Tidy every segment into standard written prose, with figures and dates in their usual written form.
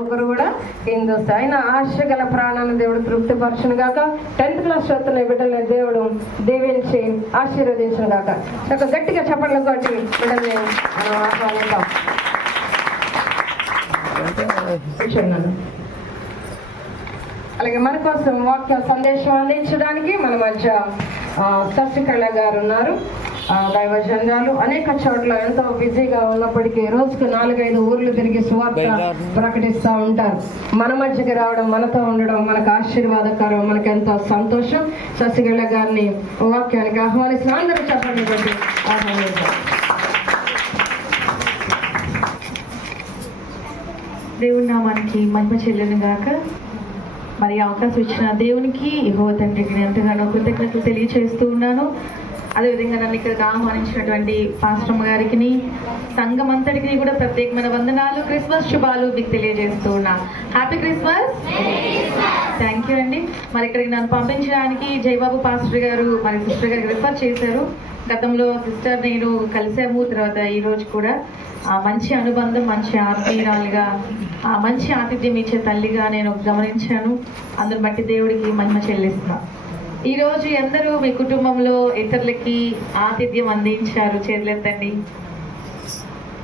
ఒకరు కూడా హిందూస్ ఆయన ఆశ గల ప్రాణాన్ని దేవుడు తృప్తిపరచును గాక. 10th క్లాస్ చదువుతున్న బిడ్డల్ని దేవుడు దీవించి ఆశీర్వదించును గాక. ఒక గట్టిగా చెప్పండి కొట్టి బిడ్డల్ని మనం ఆహ్వానిద్దాం. అలాగే మన కోసం వాక్య సందేశం అందించడానికి మన మధ్య శశికళ గారు ఉన్నారు. దైవజన్యాలు అనేక చోట్ల ఎంతో బిజీగా ఉన్నప్పటికీ రోజుకు 4-5 ఊర్లు తిరిగి సువార్త ప్రకటిస్తూ ఉంటారు. మన మధ్యకి రావడం, మనతో ఉండడం మనకు ఆశీర్వాదకరం, మనకు ఎంతో సంతోషం. శశికళ గారిని వాక్యానికి ఆహ్వానిస్తున్న అందరూ చెప్పండి బట్టి ఆహ్వానిద్దాం. దేవుడి నామానికి మహిమ చెల్లును గాక. మరి అవకాశం ఇచ్చిన దేవునికి యెహోవా తండ్రికి ఎంతగానో కృతజ్ఞతలు తెలియజేస్తూ ఉన్నాను. అదేవిధంగా నన్ను ఇక్కడికి ఆహ్వానించినటువంటి పాస్టర్ గారికి, సంఘం అంతటికి కూడా ప్రత్యేకమైన వందనాలు, క్రిస్మస్ శుభాలు మీకు తెలియజేస్తూ ఉన్నా. Happy Christmas. థ్యాంక్ యూ అండి. మరి ఇక్కడికి నన్ను పంపించడానికి జయబాబు పాస్టర్ గారు మరి సిస్టర్ గారికి రిఫర్ చేశారు. గతంలో సిస్టర్ నేను కలిసాము. తర్వాత ఈరోజు కూడా మంచి అనుబంధం, మంచి ఆత్మీయురాలుగా, మంచి ఆతిథ్యం ఇచ్చే తల్లిగా నేను గమనించాను. అందుని బట్టి దేవుడికి మహిమ చెల్లిస్తున్నా. ఈరోజు ఎందరూ మీ కుటుంబంలో ఇతరులకి ఆతిథ్యం అందించారు? చేతులెత్తండి.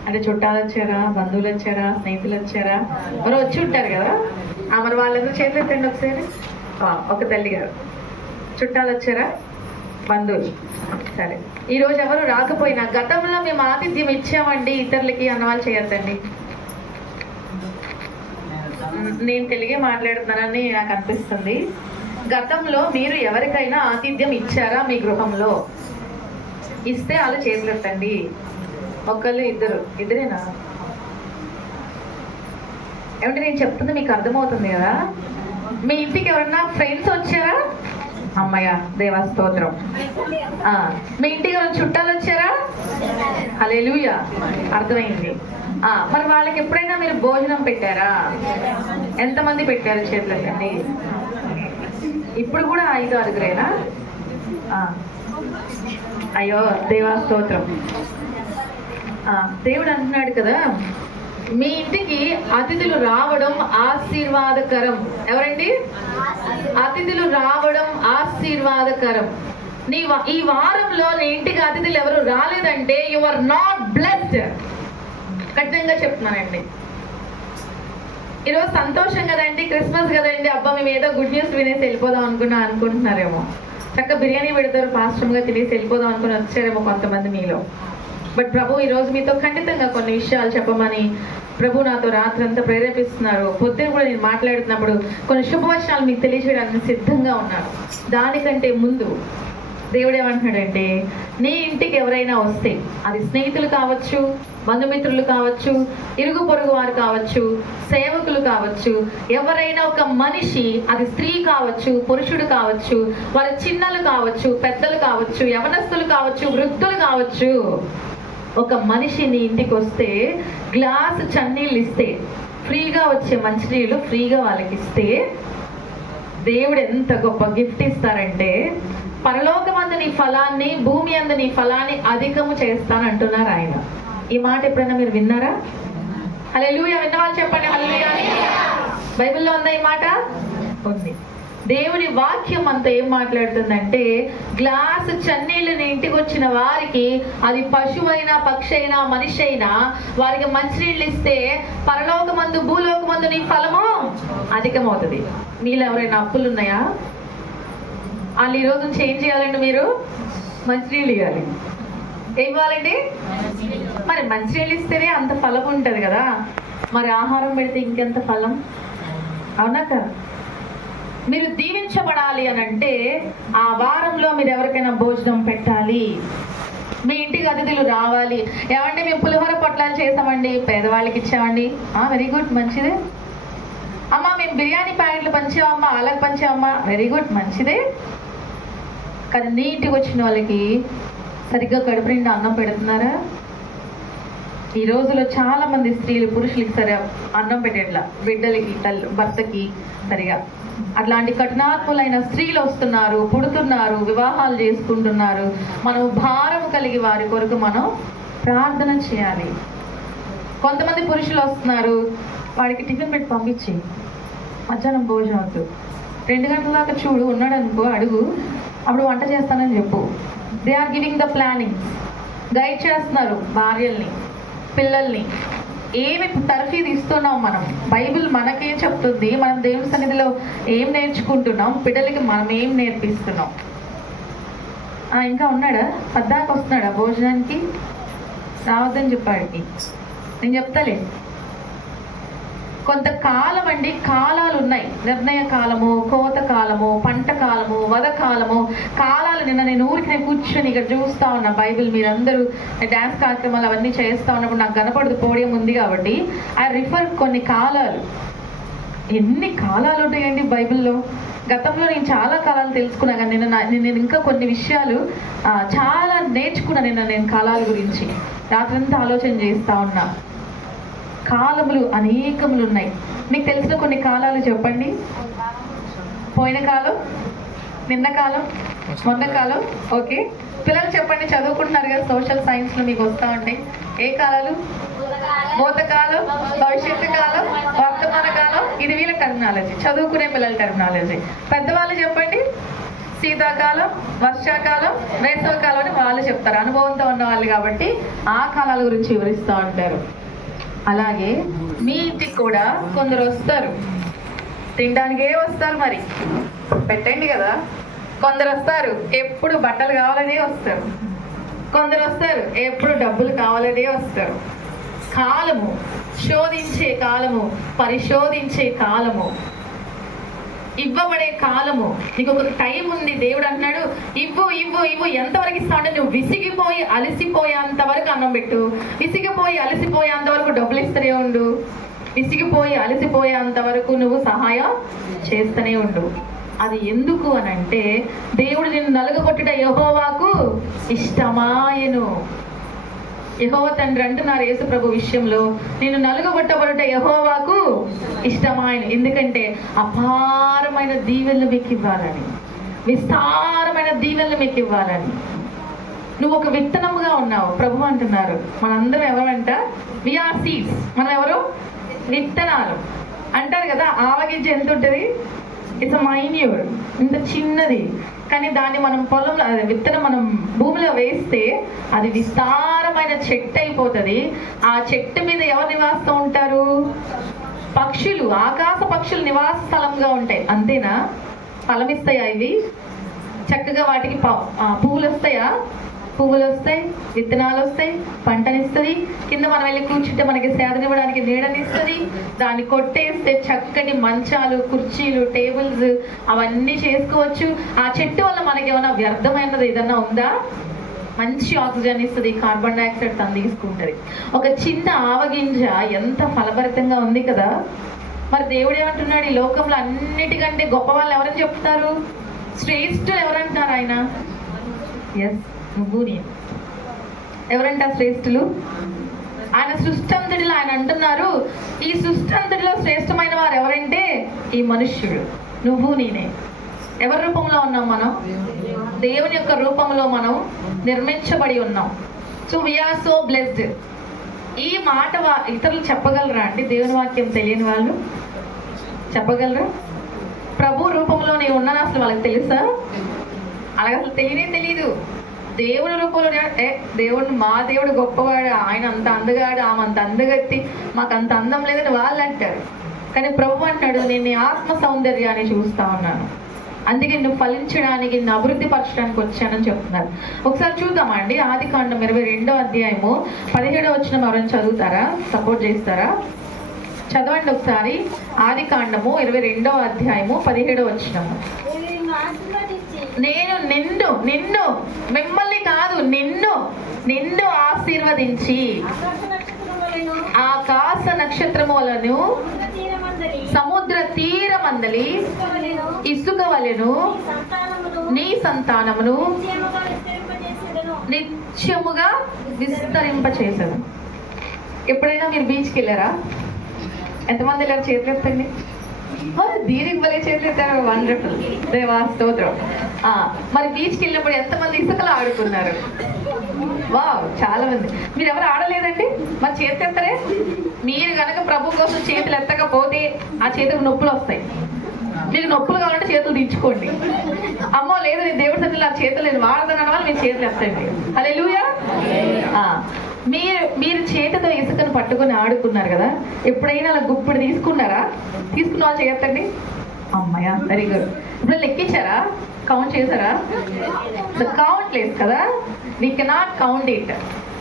అంటే చుట్టాలు వచ్చారా, బంధువులు వచ్చారా, స్నేహితులు వచ్చారా? మరి వచ్చి ఉంటారు కదా, మరి వాళ్ళందరూ చేతులెత్తండి ఒకసారి. ఒక తల్లి గారు, చుట్టాలు వచ్చారా, బంధువులు? సరే, ఈరోజు ఎవరు రాకపోయినా గతంలో మేము ఆతిథ్యం ఇచ్చామండి ఇతరులకి అన్నవాళ్ళు చేయొద్దండి. నేను తెలుగే మాట్లాడుతున్నానని నాకు అనిపిస్తుంది. గతంలో మీరు ఎవరికైనా ఆతిథ్యం ఇచ్చారా మీ గృహంలో? ఇస్తే వాళ్ళు చేతులెత్తండి. ఒకళ్ళు, ఇద్దరేనా? ఏమంటే నేను చెప్తుంది మీకు అర్థమవుతుంది కదా? మీ ఇంటికి ఎవరన్నా ఫ్రెండ్స్ వచ్చారా? అమ్మయ్య, దేవా స్తోత్రం. మీ ఇంటికి ఎవరైనా చుట్టాలు వచ్చారా? హల్లెలూయా, అర్థమైంది. మరి వాళ్ళకి ఎప్పుడైనా మీరు భోజనం పెట్టారా? ఎంతమంది పెట్టారు? చేతులెత్తండి. ఇప్పుడు కూడా 5-6 అయ్యో, దేవా స్తోత్రం. దేవుడు అంటున్నాడు కదా, మీ ఇంటికి అతిథులు రావడం ఆశీర్వాదకరం. ఎవరండి? అతిథులు రావడం ఆశీర్వాదకరం. ఈ వారంలో నీ ఇంటికి అతిథులు ఎవరు రాలేదంటే యు ఆర్ నాట్ బ్లెస్డ్. కఠినంగా చెప్తున్నానండి. ఈరోజు సంతోషం కదండి, క్రిస్మస్ కదండి, అబ్బా మేము ఏదో గుడ్ న్యూస్ వినేసి వెళ్ళిపోదాం అనుకుంటున్నారేమో. చక్కగా బిర్యానీ పెడతారు, పాస్టర్గా తినేసి వెళ్ళిపోదాం అనుకుని వచ్చారేమో కొంతమంది మీలో. బట్ ప్రభు ఈరోజు మీతో ఖండితంగా కొన్ని విషయాలు చెప్పమని ప్రభు నాతో రాత్రి అంతా ప్రేరేపిస్తున్నారు. పొద్దున కూడా నేను మాట్లాడుతున్నప్పుడు కొన్ని శుభవచనాలు మీకు తెలియజేయడానికి సిద్ధంగా ఉన్నాను. దానికంటే ముందు దేవుడు ఏమంటున్నాడంటే, నీ ఇంటికి ఎవరైనా వస్తే, అది స్నేహితులు కావచ్చు, బంధుమిత్రులు కావచ్చు, ఇరుగు పొరుగు వారు కావచ్చు, సేవకులు కావచ్చు, ఎవరైనా ఒక మనిషి, అది స్త్రీ కావచ్చు, పురుషుడు కావచ్చు, వారి చిన్నలు కావచ్చు, పెద్దలు కావచ్చు, యవనస్తులు కావచ్చు, వృద్ధులు కావచ్చు, ఒక మనిషి నీ ఇంటికి వస్తే గ్లాసు చన్నీళ్ళు ఇస్తే, ఫ్రీగా వచ్చే మంచినీళ్ళు ఫ్రీగా వాళ్ళకి ఇస్తే దేవుడు ఎంత గొప్ప గిఫ్ట్ ఇస్తారంటే, పరలోకమందు నీ ఫలాన్ని, భూమి అందు నీ ఫలాన్ని అధికము చేస్తానంటున్నారు ఆయన. ఈ మాట ఎప్పుడైనా మీరు విన్నారా? హల్లెలూయా. విన్నవాళ్ళు చెప్పండి హల్లెలూయా. బైబిల్లో ఉందా ఈ మాట? ఉంది. దేవుని వాక్యం అంతా ఏం మాట్లాడుతుందంటే, గ్లాసు చన్నీళ్ళు నీ ఇంటికి వచ్చిన వారికి, అది పశువైనా, పక్షి అయినా, మనిషి అయినా, వారికి మంచినీళ్ళు ఇస్తే పరలోకమందు, భూలోకమందు నీ ఫలము అధికమవుతుంది. నీళ్ళు ఎవరైనా అప్పులు ఉన్నాయా? వాళ్ళు ఈరోజు చేంజ్ చేయాలండి. మీరు మంచినీళ్ళు ఇవ్వాలి. ఏం ఇవ్వాలండి? మరి మంచినీళ్ళు ఇస్తేనే అంత ఫలం ఉంటుంది కదా, మరి ఆహారం పెడితే ఇంకెంత ఫలం? అవునా కదా? మీరు దీవించబడాలి అని అంటే ఆ వారంలో మీరు ఎవరికైనా భోజనం పెట్టాలి. మీ ఇంటికి అతిథులు రావాలి. ఏమండి మేము పులిహోర పొట్లాలు చేసామండి, పేదవాళ్ళకి ఇచ్చామండి, వెరీ గుడ్, మంచిదే. అమ్మ మేము బిర్యానీ ప్యాకెట్లు పంచామమ్మా, అలాగ పంచామమ్మా, వెరీ గుడ్, మంచిదే. కానీ నీ ఇంటికి వచ్చిన వాళ్ళకి సరిగ్గా కడుపు నిండా అన్నం పెడుతున్నారా? ఈ రోజులో చాలా మంది స్త్రీలు పురుషులకి సరే అన్నం పెట్టేట్లా, బిడ్డలకి, భర్తకి సరిగా. అట్లాంటి కఠినాత్ములైన స్త్రీలు వస్తున్నారు, పుడుతున్నారు, వివాహాలు చేసుకుంటున్నారు. మనం భారం కలిగి వారి కొరకు మనం ప్రార్థన చేయాలి. కొంతమంది పురుషులు వస్తున్నారు, వాడికి టిఫిన్ పెట్టి పంపించి మధ్యాహ్నం భోజనం వద్దు, 2 గంటల దాకా చూడు ఉన్నాడు అనుకో, అడుగు, అప్పుడు వంట చేస్తానని చెప్పు. They are giving the planning, guide చేస్తున్నారు భార్యల్ని, పిల్లల్ని. ఏమి తర్ఫీదు ఇస్తున్నాం మనం? బైబిల్ మనకేం చెప్తుంది? మనం దేవుని సన్నిధిలో ఏం నేర్చుకుంటున్నాం? బిడ్డలకి మనం ఏం నేర్పిస్తున్నాం? ఇంకా ఉన్నాడా? పద్దాక వస్తున్నాడా భోజనానికి? రావద్దని చెప్పాడికి. నేను చెప్తాలే. కొంతకాలం అండి, కాలాలు ఉన్నాయి. నిర్ణయ కాలము, కోత కాలము, పంట కాలము, వద కాలము, కాలాలు. నేను ఊరికి కూర్చొని ఇక్కడ చూస్తూ ఉన్నా బైబిల్. మీరందరూ డ్యాన్స్ కార్యక్రమాలు అవన్నీ చేస్తూ ఉన్నప్పుడు నాకు కనపడదు, పోడియం ఉంది కాబట్టి ఐ రిఫర్ కొన్ని కాలాలు. ఎన్ని కాలాలు ఉంటాయండి బైబిల్లో. గతంలో నేను చాలా కాలాలు తెలుసుకున్నా, కానీ నేను ఇంకా కొన్ని విషయాలు చాలా నేర్చుకున్నా నేను కాలాల గురించి. రాత్రంతా ఆలోచన చేస్తూ ఉన్నా. కాలములు అనేకములు ఉన్నాయి. మీకు తెలిసిన కొన్ని కాలాలు చెప్పండి. పోయిన కాలం, నిన్న కాలం, మొన్న కాలం. ఓకే, పిల్లలు చెప్పండి, చదువుకుంటున్నారు కదా సోషల్ సైన్స్లో, మీకు వస్తూ ఉంటాయి. ఏ కాలాలు? భూతకాలం, భవిష్యత్తు కాలం, వర్తమాన కాలం. ఇది వీళ్ళ టెర్మినాలజీ, చదువుకునే పిల్లల టెర్మినాలజీ. పెద్దవాళ్ళు చెప్పండి, శీతాకాలం, వర్షాకాలం, వేసవికాలం అని వాళ్ళు చెప్తారు, అనుభవంతో ఉన్న వాళ్ళు కాబట్టి ఆ కాలాల గురించి వివరిస్తూ ఉంటారు. అలాగే మీ ఇంటికి కూడా కొందరు వస్తారు, తినడానికే వస్తారు, మరి పెట్టండి కదా. కొందరు వస్తారు ఎప్పుడు బట్టలు కావాలనే వస్తారు, కొందరు వస్తారు ఎప్పుడు డబ్బులు కావాలనే వస్తారు. కాలము, శోధించే కాలము, పరిశోధించే కాలము, ఇవ్వబడే కాలము. నీకు ఒక టైం ఉంది. దేవుడు అంటున్నాడు, ఇవ్వు ఇవ్వు ఇవ్వు. ఎంతవరకు ఇస్తావు? నువ్వు విసిగిపోయి అలసిపోయేంత వరకు అన్నం పెట్టు, విసిగిపోయి అలసిపోయేంత వరకు డబ్బులు ఇస్తూనే ఉండు, విసిగిపోయి అలసిపోయేంత వరకు నువ్వు సహాయం చేస్తూనే ఉండు. అది ఎందుకు అని అంటే, దేవుడు నిన్ను నలుగగొట్టుట యెహోవాకు ఇష్టమాయెను. యెహోవా తండ్రి అంటున్నారు యేసు ప్రభు విషయంలో, నేను నలుగగొట్టబడుట యెహోవాకు ఇష్టమాయను. ఎందుకంటే అపారమైన దీవెనలు మీకు ఇవ్వాలని, విస్తారమైన దీవెనలు మీకు ఇవ్వాలని. నువ్వు ఒక విత్తనముగా ఉన్నావు. ప్రభు అంటున్నారు, మనందరం ఎవరంట? We are seeds. మనం ఎవరు? విత్తనాలు. అంటారు కదా, ఆవగింజ ఎంత ఉంటుంది? ఇట్స్ మైన్యూర్, ఇంత చిన్నది. కానీ దాన్ని మనం పొలంలో, విత్తనం మనం భూమిలో వేస్తే అది విస్తారమైన చెట్టు అయిపోతుంది. ఆ చెట్టు మీద ఎవరు నివాసం ఉంటారు? పక్షులు, ఆకాశ పక్షులు నివాస స్థలంగా ఉంటాయి. అంతేనా? ఫలం ఇస్తాయా ఇవి? చక్కగా వాటికి పువ్వులు వస్తాయా? పువ్వులు వస్తాయి, విత్తనాలు వస్తాయి, పంటనిస్తుంది. కింద మనం వెళ్ళి కూర్చుంటే మనకి సేదనివ్వడానికి నీడనిస్తుంది. దాన్ని కొట్టేస్తే చక్కటి మంచాలు, కుర్చీలు, టేబుల్స్ అవన్నీ చేసుకోవచ్చు. ఆ చెట్టు వల్ల మనకి ఏమైనా వ్యర్థమైనది ఏదన్నా ఉందా? మంచి ఆక్సిజన్ ఇస్తుంది, కార్బన్ డైఆక్సైడ్ తను తీసుకుంటుంది. ఒక చిన్న ఆవగింజ ఎంత ఫలభరితంగా ఉంది కదా. మరి దేవుడు ఏమంటున్నాడు? ఈ లోకంలో అన్నిటికంటే గొప్ప వాళ్ళు ఎవరని చెప్తారు? శ్రేష్ఠులు ఎవరంటున్నారు ఆయన? ఎస్, నువ్వు నేను. ఎవరంట శ్రేష్ఠులు? ఆయన సృష్టంతుడిలో ఆయన అంటున్నారు, ఈ సృష్టంతుడిలో శ్రేష్టమైన వారు ఎవరంటే ఈ మనుష్యుడు, నువ్వు నేనే. ఎవరి రూపంలో ఉన్నాం మనం? దేవుని యొక్క రూపంలో మనం నిర్మించబడి ఉన్నాం. So we are so blessed. ఈ మాట ఇతరులు చెప్పగలరా అండి? దేవుని వాక్యం తెలియని వాళ్ళు చెప్పగలరా? ప్రభు రూపంలో నేను ఉన్నాను అసలు వాళ్ళకి తెలుసా? అలాగే అసలు తెలియదు. దేవుని రూపంలో దేవుడు, మా దేవుడు గొప్పవాడు, ఆయన అంత అందగాడు, ఆమె అంత అందగత్తి, మాకు అంత అందం లేదని వాళ్ళు అంటారు. కానీ ప్రభు అంటాడు, నేను నీ ఆత్మ సౌందర్యాన్ని చూస్తా ఉన్నాను, అందుకే నువ్వు ఫలించడానికి, నిన్ను అభివృద్ధి పరచడానికి వచ్చానని చెప్తున్నారు. ఒకసారి చూద్దామా అండి, ఆదికాండం 22వ అధ్యాయము 17వ వచనం ఎవరైనా చదువుతారా? సపోర్ట్ చేస్తారా? చదవండి ఒకసారి. ఆదికాండము 22వ అధ్యాయము 17వ వచనము. నేను నిన్ను మిమ్మల్ని కాదు, నిన్ను ఆశీర్వదించి ఆకాశ నక్షత్రములను, సముద్ర తీరమందలి ఇసుక వలెను నీ సంతానమును నిత్యముగా విస్తరింపచేసెను. ఎప్పుడైనా మీరు బీచ్కి వెళ్ళారా? ఎంతమంది వెళ్ళారు? చేతులు ఎత్తండి. దీనికి భలే చేతులు ఎత్తారు. వండర్ఫుల్, దేవా స్తోత్రం. మరి బీచ్కి వెళ్ళినప్పుడు ఎంతమంది ఇసుకలు ఆడుకున్నారు? వావ్, చాలా మంది. మీరు ఎవరు ఆడలేదండి? మరి చేతులు ఎత్తరే. మీరు కనుక ప్రభు కోసం చేతులు ఎత్తకపోతే ఆ చేతులకు నొప్పులు వస్తాయి. మీకు నొప్పులు కావాలంటే చేతులు దించుకోండి. అమ్మో లేదు, నేను దేవుడి సన్నిధిలో ఆ చేతులు నేను వాడతాను వాళ్ళు మీరు చేతులు ఎత్తండి. హల్లెలూయా. మీరు చేతితో ఇసుకను పట్టుకొని ఆడుకున్నారు కదా, ఎప్పుడైనా అలా గుప్పుడు తీసుకున్నారా? తీసుకున్న వాళ్ళు చేయొద్దండి. అమ్మాయ, వెరీ గుడ్. ఇప్పుడు లెక్కించారా? కౌంట్ చేశారా? కౌంట్ లేదు కదా, వీ కెనాట్ కౌంట్ ఇట్.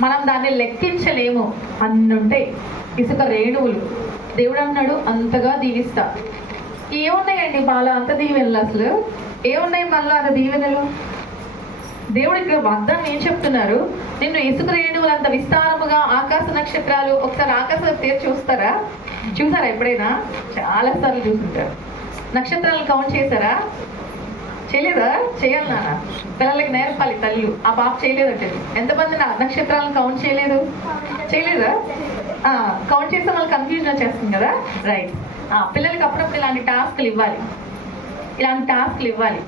మనం దాన్ని లెక్కించలేము. అన్నుంటాయి ఇసుక రేణువులు. దేవుడు అన్నాడు అంతగా దీవిస్తా. ఏమున్నాయండి బాలా అంత దీవెనలు? అసలు ఏమున్నాయి మళ్ళా అంత దీవెనలు? దేవుడు ఇక్కడ వాగ్దానం ఏం చెప్తున్నారు? నిన్ను ఇసుక రేణువులు అంత విస్తారముగా ఆకాశ నక్షత్రాలు. ఒకసారి ఆకాశం తీర్చి చూస్తారా? చూసారా ఎప్పుడైనా? చాలా సార్లు చూస్తుంటారు. నక్షత్రాలను కౌంట్ చేశారా? చేయలేదా? చేయాలి నాన్న, పిల్లలకి నేర్పాలి తల్లు. ఆ పాప చేయలేదంటే ఎంతమంది నక్షత్రాలను కౌంట్ చేయలేదు? చేయలేదా? కౌంట్ చేస్తే మళ్ళీ కన్ఫ్యూజన్ వచ్చేస్తుంది కదా. రైట్. పిల్లలకి అప్పుడప్పుడు ఇలాంటి టాస్క్లు ఇవ్వాలి.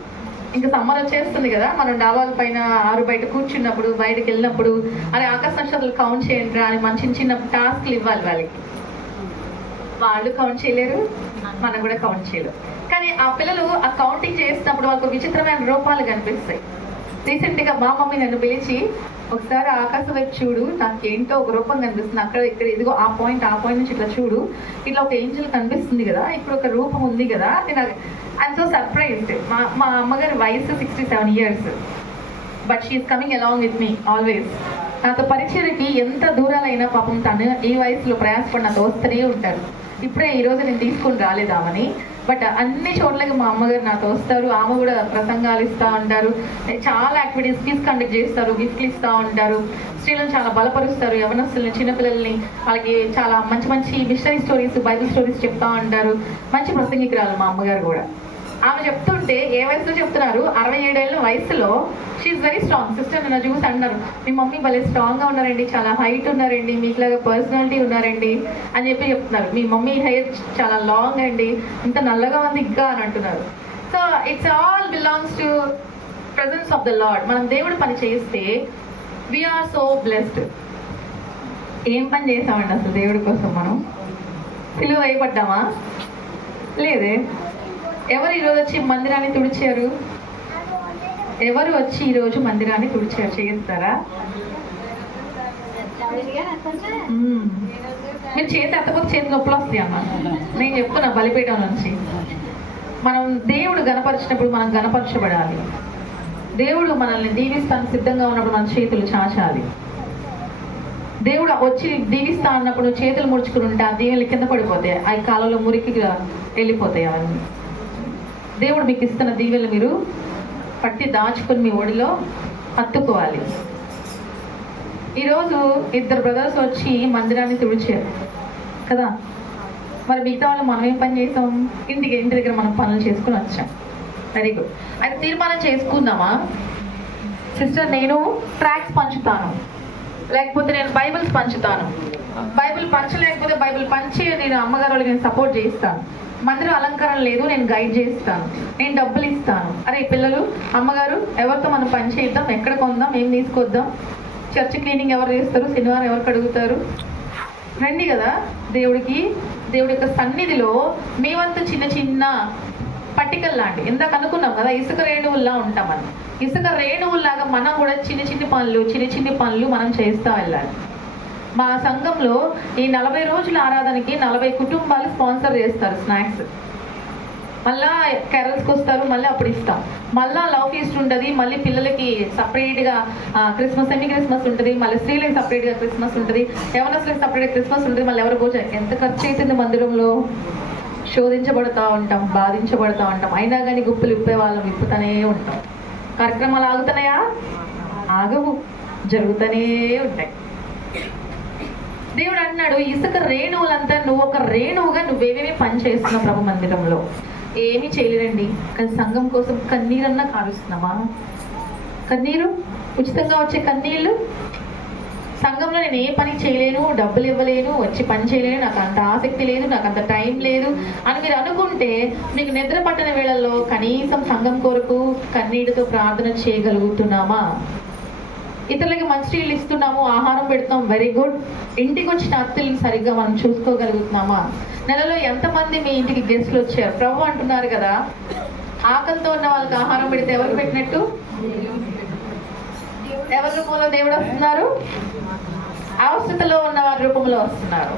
ఇంకా సమ్మర్ వచ్చేస్తుంది కదా, మనం డాబాల పైన ఆరు బయట కూర్చున్నప్పుడు, బయటకు వెళ్ళినప్పుడు అరే ఆకాశ నక్షత్రాలు కౌంట్ చేయండి అని మన చిన్న చిన్న టాస్క్లు ఇవ్వాలి వాళ్ళకి. వాళ్ళు కౌంట్ చేయలేరు, మనం కూడా కౌంట్ చేయలేరు. కానీ ఆ పిల్లలు ఆ కౌంటింగ్ చేసినప్పుడు వాళ్ళకు విచిత్రమైన రూపాలు కనిపిస్తాయి. రీసెంట్గా మా మమ్మీ నన్ను పిలిచి ఒకసారి ఆకాశం వైపు చూడు, నాకేంటో ఒక రూపం కనిపిస్తుంది అక్కడ ఇక్కడ, ఇదిగో ఆ పాయింట్ నుంచి ఇట్లా చూడు, ఇట్లా ఒక ఏంజల్ కనిపిస్తుంది కదా, ఇక్కడ ఒక రూపం ఉంది కదా. నేను ఐఎమ్ సో సర్ప్రైజ్డ్. మా అమ్మగారి వయసు 67 years, but she is coming along with me always. నాతో పరిచయకి ఎంత దూరాలైనా పాపం తను ఈ వయసులో ప్రయాసపడి నాతో వస్తూనే ఉంటారు. ఇప్పుడే ఈరోజు నేను తీసుకుని రాలేదామని, బట్ అన్ని చోట్లకి మా అమ్మగారు నాతో వస్తారు. ఆమె కూడా ప్రసంగాలు ఇస్తూ ఉంటారు, చాలా యాక్టివిటీస్ క్విజ్ కండక్ట్ చేస్తారు, గిఫ్ట్లు ఇస్తూ ఉంటారు, స్త్రీలను చాలా బలపరుస్తారు, యవనస్తులను, చిన్నపిల్లల్ని, వాళ్ళకి చాలా మంచి మంచి మిషనరీ స్టోరీస్, బైబిల్ స్టోరీస్ చెప్తా ఉంటారు. మంచి ప్రసంగికురాలు మా అమ్మగారు కూడా. ఆమె చెప్తుంటే ఏ వయసులో చెప్తున్నారు? 67 ఏళ్ళ వయసులో. She is very strong. సిస్టర్ నన్ను చూసి అన్నారు, మీ మమ్మీ భలే స్ట్రాంగ్గా ఉన్నారండి, చాలా హైట్ ఉన్నారండి, మీకులాగా పర్సనాలిటీ ఉన్నారండి అని చెప్తున్నారు. మీ మమ్మీ హెయిర్ చాలా లాంగ్ అండి, ఇంత నల్లగా ఉంది ఇంకా అని అంటున్నారు. So it's all belongs to presence of the lord. మనం దేవుడి పని చేస్తే వీఆర్ సో బ్లెస్డ్. ఏం పని చేసామండి అసలు దేవుడి కోసం? మనం సిలువ వేయబడ్డామా? లేదే. ఎవరు ఈరోజు వచ్చి మందిరాన్ని తుడిచారు? ఎవరు వచ్చి ఈరోజు మందిరాన్ని తుడిచారు? చేస్తారా? మీరు చేతి ఎత్తపోతే చేతి నొప్పులు వస్తాయి అమ్మా. నేను చెప్తున్నా బలిపీఠం నుంచి. మనం దేవుడు గణపరిచినప్పుడు మనం గణపరచబడాలి. దేవుడు మనల్ని దీవిస్తాను సిద్ధంగా ఉన్నప్పుడు మన చేతులు చాచాలి. దేవుడు వచ్చి దీవిస్తా అన్నప్పుడు చేతులు ముడుచుకుని ఉంటే ఆ దీవెనలు కింద పడిపోతాయి, ఆ కాలంలో మురికిగా వెళ్ళిపోతాయి అవన్నీ. దేవుడు మీకు ఇస్తున్న దీవెనలు మీరు పట్టి దాచుకొని మీ ఒడిలో హత్తుకోవాలి. ఈరోజు 2 బ్రదర్స్ వచ్చి మందిరాన్ని తుడిచారు కదా, మరి మిగతా వాళ్ళు మనం ఏం పని చేసాం? ఇంటి దగ్గర మనం పనులు చేసుకుని వచ్చాం. Very good. అయితే తీర్మానం చేసుకుందామా? సిస్టర్ నేను ట్రాక్స్ పంచుతాను, లేకపోతే నేను బైబిల్స్ పంచుతాను. బైబిల్ పంచలేకపోతే బైబిల్ పంచి నేను అమ్మగారు వాళ్ళకి నేను సపోర్ట్ చేస్తాను. మందిరం అలంకరణ లేదు, నేను గైడ్ చేస్తాను, నేను డబ్బులు ఇస్తాను. అరే పిల్లలు, అమ్మగారు ఎవరితో మనం పని చేద్దాం, ఎక్కడ కొందాం, ఏం తీసుకొద్దాం, చర్చ్ క్లీనింగ్ ఎవరు చేస్తారు, శనివారం ఎవరు కడుగుతారు, రండి కదా. దేవుడి యొక్క సన్నిధిలో మీ వంతు చిన్న చిన్న పట్టికల్ లాంటి, ఇందాక అనుకున్నాం కదా ఇసుక రేణువుల్లా ఉంటామని. ఇసుక రేణువుల్లాగా మనం కూడా చిన్న చిన్ని పనులు మనం చేస్తూ వెళ్ళాలి. మా సంఘంలో ఈ 40 రోజుల ఆరాధనకి 40 కుటుంబాలు స్పాన్సర్ చేస్తారు స్నాక్స్. మళ్ళా క్యారల్స్కి వస్తారు, మళ్ళీ అప్పుడు ఇస్తాం. మళ్ళీ లవ్ ఫీస్ట్ ఉంటుంది, మళ్ళీ పిల్లలకి సపరేట్గా క్రిస్మస్, సెమీ క్రిస్మస్ ఉంటుంది, మళ్ళీ స్త్రీలకి సపరేట్గా క్రిస్మస్ ఉంటుంది, యవనస్తులకి సపరేట్గా క్రిస్మస్ ఉంటుంది. మళ్ళీ ఎవరు భోజనం. ఎంత ఖర్చు అవుతుంది మందిరంలో? శోధించబడుతూ ఉంటాం, బాధించబడుతూ ఉంటాం, అయినా కానీ గుప్పులు విప్పే వాళ్ళం విప్పుతూనే ఉంటాం. కార్యక్రమాలు ఆగుతున్నాయా? ఆగవు, జరుగుతూనే ఉంటాయి. దేవుడు అన్నాడు ఇసుక రేణువులంతా నువ్వు ఒక రేణువుగా నువ్వేమేమి పని చేస్తున్నావు ప్రభు మందిరంలో? ఏమీ చేయలేరండి, కానీ సంఘం కోసం కన్నీరన్నా కారుస్తున్నామా? కన్నీరు, ఉచితంగా వచ్చే కన్నీళ్ళు. సంఘంలో నేను ఏ పని చేయలేను, డబ్బులు ఇవ్వలేను, వచ్చి పని చేయలేను, నాకు అంత ఆసక్తి లేదు, నాకు అంత టైం లేదు అని మీరు అనుకుంటే మీకు నిద్ర పట్టిన వేళల్లో కనీసం సంఘం కొరకు కన్నీటితో ప్రార్థన చేయగలుగుతున్నామా? ఇతరులకి మంచి నీళ్ళు ఇస్తున్నాము, ఆహారం పెడుతున్నాం, వెరీ గుడ్. ఇంటికి వచ్చిన అతిథులను సరిగ్గా మనం చూసుకోగలుగుతున్నామా? నెలలో ఎంతమంది మీ ఇంటికి గెస్ట్లు వచ్చారు? ప్రభు అంటున్నారు కదా, ఆకలితో ఉన్న వాళ్ళకి ఆహారం పెడితే ఎవరు పెట్టినట్టు? ఎవరి రూపంలో దేవుడు వస్తున్నారు? అవసరతలో ఉన్న వారి రూపంలో వస్తున్నారు.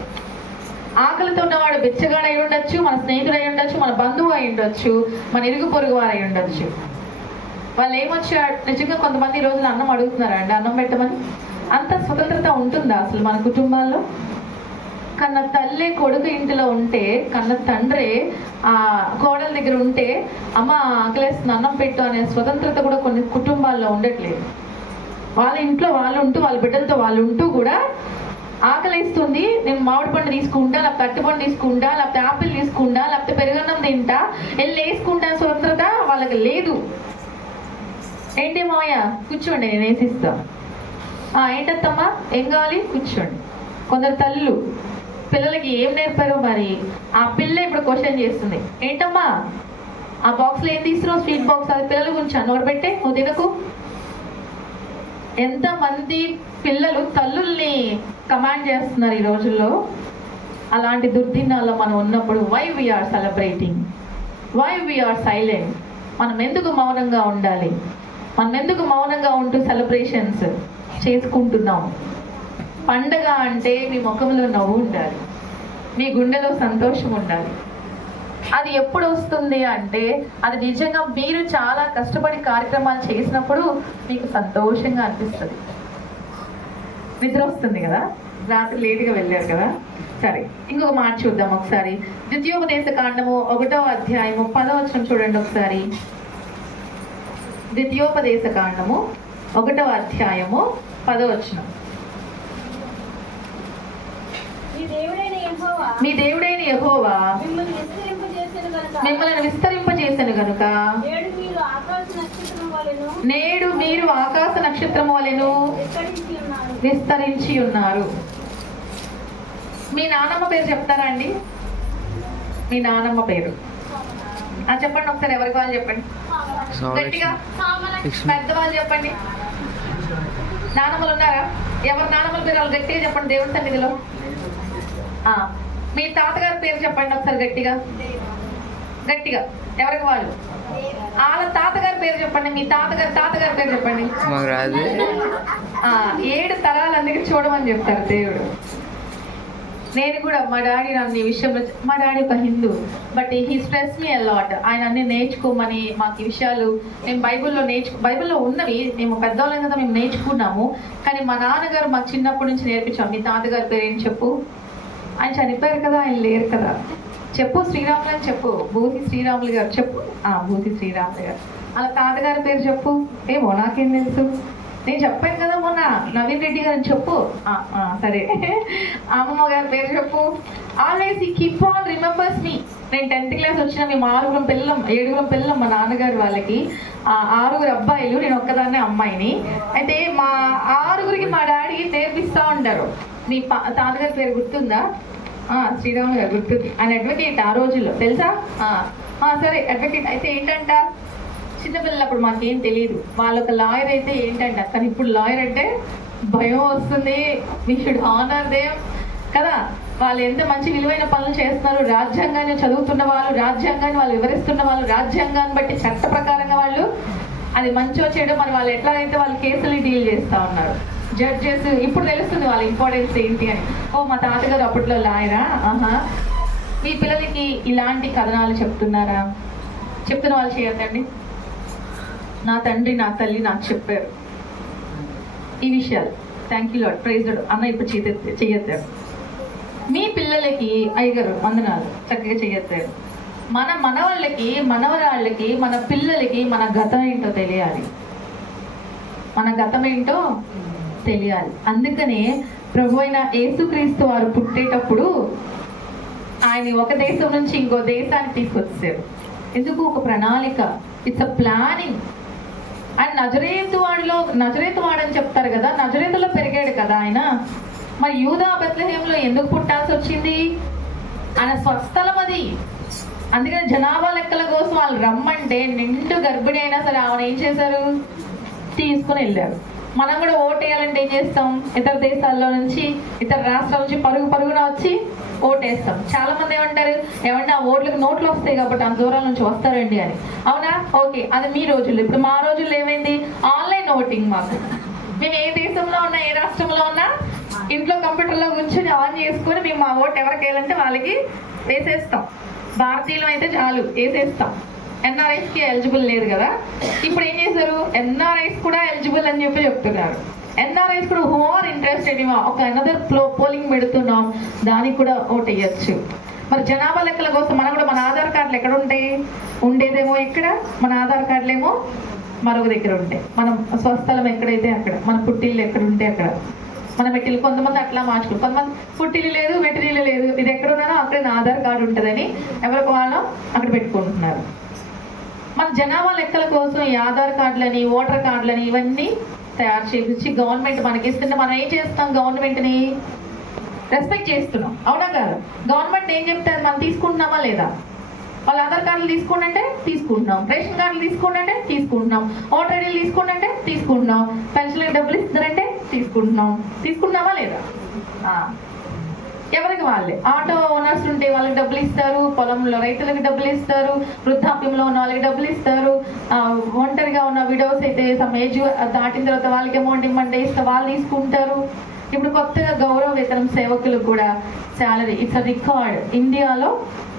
ఆకలితో ఉన్నవాడు బిచ్చగాడు అయి ఉండొచ్చు, మన స్నేహితుడు అయి ఉండొచ్చు, మన బంధువు అయి ఉండొచ్చు, మన ఇరుగు పొరుగు వారు అయి ఉండొచ్చు. వాళ్ళు ఏమొచ్చారు? నిజంగా కొంతమంది ఈ రోజున అన్నం అడుగుతున్నారా అండి? అన్నం పెట్టమని అంత స్వతంత్రత ఉంటుందా అసలు మన కుటుంబాల్లో? కన్న తల్లి కొడుకు ఇంటిలో ఉంటే, కన్న తండ్రి ఆ కోడల దగ్గర ఉంటే, అమ్మ ఆకలేస్తుంది అన్నం పెట్టు అనే స్వతంత్రత కూడా కొన్ని కుటుంబాల్లో ఉండట్లేదు. వాళ్ళ ఇంట్లో వాళ్ళు ఉంటూ, వాళ్ళ బిడ్డలతో వాళ్ళు ఉంటూ కూడా ఆకలిస్తుంది, నేను మామిడి పండు తీసుకుంటా, లేకపోతే అరటిపండు తీసుకుంటా, లేకపోతే ఆపిల్ తీసుకుంటా, లేకపోతే పెరుగన్నం తింటా, వెళ్ళి వేసుకుంటా స్వతంత్రత వాళ్ళకి లేదు. ఏంటి మావయ్య కూర్చోండి నేను వేసిస్తా. ఏంటత్తమ్మా ఏం కావాలి కూర్చోండి. కొందరు తల్లు పిల్లలకి ఏం నేర్పారో మరి ఆ పిల్ల ఇప్పుడు క్వశ్చన్ చేస్తుంది, ఏంటమ్మా ఆ బాక్స్లో ఏం తీసుకున్నావు? స్వీట్ బాక్స్, అది పిల్లల గురించి నోరు పెట్టే, నువ్వు తినకు. ఎంతమంది పిల్లలు తల్లుల్ని కమాండ్ చేస్తున్నారు ఈ రోజుల్లో. అలాంటి దుర్దినాల్లో మనం ఉన్నప్పుడు why we are celebrating, why we are silent? మనం ఎందుకు మౌనంగా ఉండాలి? మనం ఎందుకు మౌనంగా ఉంటూ సెలబ్రేషన్స్ చేసుకుంటున్నాం? పండగ అంటే మీ ముఖంలో నవ్వు ఉండాలి, మీ గుండెలో సంతోషం ఉండాలి. అది ఎప్పుడు వస్తుంది అంటే, అది నిజంగా మీరు చాలా కష్టపడి కార్యక్రమాలు చేసినప్పుడు మీకు సంతోషంగా అనిపిస్తుంది. నిద్ర వస్తుంది కదా, రాత్రి లేటుగా వెళ్ళారు కదా. సరే, ఇంకొక మాట చూద్దాం ఒకసారి. ద్వితీయోపదేశ కాండము 1వ అధ్యాయము 10వ వచనం చూడండి ఒకసారి. ద్వితీయోపదేశ కాండము 1వ అధ్యాయము 10వ వచనం. మీ దేవుడైన యెహోవా మిమ్మల్ని విస్తరింపజేసెను గనుక నేడు మీరు ఆకాశ నక్షత్రము వలెను విస్తరించి ఉన్నారు. మీ నానమ్మ పేరు చెప్తారా అండి? మీ నానమ్మ పేరు చెప్పండి ఒకసారి. ఎవరికి వాళ్ళు చెప్పండి గట్టిగా, పెద్దవాళ్ళు చెప్పండి. నానమ్మలు ఉన్నారా? ఎవరి నానమ్మల పేరు వాళ్ళు గట్టిగా చెప్పండి దేవుడి సన్నిధిలో. మీ తాతగారి పేరు చెప్పండి ఒకసారి గట్టిగా గట్టిగా. ఎవరికి వాళ్ళు? వాళ్ళ తాతగారి పేరు చెప్పండి. మీ తాతగారి పేరు చెప్పండి. 7 తరాలు అందుకే చూడమని చెప్తారు దేవుడు. నేను కూడా మా డాడీ నన్ను ఈ విషయంలో, మా డాడీ ఒక Hindu, but he stress me a lot. ఆయన అన్ని నేర్చుకోమని మాకు ఈ విషయాలు మేము బైబిల్లో ఉన్నవి మేము పెద్దవాళ్ళం కదా మేము నేర్చుకున్నాము. కానీ మా నాన్నగారు మాకు చిన్నప్పటి నుంచి నేర్పించాం. మీ తాతగారి పేరు ఏం చెప్పు? ఆయన చనిపోయారు కదా, ఆయన లేరు కదా, చెప్పు. శ్రీరాములు అని చెప్పు. భూతి శ్రీరాములు గారు చెప్పు. భూతి శ్రీరాములు గారు. అలా తాతగారి పేరు చెప్పు. ఏమో నాకేం తెలుసు, నేను చెప్పాను కదా మొన్న నవీన్ రెడ్డి గారిని చెప్పు. సరే, అమ్మమ్మ గారి పేరు చెప్పు. ఆల్వేస్ ఈ కీప్ ఆన్ రిమెంబర్స్ మీ. నేను 10th క్లాస్ వచ్చిన మేము 7 పిల్లలం మా నాన్నగారు వాళ్ళకి. 6 అబ్బాయిలు, నేను ఒక్కదాన్నే అమ్మాయిని. అయితే మా 6 మా డాడీ నేర్పిస్తూ ఉంటారు. మీ తాతగారి పేరు గుర్తుందా? శ్రీరాములు గారు గుర్తుంది. ఆయన అడ్వకేట్ ఆ రోజుల్లో, తెలుసా? సరే, అడ్వకేట్. అయితే ఏంటంట, చిన్నపిల్లలప్పుడు మాకేం తెలియదు. వాళ్ళొక లాయర్ అయితే ఏంటంట, కానీ ఇప్పుడు లాయర్ అంటే భయం వస్తుంది. వీ షుడ్ హానర్ దేమ్ కదా. వాళ్ళు ఎంత మంచి విలువైన పనులు చేస్తున్నారు. రాజ్యాంగాన్ని చదువుతున్న వాళ్ళు, రాజ్యాంగాన్ని వాళ్ళు వివరిస్తున్న వాళ్ళు, రాజ్యాంగాన్ని బట్టి చట్ట ప్రకారంగా వాళ్ళు అది మంచో చేయడం, మరి వాళ్ళు ఎట్లాగైతే వాళ్ళు కేసులు డీల్ చేస్తూ ఉన్నారు. జడ్జెస్ ఇప్పుడు తెలుస్తుంది వాళ్ళ ఇంపార్టెన్స్ ఏంటి అని. మా తాతగారు అప్పట్లో లాయరా? మీ పిల్లలకి ఇలాంటి కథనాలు చెప్తున్నారా? చెప్తున్న వాళ్ళు చేయొద్దండి. నా తండ్రి నా తల్లి నాకు చెప్పారు ఈ విషయాలు. Thank you Lord, praise Lord. అన్న ఇప్పుడు చెయ్యొద్దాడు. మీ పిల్లలకి అయ్యగారు వందనాలు చక్కగా చెయ్యొద్దాడు. మన మనవాళ్ళకి, మనవరాళ్ళకి, మన పిల్లలకి మన గతం ఏంటో తెలియాలి. మన గతం ఏంటో తెలియాలి. అందుకనే ప్రభు అయిన యేసుక్రీస్తు వారు పుట్టేటప్పుడు ఆయన ఒక దేశం నుంచి ఇంకో దేశానికి తీసుకొచ్చారు. ఎందుకు? ఒక ప్రణాళిక. It's a planning. ఆయన నజరేతు వాడని చెప్తారు కదా, నజరేతులో పెరిగాడు కదా ఆయన. మరి యూదా బెత్లెహేంలో ఎందుకు పుట్టాల్సి వచ్చింది? ఆయన స్వస్థలం అది. అందుకని జనాభా లెక్కల కోసం వాళ్ళు రమ్మంటే నిండు గర్భిణి అయినా సరే ఆమెను ఏం చేశారు? తీసుకుని వెళ్ళారు. మనం కూడా ఓటేయాలంటే ఏం చేస్తాం? ఇతర దేశాల్లో నుంచి, ఇతర రాష్ట్రాల నుంచి పరుగున వచ్చి ఓటేస్తాం. చాలా మంది ఏమంటారు, ఏమంటే ఆ ఓట్లకు నోట్లు వస్తాయి కాబట్టి అంత దూరాల నుంచి వస్తారండి అని. అవునా? ఓకే, అది మీ రోజుల్లో. ఇప్పుడు మా రోజుల్లో ఏమైంది? Online voting. మాకు మేము ఏ దేశంలో ఉన్నా, ఏ రాష్ట్రంలో ఉన్నా, ఇంట్లో కంప్యూటర్లో కూర్చొని ఆన్ చేసుకొని మేము మా ఓటు ఎవరికి వేయాలంటే వాళ్ళకి వేసేస్తాం. భారతీయులు అయితే చాలు వేసేస్తాం. ఎన్ఆర్ఐస్కి ఎలిజిబుల్ లేదు కదా. ఇప్పుడు ఏం చేశారు, ఎన్ఆర్ఐస్ కూడా ఎలిజిబుల్ అని చెప్తున్నారు. ఎన్ఆర్ఐస్ కూడా హూ ఆర్ ఇంట్రెస్టెడ్, ఒక అనదర్ పోలింగ్ పెడుతున్నాం, దానికి కూడా ఓటు వేయచ్చు. మరి జనాభా లెక్కల కోసం మనం కూడా మన ఆధార్ కార్డులు ఎక్కడ ఉంటాయి? ఉండేదేమో ఇక్కడ, మన ఆధార్ కార్డులేమో మరొక దగ్గర ఉంటాయి. మనం స్వస్థలం ఎక్కడైతే అక్కడ, మన పుట్టిల్లు ఎక్కడ ఉంటే అక్కడ, మన మెట్టిల్లు. కొంతమంది అట్లా మార్చుకుంటారు, కొంతమంది పుట్టిల్లు లేదు, మెట్టిల్లు లేదు, ఇది ఎక్కడ ఉన్నానో అక్కడే నా ఆధార్ కార్డు ఉంటుందని ఎవరికి వాళ్ళు అక్కడ పెట్టుకుంటున్నారు. మన జనాభా లెక్కల కోసం ఈ ఆధార్ కార్డులని, ఓటర్ కార్డులని ఇవన్నీ తయారు చేయించి గవర్నమెంట్ మనకి ఇస్తుంటే మనం ఏం చేస్తాం? గవర్నమెంట్ని రెస్పెక్ట్ చేస్తున్నాం. అవునా కాదు? గవర్నమెంట్ ఏం చెప్తే అది మనం తీసుకుంటున్నామా లేదా? వాళ్ళు ఆధార్ కార్డులు తీసుకుంటే తీసుకుంటున్నాం, రేషన్ కార్డులు తీసుకుంటే తీసుకుంటున్నాం, ఓటర్ ఐడీలు తీసుకుంటే తీసుకుంటున్నాం, పెన్షన్లకు డబ్బులు ఇస్తున్నారంటే తీసుకుంటున్నామా లేదా? ఎవరికి వాళ్ళే. ఆటో ఓనర్స్ ఉంటే వాళ్ళకి డబ్బులు ఇస్తారు, పొలంలో రైతులకు డబ్బులు ఇస్తారు, వృద్ధాప్యంలో ఉన్న వాళ్ళకి డబ్బులు ఇస్తారు, ఒంటరిగా ఉన్న విడోస్ అయితే సమ్ ఏజ్ దాటిన తర్వాత వాళ్ళకి అమౌంట్ ఇవ్వమంటే ఇస్తే వాళ్ళు తీసుకుంటారు. ఇప్పుడు కొత్తగా గౌరవ వేతనం సేవకులకు కూడా శాలరీ, ఇట్స్ అ రికార్డ్. ఇండియాలో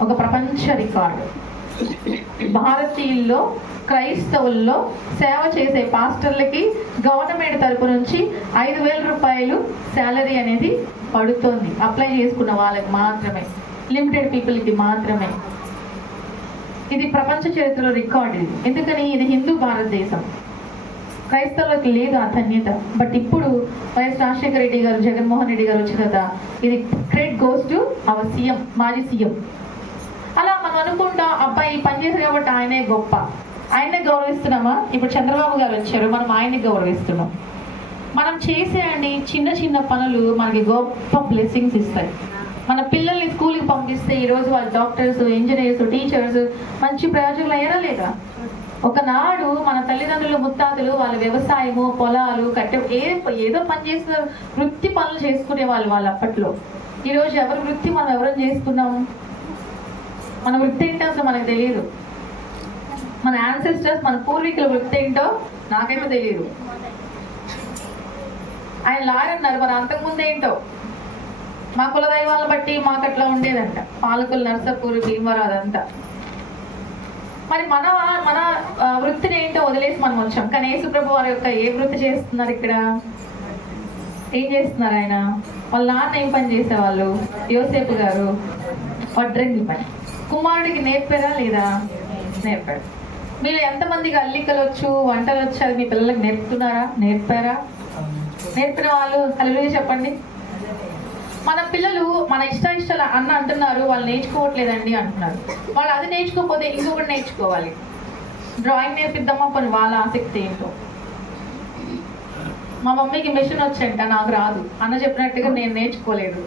ఒక ప్రపంచ రికార్డు. భారతీయుల్లో, క్రైస్తవుల్లో సేవ చేసే పాస్టర్లకి గవర్నమెంట్ తరపు నుంచి 5,000 రూపాయలు శాలరీ అనేది పడుతోంది. అప్లై చేసుకున్న వాళ్ళకి మాత్రమే, లిమిటెడ్ పీపుల్కి మాత్రమే. ఇది ప్రపంచ చరిత్రలో రికార్డ్. ఇది ఎందుకని? ఇది హిందూ భారతదేశం. క్రైస్తవులకు లేదు ఆ ధన్యత. బట్ ఇప్పుడు వైఎస్ రాజశేఖర రెడ్డి గారు, జగన్మోహన్ రెడ్డి గారు వచ్చిన కదా, ఇది credit goes to our CM, మాజీ సీఎం. అలా మనం అనుకుంటాం, అబ్బాయి పని చేశారు కాబట్టి ఆయనే గొప్ప, ఆయనే గౌరవిస్తున్నామా? ఇప్పుడు చంద్రబాబు గారు వచ్చారు, మనం ఆయన్ని గౌరవిస్తున్నాం. మనం చేసేయండి చిన్న చిన్న పనులు మనకి గొప్ప బ్లెస్సింగ్స్ ఇస్తాయి. మన పిల్లల్ని స్కూల్కి పంపిస్తే ఈరోజు వాళ్ళు డాక్టర్స్, ఇంజనీర్స్, టీచర్స్ మంచి ప్రయోజకులు అయ్యారా లేదా? ఒకనాడు మన తల్లిదండ్రులు, ముత్తాతలు వాళ్ళ వ్యవసాయము, పొలాలు, ఏదో పని చేసిన వృత్తి పనులు చేసుకునే వాళ్ళు అప్పట్లో. ఈరోజు ఎవరి వృత్తి మనం ఎవరం చేసుకున్నాము? మన వృత్తి ఏంటో అసలు మనకు తెలియదు. మన యాన్సెస్టర్స్, మన పూర్వీకుల వృత్తి ఏంటో నాకైతే తెలియదు. ఆయన లాయర్ అన్నారు, మరి అంతకుముందు ఏంటో మా కులదైవాలను బట్టి మాకు అట్లా ఉండేదంట. పాలకులు, నర్సపూర్, భీమవరం అదంతా. మరి మన వృత్తిని ఏంటో వదిలేసి మనం వచ్చాం. కానీ యేసుప్రభు వారి యొక్క ఏ వృత్తి చేస్తున్నారు ఇక్కడ? ఏం చేస్తున్నారు ఆయన? వాళ్ళ నాన్న ఏం పని చేసేవాళ్ళు? యోసేపు గారు వడ్రంగి పని. కుమారుడికి నేర్పారా లేదా? నేర్పాడు. మీరు ఎంతమందికి అల్లికలు వచ్చు, వంటలు వచ్చు, అది మీ పిల్లలకు నేర్పారా? నేర్పిన వాళ్ళు హల్లెలూయా చెప్పండి. మన పిల్లలు మన ఇష్టాలు అన్న అంటున్నారు, వాళ్ళు నేర్చుకోవట్లేదండి అంటున్నారు. వాళ్ళు అది నేర్చుకోకపోతే ఇంకొకటి నేర్చుకోవాలి. డ్రాయింగ్ నేర్పిద్దామా, కొన్ని వాళ్ళ ఆసక్తి ఏంటో. మా మమ్మీకి మెషిన్ వచ్చంట, నాకు రాదు. అన్న చెప్పినట్టుగా నేను నేర్చుకోలేదు.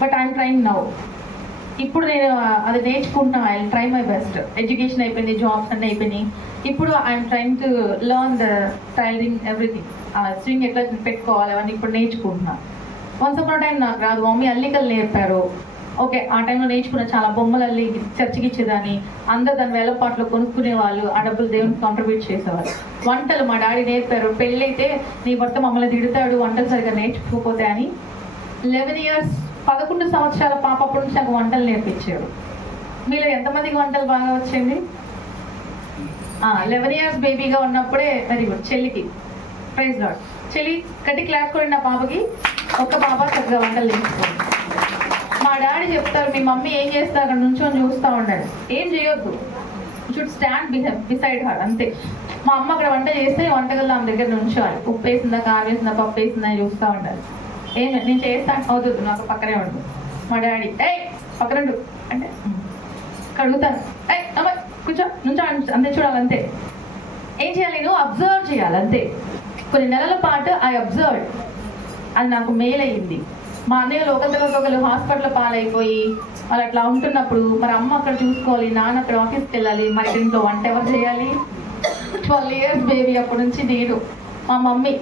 But I'm trying now. ఇప్పుడు నేను అది నేర్చుకుంటున్నా. I try my best. Education అయిపోయింది, జాబ్స్ అన్నీ అయిపోయినాయి. ఇప్పుడు I'm trying to learn the tailoring, everything. Sewing ఎట్లా పెట్టుకోవాలి అవన్నీ ఇప్పుడు నేర్చుకుంటున్నా. వన్స్ అపాన్ టైం నాకు రాదు, మమ్మీ అల్లికలు నేర్పారు. ఓకే, ఆ టైంలో నేర్చుకున్న చాలా బొమ్మలు అల్లి చర్చికి ఇచ్చేదాన్ని. అందరు దాని వేలపాట్లో కొనుక్కునే వాళ్ళు, ఆ డబ్బులు దేవునికి కాంట్రిబ్యూట్ చేసేవారు. వంటలు మా డాడీ నేర్పారు. పెళ్ళైతే నీ భర్త మమ్మల్ని తిడతాడు వంటలు సరిగ్గా నేర్చుకోకపోతే అని 11 years 11 సంవత్సరాల పాప అప్పటి నుంచి నాకు వంటలు నేర్పించారు. మీలో ఎంతమందికి వంటలు బాగా వచ్చింది? 11 years బేబీగా ఉన్నప్పుడే. Very good. చెల్లికి ప్రైజ్ లార్డ్. చెల్లి కట్టి క్లాస్ కూడా నా పాపకి ఒక్క పాప చక్కగా వంటలు నేర్చుకోండి. మా డాడీ చెప్తారు, మీ మమ్మీ ఏం చేస్తారు అక్కడ నుంచొని చూస్తూ ఉండాలి, ఏం చేయొద్దు, షుడ్ స్టాండ్ బిసైడ్ హర్, అంతే. మా అమ్మ అక్కడ వంట చేస్తే వంటగల్లో ఆమె దగ్గర నుంచోవాలి. ఉప్పు వేసిందా, కారం వేసిందా, పప్పు వేసిందా చూస్తూ ఉండాలి. ఏం నేను చేస్తాను, అవుతుంది, నాకు పక్కనే ఉండు. మా డాడీ పక్కన అంటే కడుగుతాను, అమ్మ కూర్చో, నుంచో అంతే, చూడాలి అంతే. ఏం చేయాలి? నేను అబ్జర్వ్ చేయాలి అంతే. కొన్ని నెలల పాటు ఐ అబ్జర్వ్. అది నాకు మెయిల్ అయ్యింది. మా అన్నయ్యలు ఒకరు హాస్పిటల్ పాలైపోయి వాళ్ళు అట్లా ఉంటున్నప్పుడు మరి అమ్మ అక్కడ చూసుకోవాలి, నాన్న అక్కడ ఆఫీస్కి వెళ్ళాలి, మరి ఇంట్లో వంట ఎవరు చేయాలి? 12 years బేబీ అప్పటి నుంచి నేను, మా మమ్మీ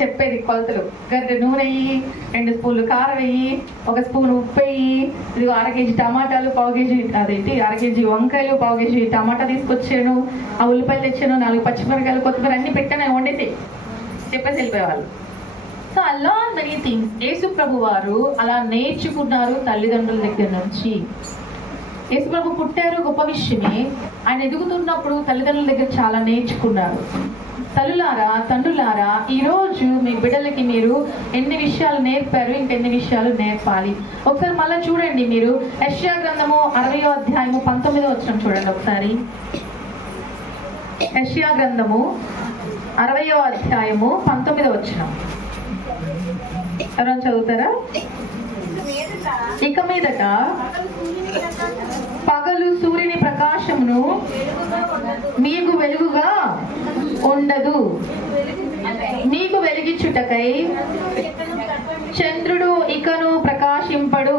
చెప్పేది కొలతలు. గంట నూనె వేయి, 2 స్పూన్లు కారం వేయి, 1 స్పూన్ ఉప్పు వేయి, ఇది 1/2 కేజీ టమాటాలు, 1/2 కేజీ అదేంటి 1/2 కేజీ వంకాయలు, 1/2 కేజీ టమాటా తీసుకొచ్చాను, ఆ ఉల్లిపాయలు తెచ్చాను, 4 పచ్చిమిరకాయలు, కొత్తిమీర అన్ని పెట్టాను, వండేసి చెప్పేసి వెళ్ళిపోయేవాళ్ళు. సో అలా మెనీ థింగ్స్ యేసు ప్రభు వారు అలా నేర్చుకున్నారు తల్లిదండ్రుల దగ్గర నుంచి. యేసు ప్రభు పుట్టారు గొప్ప విషయమే, ఆయన ఎదుగుతున్నప్పుడు తల్లిదండ్రుల దగ్గర చాలా నేర్చుకున్నారు. తల్లులారా, తండ్రులారా, ఈరోజు మీ బిడ్డలకి మీరు ఎన్ని విషయాలు నేర్పారు, ఇంకెన్ని విషయాలు నేర్పాలి. ఒకసారి మళ్ళీ చూడండి, మీరు యెషయా గ్రంథము 60వ అధ్యాయము 19వ వచనం చూడండి ఒకసారి. యెషయా గ్రంథము 60వ అధ్యాయము 19వ వచనం ఎవరైనా చదువుతారా? ఇక మీదట పగలు సూర్యుని ప్రకాశమును మీకు వెలుగుగా ఉండదు, మీకు వెలిగించుటకై చంద్రుడు ఇకను ప్రకాశింపడు,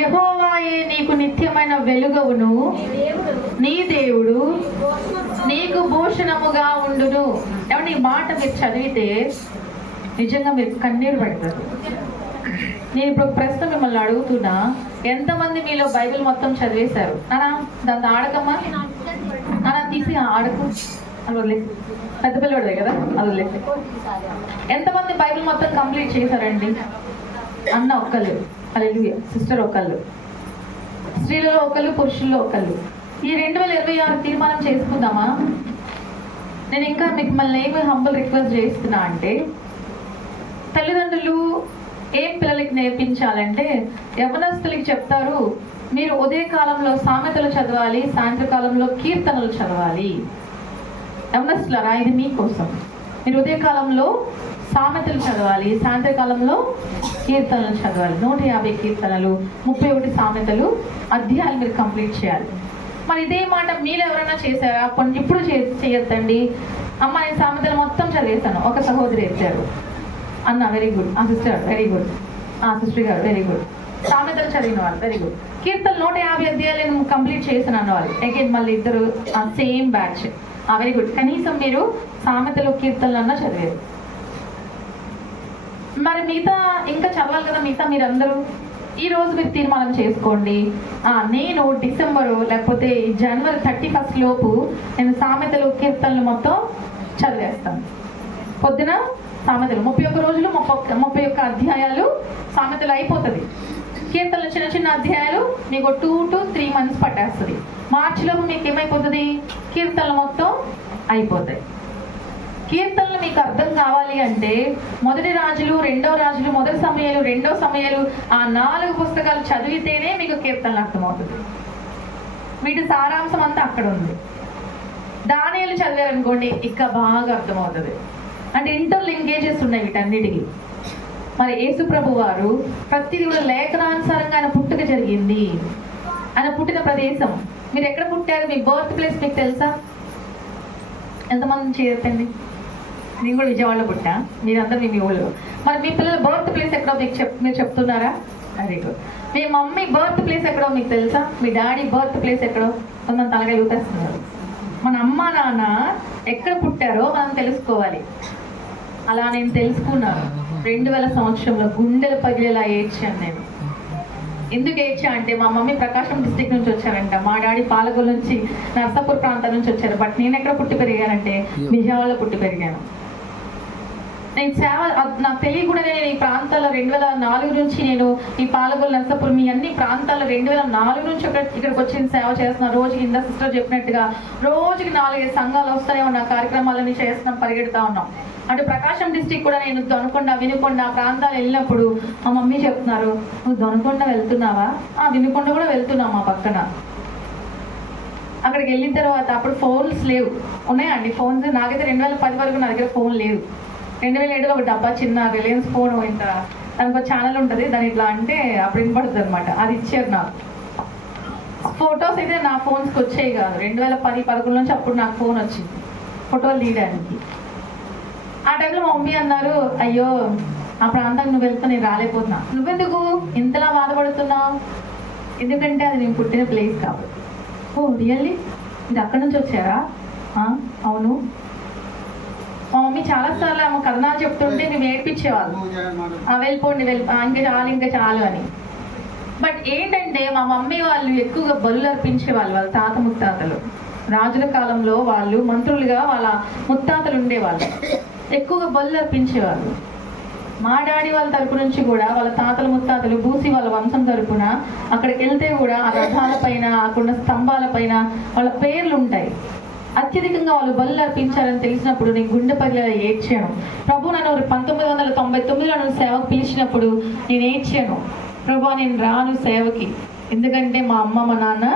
యెహోవాయే నీకు నిత్యమైన వెలుగును, నీ దేవుడు నీకు భూషణముగా ఉండును. ఏమంటే ఈ మాట మీరు చదివితే నిజంగా మీరు కన్నీరు పడతారు. నేను ఇప్పుడు ప్రశ్న మిమ్మల్ని అడుగుతున్నా, ఎంతమంది మీలో బైబిల్ మొత్తం చదివేశారు? నానా దాన్ని ఆడకమ్మా, నానా తీసి ఆడకు అని వదిలేసి, పెద్ద పిల్లవాడే కదా అది వదిలేసి. ఎంతమంది బైబిల్ మొత్తం కంప్లీట్ చేశారండి? అన్న ఒక్కళ్ళు, హల్లెలూయా. సిస్టర్ ఒకళ్ళు, స్త్రీలలో ఒకళ్ళు, పురుషుల్లో ఒకళ్ళు. ఈ 2026 తీర్మానం చేసుకుందామా? నేను ఇంకా మిమ్మల్ని ఏమి హంబుల్ రిక్వెస్ట్ చేస్తున్నా అంటే, తల్లిదండ్రులు ఏం పిల్లలకి నేర్పించాలంటే, యవనస్తులకి చెప్తారు మీరు ఉదయకాలంలో సామెతలు చదవాలి, సాయంత్రకాలంలో కీర్తనలు చదవాలి. యవనస్తులారా, ఇది మీకోసం. మీరు ఉదయకాలంలో సామెతలు చదవాలి, సాయంత్రకాలంలో కీర్తనలు చదవాలి. 150 కీర్తనలు, 31 సామెతలు అధ్యాయాలు మీరు కంప్లీట్ చేయాలి. మరి ఇదే మాట మీరు ఎవరైనా చేశారా? ఇప్పుడు చేయొద్దండి. అమ్మ నేను సామెతలు మొత్తం చదివేశాను. ఒక సహోదరి ఎత్తారు, అన్న వెరీ గుడ్, ఆ సిస్టర్ వెరీ గుడ్, ఆ సిస్టర్ గారు వెరీ గుడ్. సామెతలు చదివిన వాళ్ళు వెరీ గుడ్. కీర్తనలు 150 అధ్యాయాలు నేను కంప్లీట్ చేశాను అన్న వాళ్ళు అగైన్ మళ్ళీ ఇద్దరు సేమ్ బ్యాచ్, వెరీ గుడ్. కనీసం మీరు సామెతలు కీర్తనలు అన్నా చదివారు. మరి మిగతా ఇంకా చదవాలి కదా మిగతా మీరందరూ. ఈ రోజు మీరు తీర్మానం చేసుకోండి, నేను డిసెంబరు లేకపోతే జనవరి 31 లోపు నేను సామెతలు కీర్తనలు మొత్తం చదివేస్తాను. పొద్దున సామెతలు 31 రోజులు 31 అధ్యాయాలు సామెతలు అయిపోతుంది. కీర్తనలు చిన్న చిన్న అధ్యాయాలు మీకు 2 to 3 months పట్టేస్తుంది. మార్చిలో మీకు ఏమైపోతుంది? కీర్తనలు మొత్తం అయిపోతాయి. కీర్తనలు మీకు అర్థం కావాలి అంటే 1 రాజులు, 2 రాజులు, 1 సమయాలు, 2 సమయాలు, ఆ 4 పుస్తకాలు చదివితేనే మీకు కీర్తనలు అర్థమవుతుంది. వీటి సారాంశం అంతా అక్కడ ఉంది. దానియేలు చదివారనుకోండి ఇంకా బాగా అర్థమవుతుంది. అంటే ఇంటర్ లింకేజెస్ ఉన్నాయి వీటన్నిటికీ. మరి యేసు ప్రభు వారు ప్రతిదీ కూడా లేఖనానుసారంగా ఆయన పుట్టుక జరిగింది. ఆయన పుట్టిన ప్రదేశం, మీరు ఎక్కడ పుట్టారు, మీ బర్త్ ప్లేస్ మీకు తెలుసా? ఎంతమంది చేయొద్దండి. నేను కూడా విజయవాడలో పుట్టా, మీరందరూ మీ ఊళ్ళో. మరి మీ పిల్లల బర్త్ ప్లేస్ ఎక్కడో మీరు చెప్తున్నారా? Very good. మీ మమ్మీ బర్త్ ప్లేస్ ఎక్కడో మీకు తెలుసా? మీ డాడీ బర్త్ ప్లేస్ ఎక్కడో? కొంతమంది తలగా యూతేస్తున్నారు. మన అమ్మ నాన్న ఎక్కడ పుట్టారో మనం తెలుసుకోవాలి. అలా నేను తెలుసుకున్నాను. 2000 సంవత్సరంలో గుండెలు పగిలేలా ఏడ్చాను నేను. ఎందుకు ఏడ్చా అంటే మా మమ్మీ ప్రకాశం డిస్ట్రిక్ట్ నుంచి వచ్చారంట, మా డాడీ పాలకొల్లు నుంచి నర్సాపూర్ ప్రాంతం నుంచి వచ్చారు. బట్ నేను ఎక్కడ పుట్టి పెరిగానంటే విజయవాడలో పుట్టి పెరిగాను. నేను సేవ నాకు తెలియకూడనే నేను ఈ ప్రాంతాల్లో 2004 నుంచి నేను ఈ పాలకొల్లు, నర్సాపూర్ మీ అన్ని ప్రాంతాల్లో 2004 నుంచి ఇక్కడికి వచ్చి సేవ చేస్తున్నాను. రోజుకి ఇంత సిస్టర్ చెప్పినట్టుగా రోజుకి 4-5 సంఘాలు వస్తానే ఉన్న కార్యక్రమాలన్నీ చేస్తున్నాం, పరిగెడుతూ ఉన్నాం. అటు ప్రకాశం డిస్ట్రిక్ట్ కూడా నేను దొనకొండ, వినుకొండ ఆ ప్రాంతాలు వెళ్ళినప్పుడు మా మమ్మీ చెప్తున్నారు, నువ్వు దొనకొండ వెళ్తున్నావా? వినుకొండ కూడా వెళ్తున్నావు మా పక్కన. అక్కడికి వెళ్ళిన తర్వాత అప్పుడు ఫోన్స్ లేవు, ఉన్నాయండి ఫోన్స్. నాకైతే 2010 వరకు నా దగ్గర ఫోన్ లేదు. 2007లో ఒక డబ్బా చిన్న రిలయన్స్ ఫోన్, ఇంత దానికి ఒక ఛానల్ ఉంటుంది, దాని ఇట్లా అంటే అప్పుడు వినపడుతుంది అనమాట. అది ఇచ్చారు నాకు. ఫొటోస్ అయితే నా ఫోన్స్కి వచ్చేవి కాదు. 2010-11 నుంచి అప్పుడు నాకు ఫోన్ వచ్చింది ఫోటోలు తీయడానికి. ఆ టైంలో మా మమ్మీ అన్నారు, అయ్యో ఆ ప్రాంతానికి నువ్వు వెళ్తే నేను రాలేకపోతున్నా. నువ్వెందుకు ఇంతలా బాధపడుతున్నావు? ఎందుకంటే అది నేను పుట్టిన ప్లేస్ కాబట్టి. ఓ రియల్లీ? ఇది అక్కడి నుంచి వచ్చారా? అవును. మా మమ్మీ చాలాసార్లు ఆమె కథనాలు చెప్తుంటే మేము ఏడ్పించేవాళ్ళు, వెళ్ళిపోండి ఇంకా చాలు అని. బట్ ఏంటంటే మా మమ్మీ వాళ్ళు ఎక్కువగా బలులు అర్పించేవాళ్ళు. వాళ్ళ తాత ముత్తాతలు రాజుల కాలంలో వాళ్ళు మంత్రులుగా వాళ్ళ ముత్తాతలు ఉండేవాళ్ళు, ఎక్కువగా బలులు అర్పించేవాళ్ళు. మా డాడీ వాళ్ళ తరపు నుంచి కూడా వాళ్ళ తాతల ముత్తాతలు బూసి వాళ్ళ వంశం తరపున అక్కడికి వెళ్తే కూడా ఆ రథాల పైన అక్కడున్న స్తంభాల పైన వాళ్ళ పేర్లు ఉంటాయి. అత్యధికంగా వాళ్ళు బలులు అర్పించారని తెలిసినప్పుడు నేను గుండె పగిలి ఏడ్చాను. ప్రభు నన్ను 1999లో నన్ను సేవకు పిలిచినప్పుడు నేను ఏడ్చాను, ప్రభు నేను రాను సేవకి. ఎందుకంటే మా అమ్మ మా నాన్న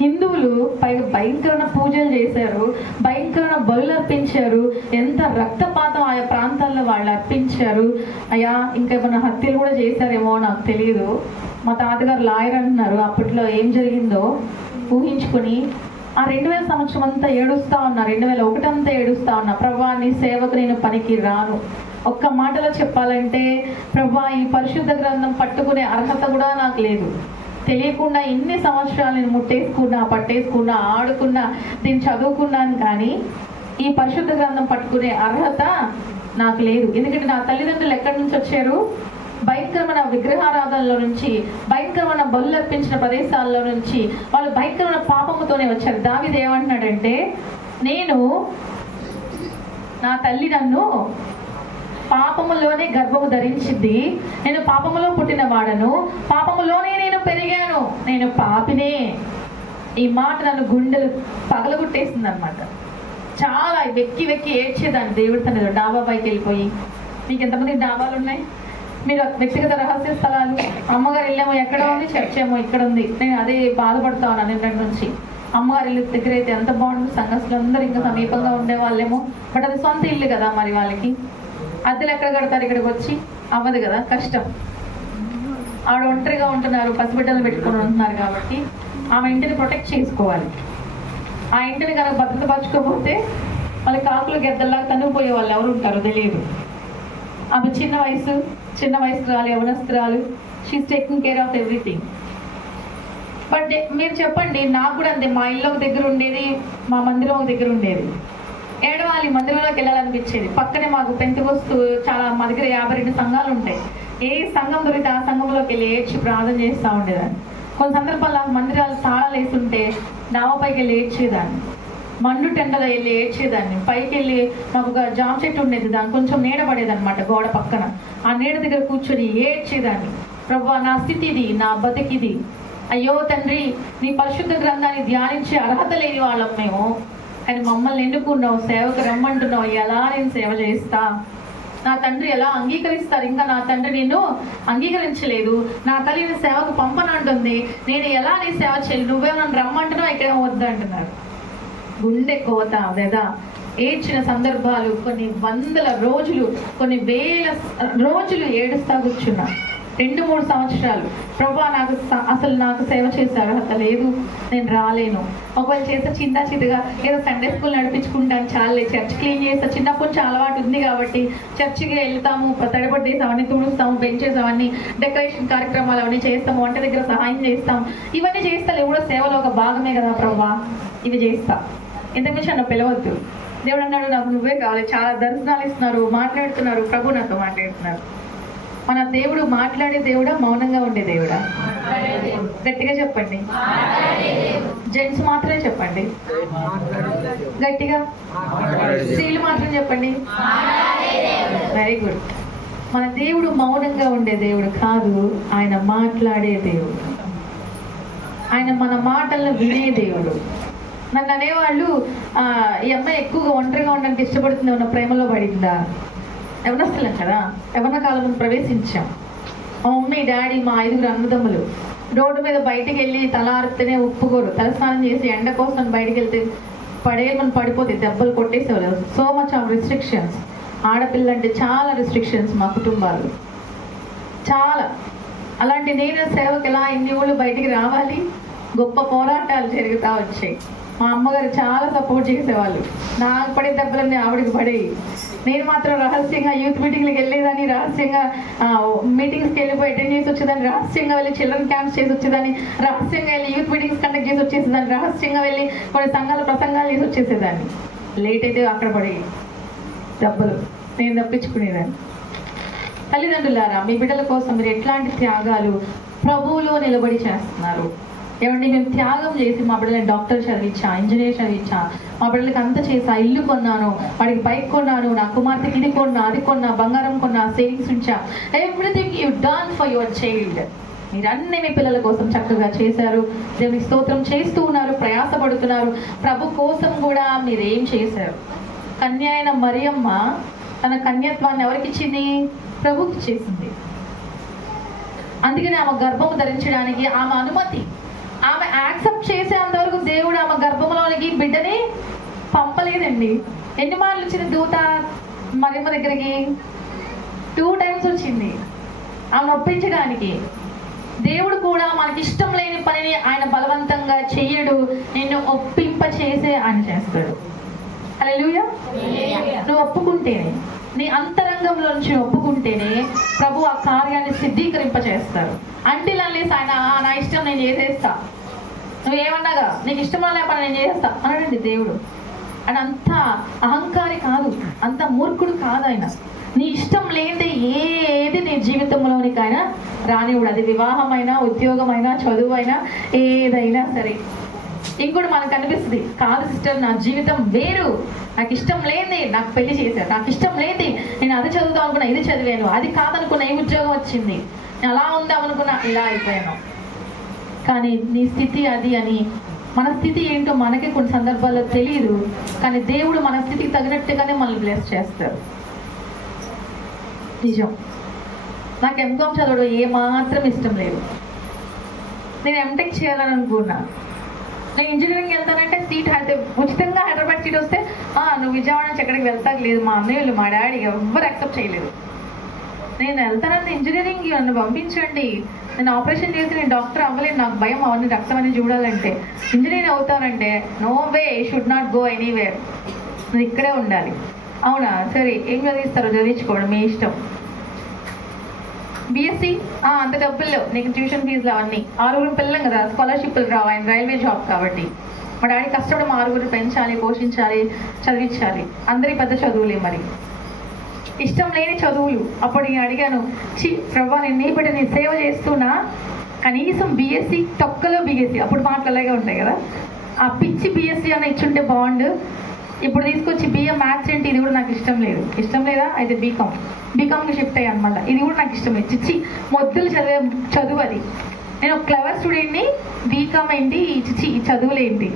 హిందువులు పైగా భయంకరమైన పూజలు చేశారు, భయంకరమైన బలులు అర్పించారు, ఎంత రక్తపాతం ఆయా ప్రాంతాల్లో వాళ్ళు అర్పించారు. అయ్యా ఇంకా ఏమైనా హత్యలు కూడా చేశారేమో నాకు తెలియదు. మా తాతగారు లాయర్ అంటున్నారు, అప్పట్లో ఏం జరిగిందో ఊహించుకొని ఆ 2000 సంవత్సరం అంతా ఏడుస్తూ ఉన్నా, 2001 అంతా ఏడుస్తూ ఉన్నా, ప్రభా నీ సేవకు నేను పనికి రాను. ఒక్క మాటలో చెప్పాలంటే ప్రభా ఈ పరిశుద్ధ గ్రంథం పట్టుకునే అర్హత కూడా నాకు లేదు. తెలియకుండా ఇన్ని సంవత్సరాలు నేను ముట్టేసుకున్నా, పట్టేసుకున్నా, ఆడుకున్నా, నేను చదువుకున్నాను, కానీ ఈ పరిశుద్ధ గ్రంథం పట్టుకునే అర్హత నాకు లేదు. ఎందుకంటే నా తల్లిదండ్రులు ఎక్కడి నుంచి వచ్చారు? భయంకరమైన విగ్రహారాధనలో నుంచి, భయంకరమైన బలులు అర్పించిన ప్రదేశాల్లో నుంచి, వాళ్ళు భయంకరమైన పాపముతోనే వచ్చారు. దావీదు ఏమంటున్నాడంటే, నా తల్లి నన్ను పాపములోనే గర్భము ధరించింది, నేను పాపములో పుట్టిన వాడను, పాపములోనే నేను పెరిగాను, నేను పాపినే. ఈ మాట నన్ను గుండెలు పగలగొట్టేసింది అనమాట. చాలా వెక్కి ఏడ్చేదాన్ని దేవుడి సన్నిధిలో. డాబా పైకి వెళ్ళిపోయి, మీకు ఎంతమంది డాబాలు ఉన్నాయి? మీరు వ్యక్తిగత రహస్య స్థలాలు, అమ్మగారు వెళ్ళామో ఎక్కడ ఉంది, చర్చ్ ఏమో ఇక్కడ ఉంది. నేను అదే బాధపడతా ఉన్నాను నిన్నటి నుంచి. అమ్మగారి ఇల్లు దగ్గర అయితే ఎంత బాగుంటుంది, సంఘస్థులు అందరూ ఇంకా సమీపంగా ఉండే వాళ్ళేమో. బట్ అది సొంత ఇల్లు కదా, మరి వాళ్ళకి అద్దెలు ఎక్కడ కడతారు? ఇక్కడికి వచ్చి అవ్వదు కదా, కష్టం. ఆవిడ ఒంటరిగా ఉంటున్నారు, పసిబిడ్డలు పెట్టుకొని ఉంటున్నారు కాబట్టి ఆమె ఇంటిని ప్రొటెక్ట్ చేసుకోవాలి. ఆ ఇంటిని కనుక భద్రతపరచుకోకపోతే వాళ్ళ కాకులు గెద్దల్లాగా తనుకుపోయే వాళ్ళు ఎవరు ఉంటారో తెలియదు. ఆమె చిన్న వయసురాలు, యవనస్తురాలు, she is taking care of everything. But మీరు చెప్పండి, నాకు కూడా అంతే. మా ఇల్లు ఒక దగ్గర ఉండేది, మా మందిరం ఒక దగ్గర ఉండేది. ఏడవాలి మందిరంలోకి వెళ్ళాలనిపించేది. పక్కనే మాకు పెంతుకొస్తూ మా దగ్గర 52 సంఘాలు ఉంటాయి. ఏ సంఘం దొరికితే ఆ సంఘంలోకి వెళ్ళి ఏడ్చి ప్రార్థన చేస్తూ ఉండేదాన్ని. కొన్ని సందర్భాల్లో మందిరాలు తాళాలు వేస్తుంటే డాబాపైకి వెళ్ళి ఏడ్చేదాన్ని, మండు టెండలో వెళ్ళి ఏడ్చేదాన్ని. పైకి వెళ్ళి మాకు ఒక జామ చెట్టు ఉండేది, దాన్ని కొంచెం నీడ పడేది అనమాట గోడ పక్కన. ఆ నీడ దగ్గర కూర్చొని ఏడ్చేదాన్ని, ప్రభువా నా స్థితి ఇది, నా బతికిది. అయ్యో తండ్రి, నీ పరిశుద్ధ గ్రంథాన్ని ధ్యానించే అర్హత లేని వాళ్ళం మేము, కానీ మమ్మల్ని ఎన్నుకున్నావు, సేవకు రమ్మంటున్నావు, ఎలా నేను సేవ చేస్తా? నా తండ్రి ఎలా అంగీకరిస్తారు? ఇంకా నా తండ్రి నేను అంగీకరించలేదు, నా తల్లి నీ సేవకు పంపనంటుంది, నేను ఎలా నీ సేవ చేయలేదు, నువ్వే నన్ను రమ్మంటున్నావు, ఇక్కడ వద్దు అంటున్నారు. గుండె కోత లేదా ఏడ్చిన సందర్భాలు, కొన్ని వందల రోజులు, కొన్ని వేల రోజులు ఏడుస్తా కూర్చున్నా. 2-3 సంవత్సరాలు ప్రభా నాకు సేవ చేసే అర్హత లేదు, నేను రాలేను. ఒకవేళ చేస్తే చిన్నగా ఏదో సండే స్కూల్ నడిపించుకుంటాను, చాలే, చర్చ్ క్లీన్ చేస్తా, చిన్నప్పుడు చాలా అలవాటు ఉంది కాబట్టి చర్చికి వెళ్తాము, తడిపట్టేసి అవన్నీ తుడుస్తాము, బెంచెస్ అవన్నీ డెకరేషన్ కార్యక్రమాలు అవన్నీ చేస్తాము, వంట దగ్గర సహాయం చేస్తాం, ఇవన్నీ చేస్తా. కూడా సేవలో ఒక భాగమే కదా ప్రభా, ఇవి చేస్తా, ఇంతకుమించి నన్ను పిలవద్దు. దేవుడు అన్నాడు, నాకు నువ్వే కావాలి. చాలా దర్శనాలు ఇస్తున్నారు, మాట్లాడుతున్నారు, ప్రభు నాతో మాట్లాడుతున్నారు. మన దేవుడు మాట్లాడే దేవుడా, మౌనంగా ఉండే దేవుడా? గట్టిగా చెప్పండి. జెంట్స్ మాత్రమే చెప్పండి, గట్టిగా. స్త్రీలు మాత్రం చెప్పండి. Very good. మన దేవుడు మౌనంగా ఉండే దేవుడు కాదు, ఆయన మాట్లాడే దేవుడు. ఆయన మన మాటలను వినే దేవుడు. నన్ను అనేవాళ్ళు, ఈ అమ్మాయి ఎక్కువగా ఒంటరిగా ఉండడానికి ఇష్టపడుతుంది, ఉన్న ప్రేమలో పడిందా? యవనస్తులం కదా, యవన కాలం ప్రవేశించాం. మా మమ్మీ, డాడీ, మా 5 అన్నదమ్ములు రోడ్డు మీద బయటికి వెళ్ళి తలారితేనే ఒప్పుకోరు. తలస్నానం చేసి ఎండ కోసం బయటికి వెళ్తే పడేమని పడిపోతే దెబ్బలు కొట్టేసేవాళ్ళు. So much of restrictions. ఆడపిల్ల అంటే చాలా రిస్ట్రిక్షన్స్ మా కుటుంబాలు, చాలా. అలాంటి నేను సేవకు ఎలా ఇన్ని ఊళ్ళు బయటికి రావాలి, గొప్ప పోరాటాలు జరుగుతూ వచ్చాయి. మా అమ్మగారు చాలా సపోర్ట్ చేసేవాళ్ళు. నాకు పడే దెబ్బలన్నీ ఆవిడకి పడేవి. నేను మాత్రం రహస్యంగా యూత్ మీటింగ్లకు వెళ్ళేదాన్ని, రహస్యంగా మీటింగ్స్కి వెళ్ళిపోయి అటెండ్ చేసి వచ్చేదాన్ని, రహస్యంగా వెళ్ళి చిల్డ్రన్ క్యాంప్స్ చేసి వచ్చేదాన్ని, రహస్యంగా వెళ్ళి యూత్ మీటింగ్స్ కండక్ట్ చేసి వచ్చేసేదాన్ని, రహస్యంగా వెళ్ళి కొన్ని సంఘాల ప్రసంగాలు చేసి వచ్చేసేదాన్ని. లేట్ అయితే అక్కడ పడేవి. డబ్బులు నేను తప్పించుకునేదాన్ని. తల్లిదండ్రులారా, మీ బిడ్డల కోసం మీరు ఎట్లాంటి త్యాగాలు ప్రభువులో నిలబడి చేస్తున్నారు? ఏమండి, మేము త్యాగం చేసి మా బిడ్డలని డాక్టర్ చదివించా, ఇంజనీర్ చదివించా, మా బిడ్డలకి అంత చేసా, ఇల్లు కొన్నాను, వాడికి బైక్ కొన్నాను, నా కుమార్తెకి ఇది కొన్నా, అది కొన్నా, బంగారం కొన్నా, సేవింగ్స్ ఉంచా. Everything you done for your child. మీరన్నీ మీ పిల్లల కోసం చక్కగా చేశారు. దేవుని స్తోత్రం చేస్తూ ఉన్నారు, ప్రయాసపడుతున్నారు. ప్రభు కోసం కూడా మీరేం చేశారు? కన్య అయిన మరియమ్మ తన కన్యత్వాన్ని ఎవరికి ఇచ్చింది? ప్రభుకి చేసింది. అందుకని ఆమె గర్భము ధరించడానికి ఆమె అనుమతి, ఆమె యాక్సెప్ట్ చేసేంతవరకు దేవుడు ఆమె గర్భంలోనికి బిడ్డని పంపలేదండి. ఎన్ని మార్లు వచ్చింది దూత మరియమ్మ దగ్గరికి? 2 times వచ్చింది ఆమెను ఒప్పించడానికి. దేవుడు కూడా మనకి ఇష్టం లేని పనిని ఆయన బలవంతంగా చెయ్యడు, నిన్ను ఒప్పింప చేసే ఆయన చేస్తాడు. హల్లెలూయా. నువ్వు ఒప్పుకుంటేనే, నీ అంతరంగంలో నుంచి ఒప్పుకుంటేనే ప్రభు ఆ కార్యాన్ని సిద్ధీకరింప చేస్తారు. అంటిల్ అన్లెస్ ఆయన నా ఇష్టం నేను చేసేస్తా, నువ్వేమన్నాగా నీకు ఇష్టం లేకపోతే నేను చేసేస్తా అన్నాడండి దేవుడు. ఆయన అంత అహంకారి కాదు, అంత మూర్ఖుడు కాదు ఆయన. నీ ఇష్టం లేనిదే ఏది నీ జీవితంలోనికి ఆయన రానివ్వడు. అది వివాహమైనా, ఉద్యోగమైనా, చదువైనా, ఏదైనా సరే. ఇంకోటి మనకు అనిపిస్తుంది, కాదు సిస్టర్ నా జీవితం వేరు, నాకు ఇష్టం లేనిది నాకు పెళ్లి చేశారు, నాకు ఇష్టం లేనిది నేను అది చదువుతాం అనుకున్నా, ఇది చదివాను, అది కాదనుకున్నా ఈ ఉద్యోగం వచ్చింది, నేను అలా ఉందామనుకున్నా ఇలా అయిపోయాను. కానీ నీ స్థితి అది అని, మన స్థితి ఏంటో మనకి కొన్ని సందర్భాల్లో తెలియదు. కానీ దేవుడు మన స్థితికి తగినట్టుగానే మనల్ని బ్లెస్ చేస్తారు. నిజం. నాకు ఎంకామ్ చదవడం ఏమాత్రం ఇష్టం లేదు. నేను ఎంటెక్ చేయాలని అనుకున్నా. నేను ఇంజనీరింగ్ వెళ్తానంటే సీట్ ఉచితంగా హైదరాబాద్ సీట్ వస్తే నువ్వు విజయవాడ నుంచి ఎక్కడికి వెళ్తాకు లేదు, మా అన్నయ్యలు మా డాడీ ఎవ్వరు యాక్సెప్ట్ చేయలేదు. నేను వెళ్తానని ఇంజనీరింగ్ నన్ను పంపించండి, నేను ఆపరేషన్ చేసి నేను డాక్టర్ అవ్వలేను, నాకు భయం అవన్నీ రక్తం అని చూడాలంటే. ఇంజనీర్ అవుతానంటే no way, should not go anywhere, నువ్వు ఇక్కడే ఉండాలి. అవునా సరే, ఏం చదివిస్తారో చదివించుకోవడం మీ ఇష్టం. బీఎస్సీ అంత డబ్బుల్లో నీకు ట్యూషన్ ఫీజులు అవన్నీ. 6 పిల్లలం కదా, స్కాలర్షిప్లు రావు, ఆయన రైల్వే జాబ్ కాబట్టి. మా డాడీ కష్టపడి 6 పెంచాలి, పోషించాలి, చదివించాలి. అందరి పెద్ద చదువులే మరి, ఇష్టం లేని చదువులు. అప్పుడు నేను అడిగాను, ప్రభా నేను నీ బిడ్డ నీ సేవ చేస్తున్నా, కనీసం బీఎస్సీ తొక్కలో బీఎస్సీ, అప్పుడు మాటలు అలాగే ఉంటాయి కదా, ఆ పిచ్చి బీఎస్సీ అన్న ఇచ్చుంటే బాగుండు. ఇప్పుడు తీసుకొచ్చి బిఏ మ్యాథ్స్ ఏంటి, ఇది కూడా నాకు ఇష్టం లేదు. ఇష్టం లేదా అయితే బీకామ్కి షిఫ్ట్ అయ్యాను మళ్ళీ, ఇది కూడా నాకు ఇష్టం లేదు. చిచ్చి మొద్దులు చదువు అది. నేను ఒక క్లవర్ స్టూడెంట్ని, బీకామ్ ఏంటి ఈ చదువులు ఏంటి.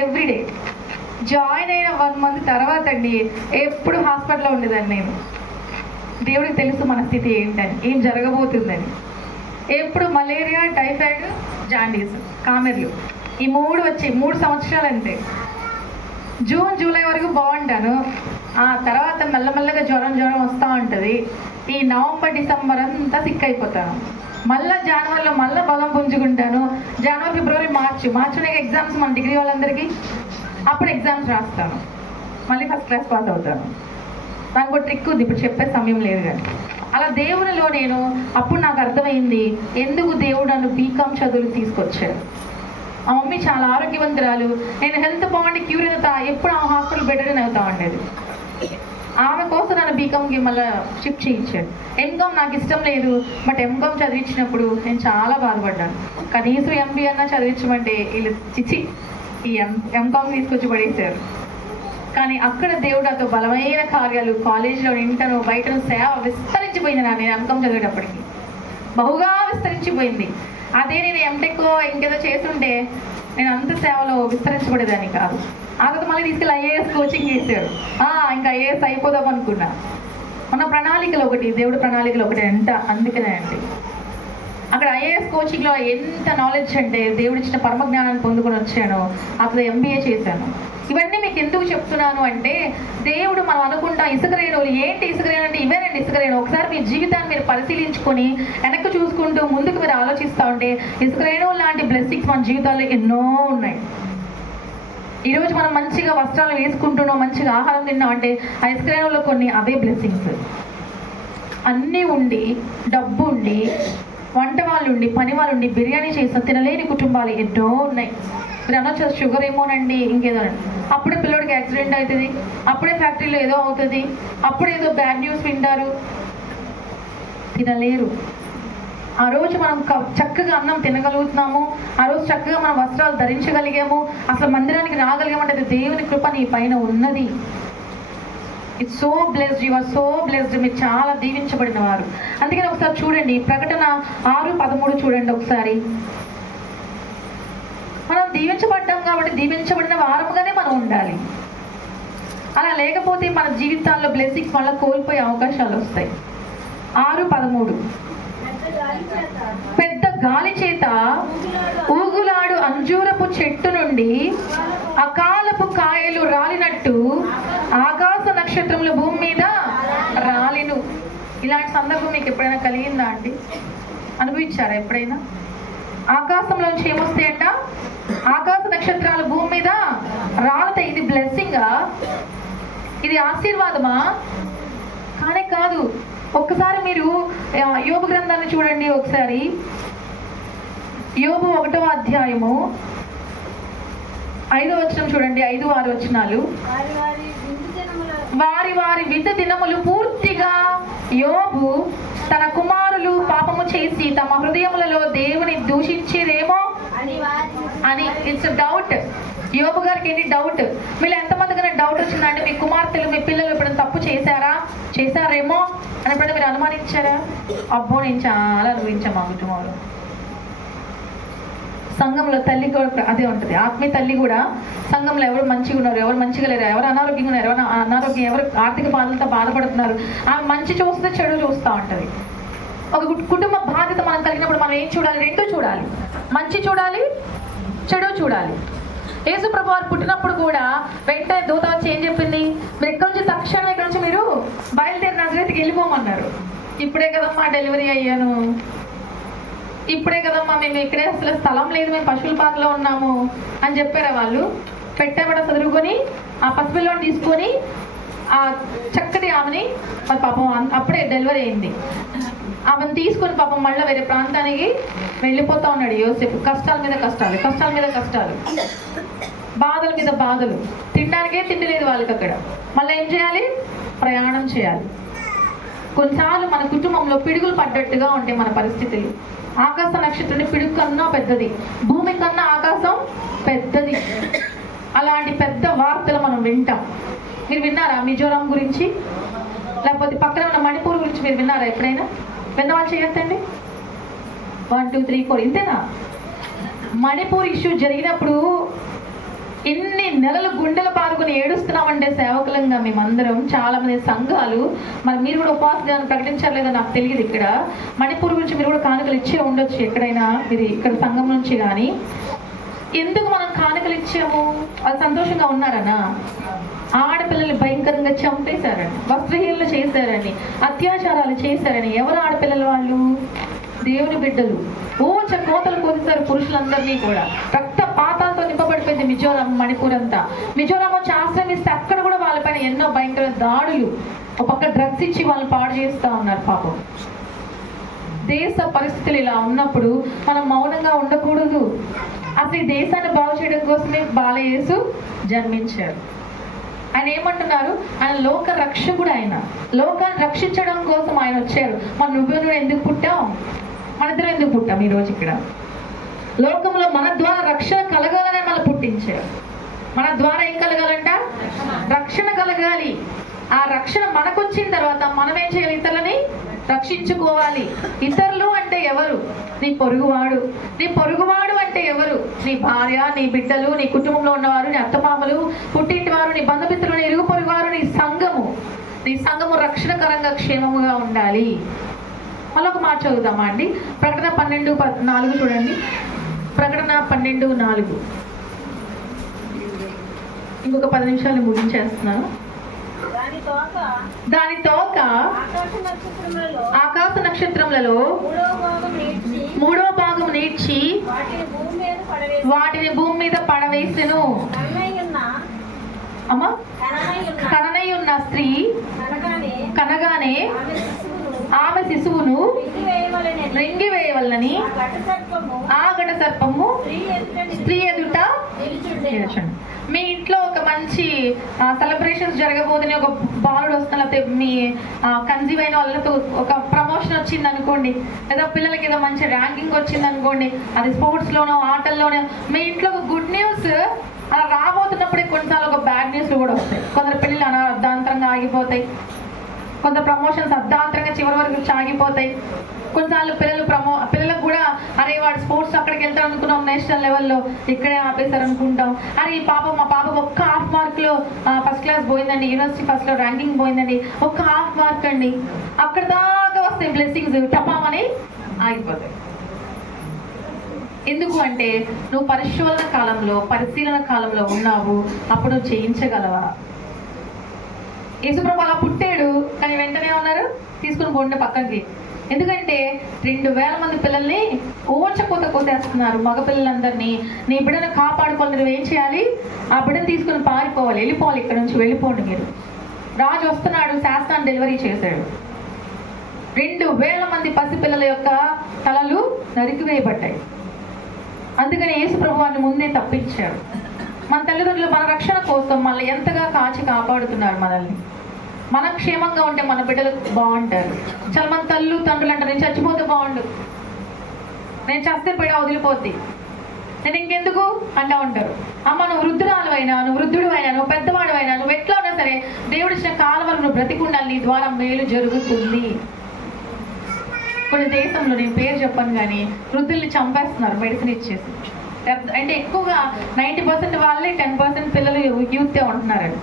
ఎవ్రీడే జాయిన్ అయిన 1 month తర్వాత అండి ఎప్పుడు హాస్పిటల్లో ఉండేదాన్ని నేను. దేవుడికి తెలుసు మన స్థితి ఏంటని, ఏం జరగబోతుందని. ఎప్పుడు మలేరియా, టైఫాయిడ్, జాండీస్, కామెర్లు, ఈ 3 వచ్చి 3 సంవత్సరాలు అంతే. జూన్ జూలై వరకు బాగుంటాను, ఆ తర్వాత మెల్లమెల్లగా జ్వరం వస్తూ ఉంటుంది. ఈ నవంబర్ డిసెంబర్ అంతా సిక్ అయిపోతాను. మళ్ళీ జనవరిలో మళ్ళీ బలం పుంజుకుంటాను. జనవరి ఫిబ్రవరి మార్చిలో ఎగ్జామ్స్ మన డిగ్రీ వాళ్ళందరికీ, అప్పుడు ఎగ్జామ్స్ రాస్తాను, మళ్ళీ ఫస్ట్ క్లాస్ పాస్ అవుతాను. నాకు ఒక ట్రిక్ ఉంది, ఇప్పుడు చెప్పే సమయం లేదు కానీ. అలా దేవునిలో నేను అప్పుడు నాకు అర్థమైంది ఎందుకు దేవుడు నన్ను బీకామ్ చదువులు తీసుకొచ్చాడు. ఆ మమ్మీ చాలా ఆరోగ్యవంతురాలు, నేను హెల్త్ బాగుండి క్యూర్ అవుతా, ఎప్పుడు ఆ హాస్పిటల్ బెటర్ అవుతా ఉండేది. ఆమె కోసం నన్ను బీకామ్కి మళ్ళీ షిఫ్ట్ చేయించాడు. ఎంకామ్ నాకు ఇష్టం లేదు, బట్ ఎంకామ్ చదివించినప్పుడు నేను చాలా బాధపడ్డాను. కనీసం ఎంబీ అన్నా చదివించమంటే వీళ్ళు చిచ్చి ఈ ఎంకామ్ తీసుకొచ్చి పడేశారు. కానీ అక్కడ దేవుడు నాతో బలమైన కార్యాలు, కాలేజీలో ఇంటను బయటను సేవ విస్తరించిపోయింది. నేను ఎంకామ్ చదివేటప్పటికి బహుగా విస్తరించిపోయింది. అదే నేను ఎంటెక్ ఇంకేదో చేస్తుంటే నేను అంత సేవలో విస్తరించబడేదాన్ని కాదు. ఆ తర్వాత మళ్ళీ తీసుకెళ్ళి ఐఏఎస్ కోచింగ్ చేశారు. ఇంకా ఐఏఎస్ అయిపోదాం అనుకున్నా. మన ప్రణాళికలు ఒకటి, దేవుడి ప్రణాళికలు ఒకటి అంట. అందుకనే అండి అక్కడ ఐఏఎస్ కోచింగ్లో ఎంత నాలెడ్జ్ అంటే దేవుడు ఇచ్చిన పరమజ్ఞానాన్ని పొందుకొని వచ్చాను. అక్కడ ఎంబీఏ చేశాను. ఇవన్నీ మీకు ఎందుకు చెప్తున్నాను అంటే, దేవుడు మనం అనుకుంటాం ఇసుక రేణువులు ఏంటి, ఇసుక రేణువు అంటే ఇవేనండి ఇసుక రేణువు. ఒకసారి మీ జీవితాన్ని మీరు పరిశీలించుకొని వెనక్కి చూసుకుంటూ ముందుకు మీరు ఆలోచిస్తూ ఉంటే ఇసుక రేణువులు లాంటి బ్లెస్సింగ్స్ మన జీవితాల్లో ఎన్నో ఉన్నాయి. ఈరోజు మనం మంచిగా వస్త్రాలు వేసుకుంటున్నాం, మంచిగా ఆహారం తిన్నాం అంటే ఆ ఇసుక రేణువులో కొన్ని అవే బ్లెస్సింగ్స్. అన్నీ ఉండి, డబ్బు ఉండి, వంట వాళ్ళు ఉండి, పని వాళ్ళు ఉండి, బిర్యానీ చేసిన తినలేని కుటుంబాలు ఎన్నో ఉన్నాయి. మీరు అనొచ్చు షుగర్ ఏమోనండి, ఇంకేదోనండి. అప్పుడే పిల్లోడికి యాక్సిడెంట్ అవుతుంది, అప్పుడే ఫ్యాక్టరీలో ఏదో అవుతుంది, అప్పుడే ఏదో బ్యాడ్ న్యూస్ వింటారు, తినలేరు. ఆ రోజు మనం చక్కగా అన్నం తినగలుగుతున్నాము, ఆ రోజు చక్కగా మనం వస్త్రాలు ధరించగలిగాము, అసలు మందిరానికి రాగలిగామంటే అది దేవుని కృప నీ పైన ఉన్నది. It's so blessed, you are so blessed. మీరు చాలా దీవించబడిన వారు. అందుకని ఒకసారి చూడండి, ప్రకటన 6:13 చూడండి ఒకసారి. మనం దీవించబడ్డాం కాబట్టి దీవించబడిన వారముగానే మనం ఉండాలి. అలా లేకపోతే మన జీవితాల్లో బ్లెస్సింగ్స్ మళ్ళీ కోల్పోయే అవకాశాలు వస్తాయి. 6:13 పెద్ద గాలి చేత ఊగులాడు అంజూరపు చెట్టు నుండి అకాలపు కాయలు రాలినట్టు ఆకాశ నక్షత్రముల భూమి మీద రాలిను. ఇలాంటి సందర్భం మీకు ఎప్పుడైనా కలిగిందా అండి? అనుభవించారా ఎప్పుడైనా? ఆకాశంలోంచి ఏమొస్తాయంట? ఆకాశ నక్షత్రాలు భూమి మీద రాలుతాయి. ఇది బ్లెస్సింగా? ఇది ఆశీర్వాదమా? కానే కాదు. ఒక్కసారి మీరు యోబు గ్రంథాన్ని చూడండి ఒకసారి. యోబు 1వ అధ్యాయము 5వ వచనం చూడండి, 5-6 వచనాలు. వారి వారి వింత దినములు పూర్తిగా యోబు తన కుమారులు పాపము చేసి తమ హృదయములలో దేవుని దూషించిరేమో అని. It's doubt. యోబు గారికి ఏంటి డౌట్? మీరు ఎంతమందికైనా డౌట్ వచ్చిందంటే మీ కుమార్తెలు, మీ పిల్లలు ఎప్పుడైనా తప్పు చేశారేమో అని ఎప్పుడైనా మీరు అనుమానించారా? అబ్బో, నేను చాలా అనుభవించాను మా కుటుంబంలో. సంఘంలో తల్లి కూడా అదే ఉంటుంది. ఆత్మీయ తల్లి కూడా సంఘంలో ఎవరు మంచిగా ఉన్నారు, ఎవరు మంచిగా లేరు, ఎవరు అనారోగ్యంగా ఉన్నారు, ఎవరు ఆర్థిక బాధలతో బాధపడుతున్నారు, ఆ మంచి చూస్తే చెడు చూస్తూ ఉంటుంది. ఒక కుటుంబ బాధ్యత మనం కలిగినప్పుడు మనం ఏం చూడాలి? రెండూ చూడాలి. మంచి చూడాలి, చెడు చూడాలి. యేసు ప్రభు వారు పుట్టినప్పుడు కూడా వెంటనే దూత వచ్చి ఏం చెప్పింది? మీరు ఎక్కడి నుంచి తక్షణం ఇక్కడ నుంచి మీరు బయలుదేరి నజరేతుకి వెళ్ళిపోమన్నారు. ఇప్పుడే కదమ్మా డెలివరీ అయ్యాను, ఇప్పుడే కదమ్మా మేము ఇక్కడే, అసలు స్థలం లేదు, మేము పశువుల పాకలో ఉన్నాము అని చెప్పారా వాళ్ళు? పెట్టబడ చదువుకొని ఆ పసిపిల్లని తీసుకొని ఆ చక్కటి ఆమెని, పాపం అప్పుడే డెలివరీ అయింది, ఆమెను తీసుకొని పాపం మళ్ళీ వేరే ప్రాంతానికి వెళ్ళిపోతా ఉన్నాడు యోసేపు. కష్టాల మీద కష్టాలు, కష్టాల మీద కష్టాలు, బాధల మీద బాధలు. తినడానికే తిండి లేదు వాళ్ళకి అక్కడ. మళ్ళీ ఏం చేయాలి? ప్రయాణం చేయాలి. కొన్నిసార్లు మన కుటుంబంలో పిడుగులు పడ్డట్టుగా ఉంటాయి మన పరిస్థితులు. ఆకాశ నక్షత్రాన్ని పిడుగు కన్నా పెద్దది, భూమి కన్నా ఆకాశం పెద్దది. అలాంటి పెద్ద వార్తలు మనం వింటాం. మీరు విన్నారా మిజోరాం గురించి? లేకపోతే పక్కన ఉన్న మణిపూర్ గురించి మీరు విన్నారా ఎప్పుడైనా? విన్నవాళ్ళు చేయొద్దండి. 1 2 3 4 ఇంతేనా? మణిపూర్ ఇష్యూ జరిగినప్పుడు ఎన్ని నెలలు గుండెలు పారుకుని ఏడుస్తున్నామంటే సేవకులంగా మేమందరం, చాలా మంది సంఘాలు. మరి మీరు కూడా ఉపవాసాన్ని ప్రకటించలేదో నాకు తెలియదు. ఇక్కడ మణిపూర్ గురించి మీరు కూడా కానుకలు ఇచ్చే ఉండొచ్చు ఎక్కడైనా, మీరు ఇక్కడ సంఘం నుంచి. కానీ ఎందుకు మనం కానుకలు ఇచ్చాము? అది సంతోషంగా ఉన్నారనా? ఆడపిల్లలు భయంకరంగా చంపేశారని, వస్త్రహీనలు చేశారని, అత్యాచారాలు చేశారని. ఎవరు ఆడపిల్లలు? వాళ్ళు దేవుని బిడ్డలు. కోతలు కోసేశారు పురుషులందరినీ కూడా. రక్త పాతాలతో నింపబడిపోయింది మిజోరాం, మణిపూర్ అంతా. మిజోరాం వచ్చి ఆశ్రమిస్తే అక్కడ కూడా వాళ్ళపైన ఎన్నో భయంకర దాడులు. ఒక పక్క డ్రగ్స్ ఇచ్చి వాళ్ళని పాడు చేస్తూ ఉన్నారు పాపం. దేశ పరిస్థితులు ఇలా ఉన్నప్పుడు మనం మౌనంగా ఉండకూడదు. అసలు ఈ దేశాన్ని బాగు చేయడం కోసమే బాలయేసు జన్మించారు. ఆయన ఏమంటున్నారు? ఆయన లోక రక్షకుడు. ఆయన లోకాన్ని రక్షించడం కోసం ఆయన వచ్చారు. మన నువ్వు ఎందుకు పుట్టాం? మన ఇద్దరం ఎందుకు పుట్టాం ఈరోజు ఇక్కడ? లోకంలో మన ద్వారా రక్షణ కలగాలనే మనం పుట్టించారు. మన ద్వారా ఏం కలగాలంట? రక్షణ కలగాలి. ఆ రక్షణ మనకు వచ్చిన తర్వాత మనం ఏం చేయాలి? ఇతరులని రక్షించుకోవాలి. ఇతరులు అంటే ఎవరు? నీ పొరుగువాడు. నీ పొరుగువాడు అంటే ఎవరు? నీ భార్య, నీ బిడ్డలు, నీ కుటుంబంలో ఉన్నవారు, నీ అత్తమామలు, పుట్టింటి వారు, నీ బంధుమిత్రులు, నీ ఇరుగు పొరుగు వారు, నీ సంఘము. నీ సంఘము రక్షణకరంగా క్షేమముగా ఉండాలి. మళ్ళీ ఒక మాట చదువుదామా అండి? ప్రకటన 12:4 చూడండి. ప్రకటన 12:4. ఇంకొక 10 నిమిషాలు ముగించేస్తున్నాను. దాని తోక ఆకాశ నక్షత్రములలో 3వ భాగం నేర్చి వాటిని భూమి మీద పడవేసెను. అమ్మా, కననయ్యున్న స్త్రీ కనగానే ఆమె శిశువును మృంగివేయవలనని ఆ ఘట సర్పము స్త్రీ ఎదుట నిలుచుండెను. మీ ఇంట్లో ఒక మంచి సెలబ్రేషన్స్ జరగబోదని ఒక బాలుడు వస్తున్నా, లేకపోతే మీ కన్సీవ్ అయిన వాళ్ళతో ఒక ప్రమోషన్ వచ్చింది అనుకోండి, లేదా పిల్లలకి ఏదో మంచి ర్యాంకింగ్ వచ్చింది అనుకోండి, అది స్పోర్ట్స్లోనో ఆటల్లోనో, మీ ఇంట్లో ఒక గుడ్ న్యూస్ అలా రాబోతున్నప్పుడే కొన్నిసార్లు ఒక బ్యాడ్ న్యూస్లు కూడా వస్తాయి. కొందరు పెళ్ళిళ్ళు అర్ధాంతరంగా ఆగిపోతాయి, కొంత ప్రమోషన్స్ అర్ధాంతరంగా చివరి వరకు ఆగిపోతాయి. కొన్నిసార్లు పిల్లలకు కూడా అరే వాడు స్పోర్ట్స్ అక్కడికి వెళ్తారు అనుకున్నాం, నేషనల్ లెవెల్లో ఇక్కడే ఆపేశారు అనుకుంటాం. అరే ఈ మా పాపకు ఒక్క హాఫ్ మార్క్లో ఫస్ట్ క్లాస్ పోయిందండి, యూనివర్సిటీ ఫస్ట్లో ర్యాంకింగ్ పోయిందండి, ఒక్క హాఫ్ మార్క్ అండి, అక్కడ దాకా వస్తాయి బ్లెస్సింగ్స్, టపామని ఆగిపోతాయి. ఎందుకు అంటే నువ్వు పరిశీలన కాలంలో ఉన్నావు. అప్పుడు నువ్వు చేయించగలవా? యేసుప్రభు అలా పుట్టాడు, కానీ వెంటనే ఉన్నారు తీసుకుని పోండి పక్కకి. ఎందుకంటే 2000 మంది పిల్లల్ని ఓచకోత కోసేస్తున్నారు, మగ పిల్లలందరినీ. నీ బిడ్డను కాపాడుకోవాలి, నువ్వు ఏం చేయాలి? ఆ బిడ్డను తీసుకుని పారిపోవాలి, వెళ్ళిపోవాలి, ఇక్కడ నుంచి వెళ్ళిపోండి మీరు. రాజు వస్తున్నాడు, శాస్త్రాన్ని డెలివరీ చేశాడు. 2000 మంది పసిపిల్లల యొక్క తలలు నరికివేయబడ్డాయి. అందుకని యేసుప్రభు వారిని ముందే తప్పించాడు. మన తల్లిదండ్రులు మన రక్షణ కోసం మనల్ని ఎంతగా కాపాడుతున్నారు. మన క్షేమంగా ఉంటే మన బిడ్డలు బాగుంటారు. చాలా మంది తండ్రులు అంటారు, నేను చచ్చిపోతే బాగుండు, నేను చస్తే బిడ్డ వదిలిపోద్ది, నేను ఇంకెందుకు అంటూ ఉంటారు. అమ్మ నువ్వు వృద్ధురాలు అయినా, నువ్వు వృద్ధుడు అయినా, నువ్వు పెద్దవాడు అయినా, నువ్వు ఎట్లా ఉన్నా సరే దేవుడు ఇచ్చిన కాలం వరకు నువ్వు బ్రతికుండాలి, నీ ద్వారా మేలు జరుగుతుంది. కొన్ని దేశంలో, నేను పేరు చెప్పను కానీ, వృద్ధుల్ని చంపేస్తున్నారు మెడిసిన్ ఇచ్చేసి. అంటే ఎక్కువగా 90% వాళ్ళే, 10% పిల్లలు యూతే ఉంటున్నారండి.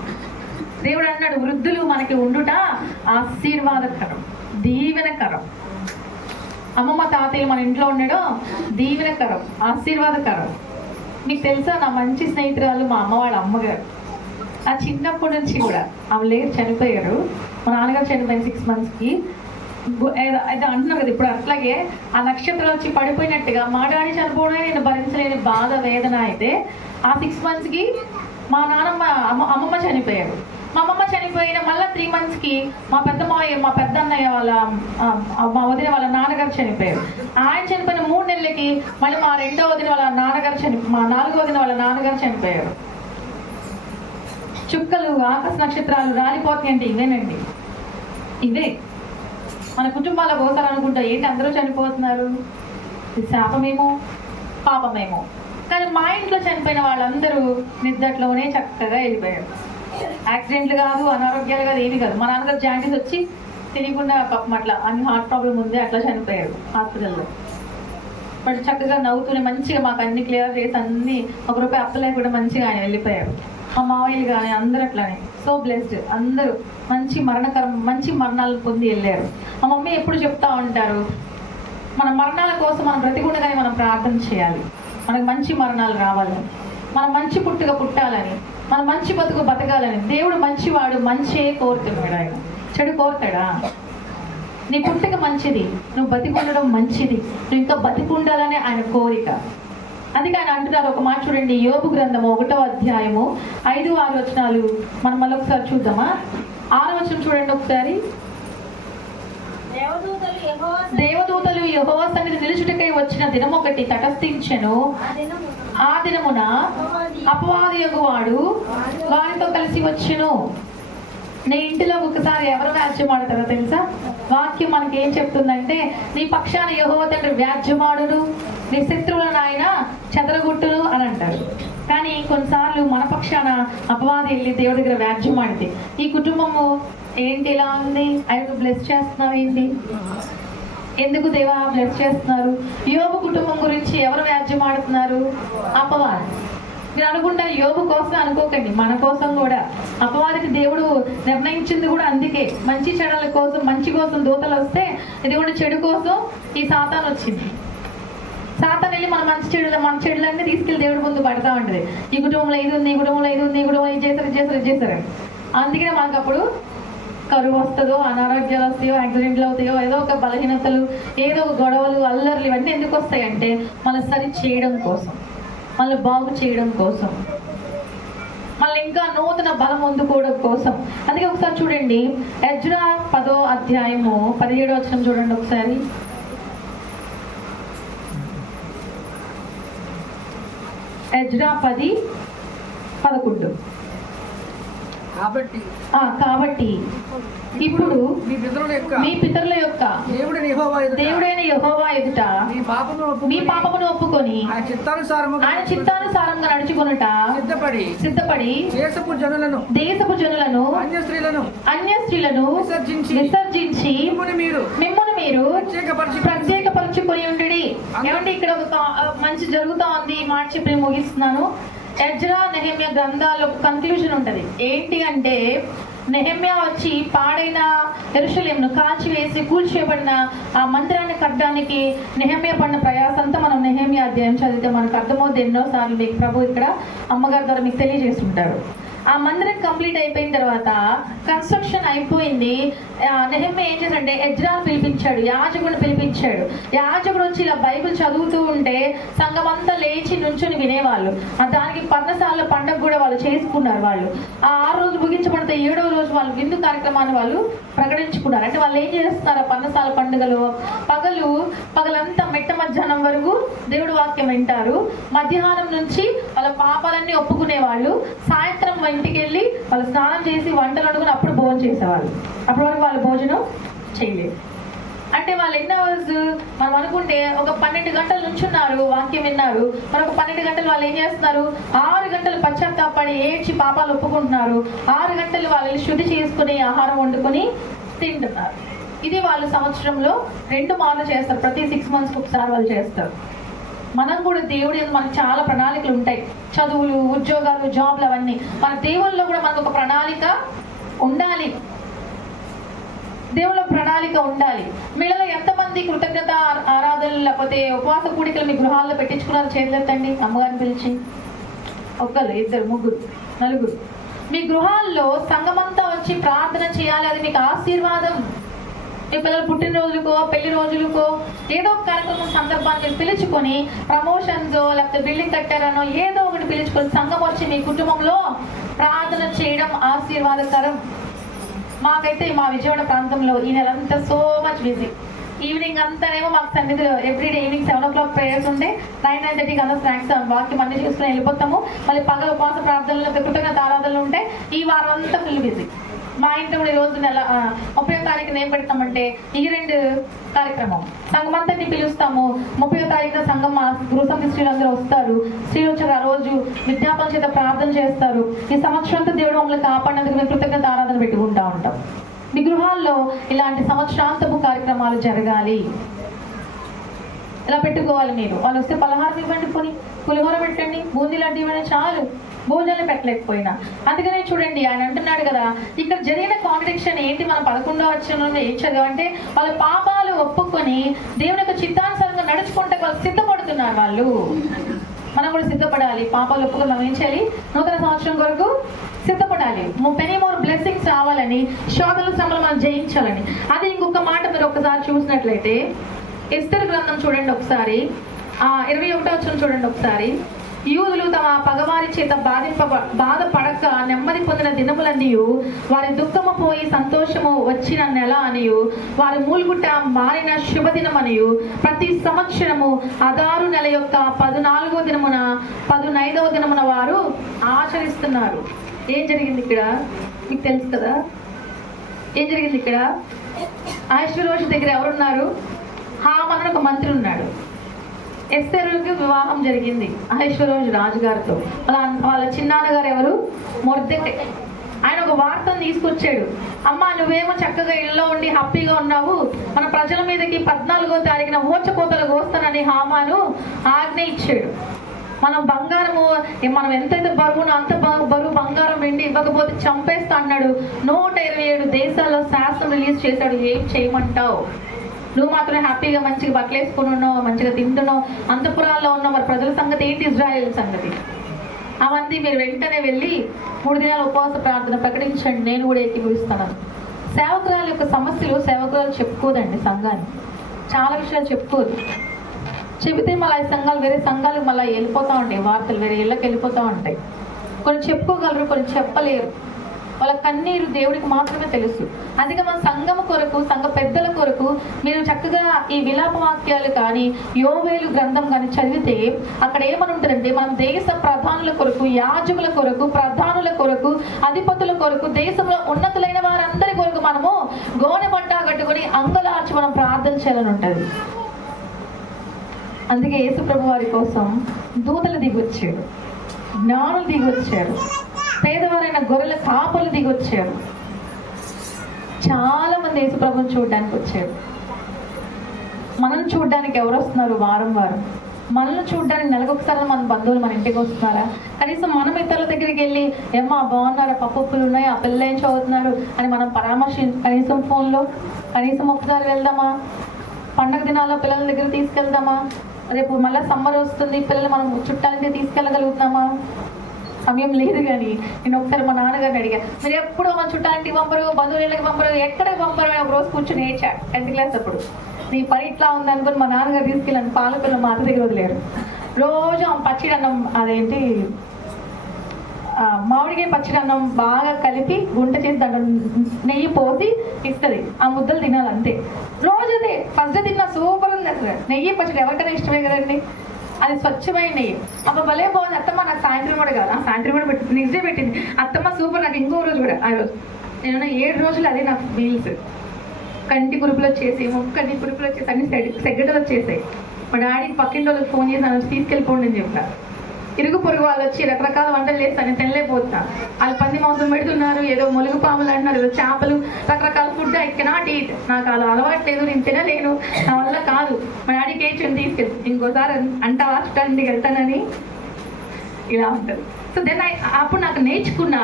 దేవుడు అన్నాడు, వృద్ధులు మనకి ఉండుట ఆశీర్వాదకరం, దీవెనకరం. అమ్మమ్మ తాతయ్య మన ఇంట్లో ఉండడం దీవెనకరం, ఆశీర్వాదకరం. మీకు తెలుసా, నా మంచి స్నేహితురాలు మా అమ్మ వాళ్ళ అమ్మగారు. ఆ చిన్నప్పటి నుంచి కూడా ఆమె లేరు, చనిపోయారు. మా నాన్నగారు చనిపోయిన 6 monthsకి. అయితే అంటున్నారు కదా ఇప్పుడు, అట్లాగే ఆ నక్షత్రం వచ్చి పడిపోయినట్టుగా మా డాడీ చనిపోవడమే నేను భరించలేని బాధ, వేదన. అయితే ఆ 6 monthsకి మా అమ్మమ్మ చనిపోయారు. మా అమ్మమ్మ చనిపోయిన మళ్ళీ 3 monthsకి మా పెద్ద అన్నయ్య వాళ్ళ మా వదిన వాళ్ళ నాన్నగారు చనిపోయారు. ఆయన చనిపోయిన 3 నెలలకి మళ్ళీ మా 2వ వదిన వాళ్ళ నాన్నగారు మా 4వ వదిన వాళ్ళ నాన్నగారు చనిపోయారు. చుక్కలు, ఆకాశ నక్షత్రాలు రాలిపోతాయి అంటే ఇవేనండి, ఇవే. మన కుటుంబాల కోసం అనుకుంటా, ఏంటి అందరూ చనిపోతున్నారు, శాపమేమో పాపమేమో. కానీ మా ఇంట్లో చనిపోయిన వాళ్ళందరూ నిద్దట్లోనే చక్కగా వెళ్ళిపోయారు. యాక్సిడెంట్లు కాదు, అనారోగ్యాలు కాదు, ఏమి కాదు. మా నాన్నగారు జాండీస్ వచ్చి తెలియకుండా పాపం అట్లా అన్ని హార్ట్ ప్రాబ్లం ఉంది, అట్లా చనిపోయారు హాస్పిటల్లో. బట్ చక్కగా నవ్వుతూనే మంచిగా మాకు అన్ని క్లియర్ చేసి అన్ని ₹1 అప్పలే కూడా మంచిగా ఆయన వెళ్ళిపోయారు. మా మావయ్యలు కానీ అందరూ అట్లానే, సో బ్లెస్డ్. అందరూ మంచి మరణాలు పొంది వెళ్ళారు. మా మమ్మీ ఎప్పుడు చెప్తా ఉంటారు, మన మరణాల కోసం మనం బ్రతికుండగానే మనం ప్రార్థన చేయాలి, మనకు మంచి మరణాలు రావాలని, మనం మంచి పుట్టుక పుట్టాలని, మనం మంచి బతుకు బతకాలని. దేవుడు మంచివాడు, మంచే కోరుతున్నాడు, ఆయన చెడు కోరుతాడా? నీ పుట్టుక మంచిది, నువ్వు బతికుండడం మంచిది, నువ్వు ఇంకా బతికుండాలనే ఆయన కోరిక. అందుకే ఆయన అంటున్నారు, ఒక మాట చూడండి, యోబు గ్రంథము 1వ అధ్యాయము 5-6 వచనాలు మనం మళ్ళీ ఒకసారి చూద్దామా. 6వ వచనం చూడండి ఒకసారి. దేవదూతలు యెహోవా సన్నిధి నిలుచుటకై వచ్చిన దినమొకటి తటస్థించెను. ఆ దినమున అపవాదియగువాడు వారితో కలిసి వచ్చెను. నీ ఇంటిలో ఒకసారి ఎవరు వ్యాజ్యమాడతారో తెలుసా? వాక్యం మనకి ఏం చెప్తుందంటే, నీ పక్షాన యెహోవా తండ్రి వ్యాజ్యమాడును, నీ శత్రువులను ఆయన చెదరగొట్టును అని అంటారు. కానీ కొన్నిసార్లు మన పక్షాన అపవాది వెళ్ళి దేవుడి దగ్గర వ్యాజ్యమాడితే, ఈ కుటుంబము ఏంటి ఇలా ఉంది, ఆయన బ్లెస్ చేస్తున్నావు ఏంటి, ఎందుకు దేవా బ్లెస్ చేస్తున్నారు? యోబు కుటుంబం గురించి ఎవరు వ్యాజ్యమాడుతున్నారు? అపవాది. మీరు అనుకుంటారు యోబు కోసం అనుకోకండి, మన కోసం కూడా. అపవాదికి దేవుడు నిర్ణయించింది కూడా అందుకే, మంచి చెడుల కోసం, మంచి కోసం దూతలు వస్తే దేవుడు చెడు కోసం ఈ సాతాను వచ్చింది. సాతాను వెళ్ళి మన మంచి చెడులన్నీ తీసుకెళ్ళి దేవుడి ముందు పడతా ఉంటుంది. ఈ కుటుంబంలో ఇది ఉంది, ఈ కుటుంబంలో ఇది ఉంది, ఈ కుటుంబంలో ఇది చేశారు. అందుకనే మనకు అప్పుడు కరువు వస్తుందో, అనారోగ్యాలు వస్తాయో, యాక్సిడెంట్లు అవుతాయో, ఏదో ఒక బలహీనతలు, ఏదో ఒక గొడవలు, అల్లర్లు, ఇవన్నీ ఎందుకు వస్తాయంటే మన సరి చేయడం కోసం, మళ్ళీ బాగు చేయడం కోసం, మళ్ళీ ఇంకా నూతన బలం అందుకోవడం కోసం. అందుకే ఒకసారి చూడండి, ఎజ్రా 10వ అధ్యాయము 17వ వచనం చూడండి ఒకసారి. ఎజ్రా 10:11. కాబట్టి ఇప్పుడు మీ పితరుల యొక్క దేవుడైన యెహోవా ఎదుట మీ పాపమును ఒప్పుకొని ఆయన చిత్తానుసారంగా నడుచుకొనుట సిద్ధపడి దేశపు జనులను అన్య స్త్రీలను విసర్జించి మిమ్మును మీరు ప్రత్యేకపరచుకొని ఉండుడి. ఏమంటే ఇక్కడ ఒక మంచి జరుగుతా ఉంది. ఈ మాట చెప్పి నేను ముగిస్తున్నాను. ఎజ్రా నెహెమ్యా గ్రంథాల్లో కన్క్లూజన్ ఉంటది. ఏంటి అంటే, నెహెమ్యా వచ్చి పాడైన యెరూషలేమును కాల్చివేసి కూల్చేయబడిన ఆ మందిరాన్ని కట్టడానికి నెహెమ్యా పడిన ప్రయాసంతా మనం నెహెమ్యా అధ్యాయం చదివితే మనకు అర్థమవుతుంది. ఎన్నోసార్లు మీకు ప్రభు ఇక్కడ అమ్మగారి ద్వారా మీకు తెలియజేస్తుంటారు. ఆ మందిరం కంప్లీట్ అయిపోయిన తర్వాత కన్స్ట్రక్షన్ అయిపోయింది. నెహెమ్యా ఏం చేశాడంటే ఎజ్రాను పిలిపించాడు, యాజకుడిని పిలిపించాడు. యాజకుడు వచ్చి ఇలా బైబిల్ చదువుతూ ఉంటే సంఘం అంతా లేచి నుంచొని వినేవాళ్ళు. దానికి పర్ణశాల పండుగ కూడా వాళ్ళు చేసుకున్నారు. వాళ్ళు ఆ 6 రోజులు ముగించబడితే 7వ రోజు వాళ్ళు విందు కార్యక్రమాన్ని వాళ్ళు ప్రకటించుకున్నారు. అంటే వాళ్ళు ఏం చేస్తున్నారు? పర్ణశాల పండుగలో పగలంతా మెట్ట మధ్యాహ్నం వరకు దేవుడి వాక్యం వింటారు. మధ్యాహ్నం నుంచి వాళ్ళ పాపాలన్నీ ఒప్పుకునేవాళ్ళు. సాయంత్రం ఇంటికి వెళ్ళి వాళ్ళు స్నానం చేసి వంటలు వండుకుని అప్పుడు భోజనం చేసేవాళ్ళు. అప్పటి వరకు వాళ్ళు భోజనం చేయలేదు. అంటే వాళ్ళు ఎన్ని అవర్స్ మనం అనుకుంటే ఒక 12 గంటలు నుంచున్నారు, వాక్యం విన్నారు. మరొక 12 గంటలు వాళ్ళు ఏం చేస్తున్నారు? 6 గంటలు పశ్చాత్తాపడి ఏడ్చి పాపాలు ఒప్పుకుంటున్నారు. 6 గంటలు వాళ్ళు శుద్ధి చేసుకుని ఆహారం వండుకొని తింటున్నారు. ఇది వాళ్ళు సంవత్సరంలో 2 మార్లు చేస్తారు. ప్రతి 6 months ఒకసారి వాళ్ళు చేస్తారు. మనం కూడా దేవుడి మనకు చాలా ప్రణాళికలు ఉంటాయి. చదువులు, ఉద్యోగాలు, జాబ్లు అవన్నీ. మన దేవుల్లో కూడా మనకు ఒక ప్రణాళిక ఉండాలి. దేవుళ్ళ ప్రణాళిక ఉండాలి. మీలో ఎంతమంది కృతజ్ఞత ఆరాధనలు లేకపోతే ఉపవాస కూడికలు మీ గృహాల్లో పెట్టించుకున్నారు? చేతులెత్తండి. అమ్మగారిని పిలిచి 1, 2, 3, 4. మీ గృహాల్లో సంఘమంతా వచ్చి ప్రార్థన చేయాలి. అది మీకు ఆశీర్వాదం. మీ పిల్లలు పుట్టినరోజులకో పెళ్లి రోజులకో ఏదో ఒక కార్యక్రమం సందర్భాన్ని మీరు పిలుచుకొని, ప్రమోషన్స్ లేకపోతే బిల్డింగ్ కట్టారనో ఏదో ఒకటి పిలుచుకొని సంఘం వచ్చి మీ కుటుంబంలో ప్రార్థన చేయడం ఆశీర్వాదకరం. మాకైతే మా విజయవాడ ప్రాంతంలో ఈ నెలంతా సో మచ్ బిజీ. ఈవినింగ్ అంతానేమో మాకు సన్నిధిలో ఎవ్రీడే ఈవినింగ్ 7 o'clock ప్రేయర్స్ ఉంటే 9-9:30 అందరూ స్నాక్స్ వాక్యం అన్ని చేసుకుని వెళ్ళిపోతాము. మళ్ళీ పగల ఉపవాస ప్రార్థనలు, కృతజ్ఞత ఆరాధనలు ఉంటాయి. ఈ వారం అంతా ఫుల్ బిజీ. మా ఇంట్లో కూడా ఈరోజు 30వ తారీఖున ఏం పెడతామంటే ఈ 2 కార్యక్రమం సంఘమంతటిని పిలుస్తాము. 30వ తారీఖున సంఘం మా గృహ స్త్రీలందరూ వస్తారు. స్త్రీలు వచ్చారు. ఆ రోజు విజ్ఞాపన చేత ప్రార్థన చేస్తారు. ఈ సంవత్సరంతో దేవుడు మమ్మల్ని కాపాడినందుకు మేము కృతజ్ఞత ఆరాధన పెట్టుకుంటూ ఉంటాం. మీ గృహాల్లో ఇలాంటి సంవత్సరాంతపు కార్యక్రమాలు జరగాలి. ఇలా పెట్టుకోవాలి. మీరు వాళ్ళు వస్తే పలహారం ఇవ్వండి, పులిహోర పెట్టండి, బూందీ లాంటి ఇవ్వండి, చాలు. భోజనాలు పెట్టలేకపోయినా. అందుకనే చూడండి ఆయన అంటున్నాడు కదా, ఇక్కడ జరిగిన కాంట్రడిక్షన్ ఏంటి? మనం 11వ వచనంలో ఏం చదవంటే వాళ్ళ పాపాలు ఒప్పుకొని దేవుని యొక్క చిత్తానుసారంగా నడుచుకుంటే వాళ్ళు సిద్ధపడుతున్నారు. వాళ్ళు మనం కూడా సిద్ధపడాలి. పాపాలు ఒప్పుకొని మనం ఏం చేయాలి? నూతన సంవత్సరం కొరకు సిద్ధపడాలి. మెనీ మోర్ బ్లెస్సింగ్స్ రావాలని, శోధనల శ్రమలు మనం జయించాలని. అది ఇంకొక మాట మీరు ఒకసారి చూసినట్లయితే ఎస్తేరు గ్రంథం చూడండి ఒకసారి. 21వ వచనం చూడండి ఒకసారి. యూదులు తమ పగవారి చేత బాధపడక నెమ్మది పొందిన దినములన్నీ వారి దుఃఖము పోయి సంతోషము వచ్చిన నెల అనియు, వారి మూలుగుట్ట మారిన శుభదినం అనియు, ప్రతి సంవత్సరము అదారు నెల యొక్క 14వ దినమున 15వ దినమున వారు ఆచరిస్తున్నారు. ఏం జరిగింది ఇక్కడ? మీకు తెలుసు కదా ఏం జరిగింది ఇక్కడ? అహష్వేరోషు దగ్గర ఎవరున్నారు? హామాను ఒక మంత్రి ఉన్నాడు. ఎస్తేరుకి వివాహం జరిగింది అహష్వేరోషు రాజుగారితో. వాళ్ళ చిన్నాన్నగారు ఎవరు? మొర్దెకై. ఆయన ఒక వార్తను తీసుకొచ్చాడు. అమ్మ, నువ్వేమో చక్కగా ఇళ్ళలో ఉండి హ్యాపీగా ఉన్నావు, మన ప్రజల మీదకి 14వ తారీఖున ఊచకోతలు కోస్తానని హామాను ఆజ్ఞ ఇచ్చాడు. మనం బంగారము మనం ఎంతైతే బరువునో అంత బరువు బంగారం వెండి ఇవ్వకపోతే చంపేస్తా అన్నాడు. 127 దేశాల్లో శాసనం రిలీజ్ చేశాడు. ఏం చేయమంటావు? నువ్వు మాత్రం హ్యాపీగా మంచిగా బట్టలు వేసుకుని ఉన్నావు, మంచిగా తింటున్నావు, అంతపురాల్లో ఉన్నావు. మరి ప్రజల సంగతి ఏంటి? ఇజ్రాయేల్ సంగతి. అవన్నీ మీరు వెంటనే వెళ్ళి 3 దినాల ఉపవాస ప్రార్థన ప్రకటించండి, నేను కూడా ఏకీభవిస్తాను. సేవకురాల యొక్క సమస్యలు సేవకురాలు చెప్పుకోదండి. సంఘాన్ని చాలా విషయాలు చెప్పుకోదు. చెబితే మళ్ళీ ఈ సంఘాలు వేరే సంఘాలకు మళ్ళీ వెళ్ళిపోతూ ఉంటాయి. వార్తలు వేరే ఇళ్ళకి వెళ్ళిపోతూ ఉంటాయి. కొన్ని చెప్పుకోగలరు, కొన్ని చెప్పలేరు. వాళ్ళ కన్నీరు దేవుడికి మాత్రమే తెలుసు. అందుకే మన సంఘము కొరకు, సంఘ పెద్దల కొరకు మీరు చక్కగా ఈ విలాప వాక్యాలు కానీ, యోవేలు గ్రంథం కానీ చదివితే అక్కడ ఏమని ఉంటుందంటే, మనం దేశ ప్రధానుల కొరకు, యాజకుల కొరకు, ప్రధానుల కొరకు, అధిపతుల కొరకు, దేశంలో ఉన్నతులైన వారందరి కొరకు మనము గోనె పట్టా కట్టుకొని అంగలార్చి మనం ప్రార్థన చేయాలని ఉంటుంది. అందుకే యేసు ప్రభు వారి కోసం దూతలు దిగొచ్చాడు, జ్ఞానులు దిగొచ్చారు, పేదవారైన గొర్రెల కాపలు దిగొచ్చారు. చాలా మంది యేసు ప్రభుని చూడడానికి వచ్చారు. మనం చూడడానికి ఎవరు వస్తున్నారు? వారం వారం. మనల్ని చూడడానికి నెలకొకసారి మన బంధువులు మన ఇంటికి వస్తున్నారా? కనీసం మనం ఇతరుల దగ్గరికి వెళ్ళి ఏమ్మా బాగున్నారా, పప్పులు ఉన్నాయి, ఆ పిల్లలు ఏం చదువుతున్నారు అని మనం కనీసం ఫోన్లో కనీసం ఒకసారి వెళ్దామా? పండగ దినాల్లో పిల్లల దగ్గర తీసుకెళ్దామా? రేపు మళ్ళీ సమ్మర్ వస్తుంది, పిల్లలు మనం చుట్టాలంటే తీసుకెళ్ళగలుగుతున్నామా? సమయం లేదు. కానీ నేను ఒకసారి మా నాన్నగారిని అడిగా, మీరు ఎప్పుడు మా చుట్టాలంటికి పంపరు, బంధువులకి పంపరు, ఎక్కడికి పంపరు అని ఒక రోజు కూర్చొని ఏడ్చాడు 10th క్లాస్ అప్పుడు. నీ పని ఇట్లా ఉందనుకుని మా నాన్నగారు తీసుకెళ్ళాను పాలపిల్ల మా అత్త దగ్గర వదిలేరు. రోజు ఆ పచ్చిడి అన్నం, అదేంటి మామిడికాయ పచ్చడి అన్నం బాగా కలిపి గుంట చేసి దాంట్లో నెయ్యి పోసి ఇస్తుంది. ఆ ముద్దలు తినాలి అంతే. రోజు అదే ఫస్ట్ తిన్నా సూపర్ ఉంది అసలు. నెయ్యి పచ్చడి ఎవరికైనా ఇష్టమే కదండి. అది స్వచ్ఛమైన నెయ్యి. అప్పుడు భలే బాగుంది. అత్తమ్మ నాకు సాయంత్రం కూడా కాదు, ఆ సాయంత్రం కూడా పెట్టింది, నిజే పెట్టింది అత్తమ్మ సూపర్. నాకు ఇంకో రోజు కూడా, ఆ రోజు నేను 7 రోజులు అదే నాకు మీల్స్. కంటి కురుపులు వచ్చేసి, మొక్కని కురుపులు వచ్చేసి, అన్ని సెగ్గడలు వచ్చేసాయి. మా డాడీకి పక్కింటి వాళ్ళకి ఫోన్ చేసి నన్ను తీసుకెళ్ళిపోండి అని చెప్పా. ఇరుగు పొరుగు వాళ్ళు వచ్చి రకరకాల వంటలు చేస్తాను, నేను తినలేకపోతున్నా. వాళ్ళు పంది మాంసం పెడుతున్నారు, ఏదో మొలుగు పాములు అంటున్నారు, ఏదో చేపలు, రకరకాల ఫుడ్. I cannot eat. నాకు అలా అలవాటు లేదు, నేను తినలేను, నా వల్ల కాదు. మా డాడీకి ఏడ్చండి తీసుకెళ్ళి, ఇంకోసారి అంటావా చుట్టానికి వెళ్తానని. ఇలా ఉంటుంది. సో దెన్ అప్పుడు నాకు నేర్చుకున్న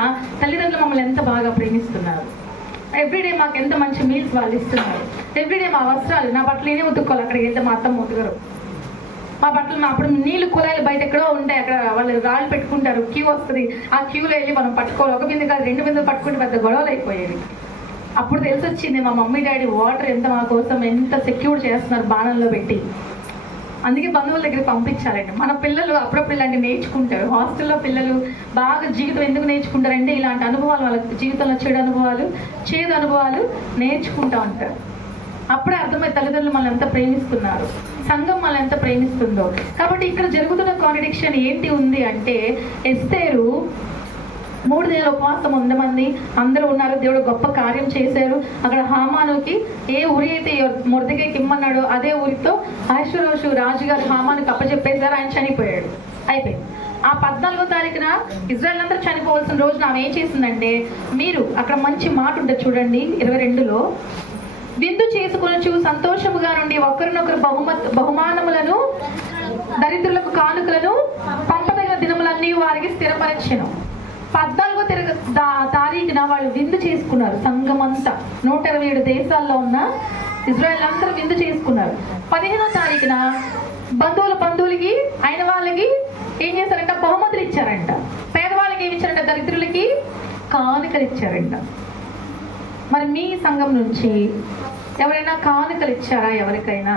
తల్లిదండ్రులు మమ్మల్ని ఎంత బాగా ప్రేమిస్తున్నారు. ఎవ్రీడే మాకు ఎంత మంచి మీల్స్ వాళ్ళు ఇస్తున్నారు. ఎవ్రీడే మా వస్త్రాలు, నా బట్టలు నేనే ఉతుక్కోవాలి. అక్కడికి వెళ్తే మా అత్తమ్మ ఉతుకరు. మా బట్టలు అప్పుడు నీళ్ళు కుళాయిలు బయట ఎక్కడో ఉంటాయి, అక్కడ వాళ్ళు రాళ్ళు పెట్టుకుంటారు, క్యూ వస్తుంది, ఆ క్యూలో వెళ్ళి మనం పట్టుకోవాలి. ఒక బిందె కాదు 2 బిందెలు పట్టుకుంటే పెద్ద గొడవలు అయిపోయేవి. అప్పుడు తెలిసి వచ్చింది మా మమ్మీ డాడీ వాటర్ ఎంత మా కోసం ఎంత సెక్యూర్ చేస్తున్నారు బాణంలో పెట్టి. అందుకే బంధువుల దగ్గర పంపించాలండి. మన పిల్లలు అప్పుడప్పుడు ఇలాంటి నేర్చుకుంటారు. హాస్టల్లో పిల్లలు బాగా జీవితం ఎందుకు నేర్చుకుంటారంటే ఇలాంటి అనుభవాలు, వాళ్ళ జీవితంలో చెడు అనుభవాలు, చేదు అనుభవాలు నేర్చుకుంటూ ఉంటారు. అప్పుడే అర్థమై తల్లిదండ్రులు మనల్ని ఎంత ప్రేమిస్తున్నారు, సంఘం మనల్ని ఎంత ప్రేమిస్తుందో. కాబట్టి ఇక్కడ జరుగుతున్న కాంట్రడిక్షన్ ఏంటి ఉంది అంటే, ఎస్తేరు 3 నెలల ఉపవాసం ఉండమంది, అందరూ ఉన్నారు, దేవుడు గొప్ప కార్యం చేశారు. అక్కడ హామానుకి ఏ ఊరి అయితే మొర్దెకైకి ఇమ్మన్నాడో అదే ఊరితో అహష్వేరోషు రాజుగారు హామానుకి అప్పచెప్పేశారు. ఆయన చనిపోయాడు. అయిపోయింది. ఆ 14వ తారీఖున ఇజ్రాయెల్ అందరూ చనిపోవాల్సిన రోజున ఆమె ఏం చేసిందంటే, మీరు అక్కడ మంచి మాట ఉంటుంది చూడండి 22లో, విందు చేసుకొనొచ్చు సంతోషముగా నుండి ఒకరినొకరు బహుమానములను, దరిద్రులకు కానుకలను పంపదగిన దినములన్నీ వారికి స్థిరపరచెను. 14వ తారీఖున వాళ్ళు విందు చేసుకున్నారు. సంఘమంతా 127 దేశాల్లో ఉన్న ఇజ్రాయెల్ అందరూ విందు చేసుకున్నారు. 15వ తారీఖున బంధువులకి అయిన వాళ్ళకి ఏం చేశారంట? బహుమతులు ఇచ్చారంట. పేదవాళ్ళకి ఏమి ఇచ్చారంట? దరిద్రులకి కానుకలు ఇచ్చారంట. మరి మీ సంఘం నుంచి ఎవరైనా కానుకలు ఇచ్చారా? ఎవరికైనా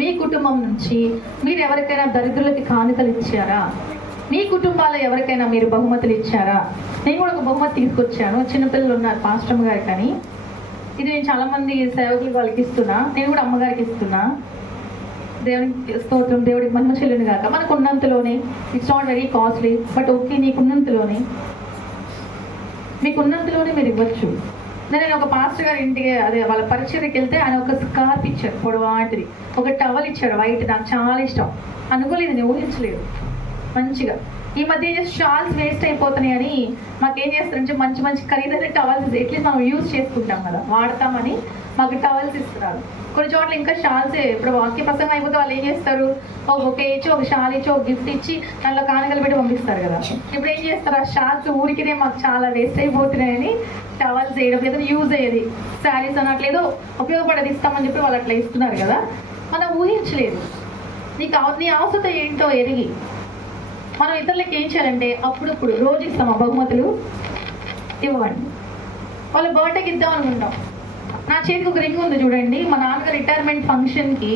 మీ కుటుంబం నుంచి మీరు ఎవరికైనా దరిద్రులకి కానుకలు ఇచ్చారా? మీ కుటుంబాల్లో ఎవరికైనా మీరు బహుమతులు ఇచ్చారా? నేను కూడా ఒక బహుమతి తీసుకొచ్చాను. చిన్నపిల్లలు ఉన్నారు పాస్టర్ గారు, కానీ ఇది నేను చాలా మంది సేవకులు వాళ్ళకి ఇస్తున్నా. నేను కూడా అమ్మగారికి ఇస్తున్నా. దేవునికి స్తోత్రం, దేవుడికి మహిమ చెల్లును గాక. మనకు ఉన్నంతలోనే, it's not very costly, but okay, నీకున్నంతలోనే మీరు ఇవ్వచ్చు. నేను ఒక పాస్టర్ గారి ఇంటికి, అదే వాళ్ళ పరిచయకి వెళ్తే ఆయన ఒక స్కార్ప్ ఇచ్చారు, పొడవాటిది, ఒక టవల్ ఇచ్చాడు వైట్. నాకు చాలా ఇష్టం. అనుకోలేదు, నేను ఊహించలేదు. మంచిగా ఈ మధ్య షాల్స్ వేస్ట్ అయిపోతున్నాయి అని మాకేం చేస్తారంటే మంచి మంచి ఖరీదైన టవల్స్ ఎట్లీస్ట్ మనం యూజ్ చేసుకుంటాం కదా, వాడతామని మాకు టవల్స్ ఇస్తున్నారు. కొన్ని చోట్ల ఇంకా షాల్సే. ఇప్పుడు వాక్య ప్రసంగం అయిపోతే వాళ్ళు ఏం చేస్తారు, ఒక ఇచ్చి, ఒక షాల్ ఇచ్చి, ఒక గిఫ్ట్ ఇచ్చి దాంట్లో కానుకలు పెట్టి పంపిస్తారు కదా. ఇప్పుడు ఏం చేస్తారు, ఆ షాల్స్ ఊరికినే మాకు చాలా వేస్ట్ అయిపోతున్నాయని టవల్స్ వేయడం, లేదా యూజ్ అయ్యేది శారీస్ అన్నట్లేదో ఉపయోగపడేది ఇస్తామని చెప్పి వాళ్ళు అట్లా ఇస్తున్నారు కదా. మనం ఊహించలేదు. నీ అవసరం ఏంటో ఎరిగి మనం ఇతరులకి ఏం చేయాలంటే, అప్పుడప్పుడు రోజు ఇస్తాం ఆ బహుమతులు ఇవ్వండి. వాళ్ళు బర్త్డేకి ఇద్దాం అనుకుంటాం. నా చేతికి ఒక రింగ్ ఉంది చూడండి. మా నాన్నగారు రిటైర్మెంట్ ఫంక్షన్కి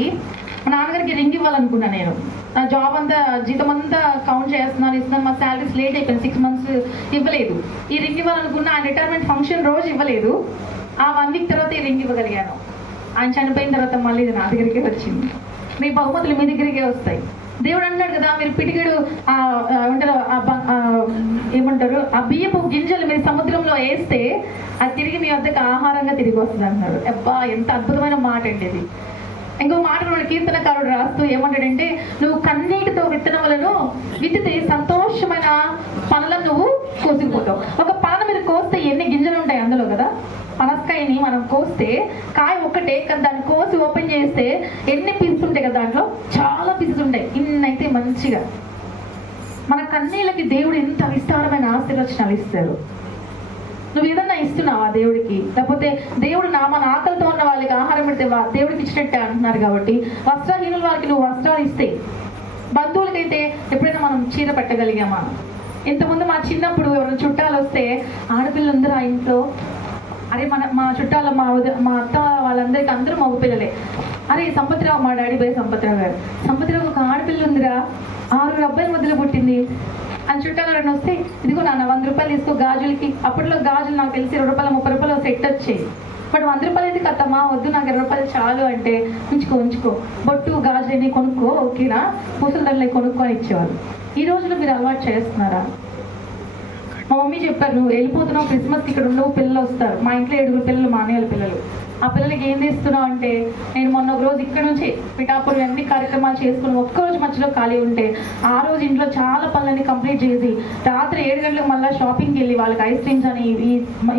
మా నాన్నగారికి రింగ్ ఇవ్వాలనుకున్నా. నేను నా జాబ్ అంతా, జీతం అంతా కౌంట్ చేస్తున్నాను, ఇస్తున్నాను. మా శాలరీస్ లేట్ అయిపోయింది, 6 months రోజు ఇవ్వలేదు. ఈ రింగ్ ఇవ్వాలనుకున్న ఆయన రిటైర్మెంట్ ఫంక్షన్ రోజు ఇవ్వలేదు. ఆ 1 వీక్ తర్వాత ఈ రింగ్ ఇవ్వగలిగాను. ఆయన చనిపోయిన తర్వాత మళ్ళీ ఇది నా దగ్గరికే వచ్చింది. మీ బహుమతులు మీ దగ్గరికే వస్తాయి. దేవుడు అంటున్నాడు కదా, మీరు పిటికెడు ఏమంటారు ఆ బియ్యపు గింజలు మీరు సముద్రంలో వేస్తే అది తిరిగి మీ వద్దకు ఆహారంగా తిరిగి వస్తుంది అంటున్నాడు. అబ్బా, ఎంత అద్భుతమైన మాట అండి ఇది. ఇంకో మాట కూడా కీర్తనకారుడు రాస్తూ ఏమంటాడంటే, నువ్వు కన్నీటితో విత్తనములను విత్తితే సంతోషమైన పనులను నువ్వు కోసుకుపోతావు. ఒక పన మీద కోస్తే ఎన్ని గింజలు ఉంటాయి అందులో కదా. పనసకాయని మనం కోస్తే కాయ ఒక్కటే, కానీ దాన్ని కోసి ఓపెన్ చేస్తే ఎన్ని పీసెస్ ఉంటాయి కదా, దాంట్లో చాలా పీసెస్ ఉంటాయి. ఇన్నైతే మంచిగా మన కన్నీళ్ళకి దేవుడు ఎంత విస్తారమైన ఆశీర్వచనాలు ఇస్తారు. నువ్వు ఏదన్నా ఇస్తున్నావా దేవుడికి? లేకపోతే దేవుడు మన ఆకలితో ఉన్న వాళ్ళకి ఆహారం పెడితే దేవుడికి ఇచ్చినట్టే అంటున్నారు కాబట్టి, వస్త్రహీనుల వారికి నువ్వు వస్త్రాలు ఇస్తే, బంధువులకైతే ఎప్పుడైనా మనం చీర పెట్టగలిగామా? ఇంతకుముందు మా చిన్నప్పుడు ఎవరైనా చుట్టాలు వస్తే ఆడపిల్లలందరూ ఆ ఇంట్లో, అరే మా చుట్టాల మా అత్త వాళ్ళందరికీ అందరూ మగపిల్లలే. అరే సంపత్రావు, మా డాడీ పేరు సంపత్రావు గారు, సంపత్రావు ఒక ఆడపిల్ల ఉందిరా, 6 అబ్బాయిల మధ్యలో పుట్టింది అని చుట్టాలు ఎవరైనా వస్తే, ఇదిగో నాన్న 100 రూపాయలు తీసుకో గాజులకి. అప్పట్లో గాజులు నాకు తెలిసి 20 రూపాయలు 30 రూపాయలు సెట్ వచ్చాయి. బట్ 100 రూపాయలు ఎందుకు అత్తమ్మా, వద్దు నాకు 20 రూపాయలు చాలు అంటే, ఉంచుకో బొట్టు గాజులని కొనుక్కో, ఓకేనా, పూసల దండలు కొనుక్కో అని ఇచ్చేవారు. ఈ రోజులో మీరు అలవాటు చేస్తున్నారా? మా మమ్మీ చెప్పారు, నువ్వు వెళ్ళిపోతున్నావు క్రిస్మస్కి, ఇక్కడ ఉండవు, పిల్లలు వస్తారు. మా ఇంట్లో 7 పిల్లలు, మా అన్నయ్యల పిల్లలు. ఆ పిల్లలకి ఏం తీస్తున్నావు అంటే, నేను మొన్న ఒక రోజు ఇక్కడ నుంచి పిఠాపురం అన్ని కార్యక్రమాలు చేసుకుని ఒక్కరోజు మధ్యలో ఖాళీ ఉంటే, ఆ రోజు ఇంట్లో చాలా పనులన్నీ కంప్లీట్ చేసి రాత్రి 7 గంటలకు మళ్ళీ షాపింగ్కి వెళ్ళి వాళ్ళకి ఐస్ క్రీమ్స్ అని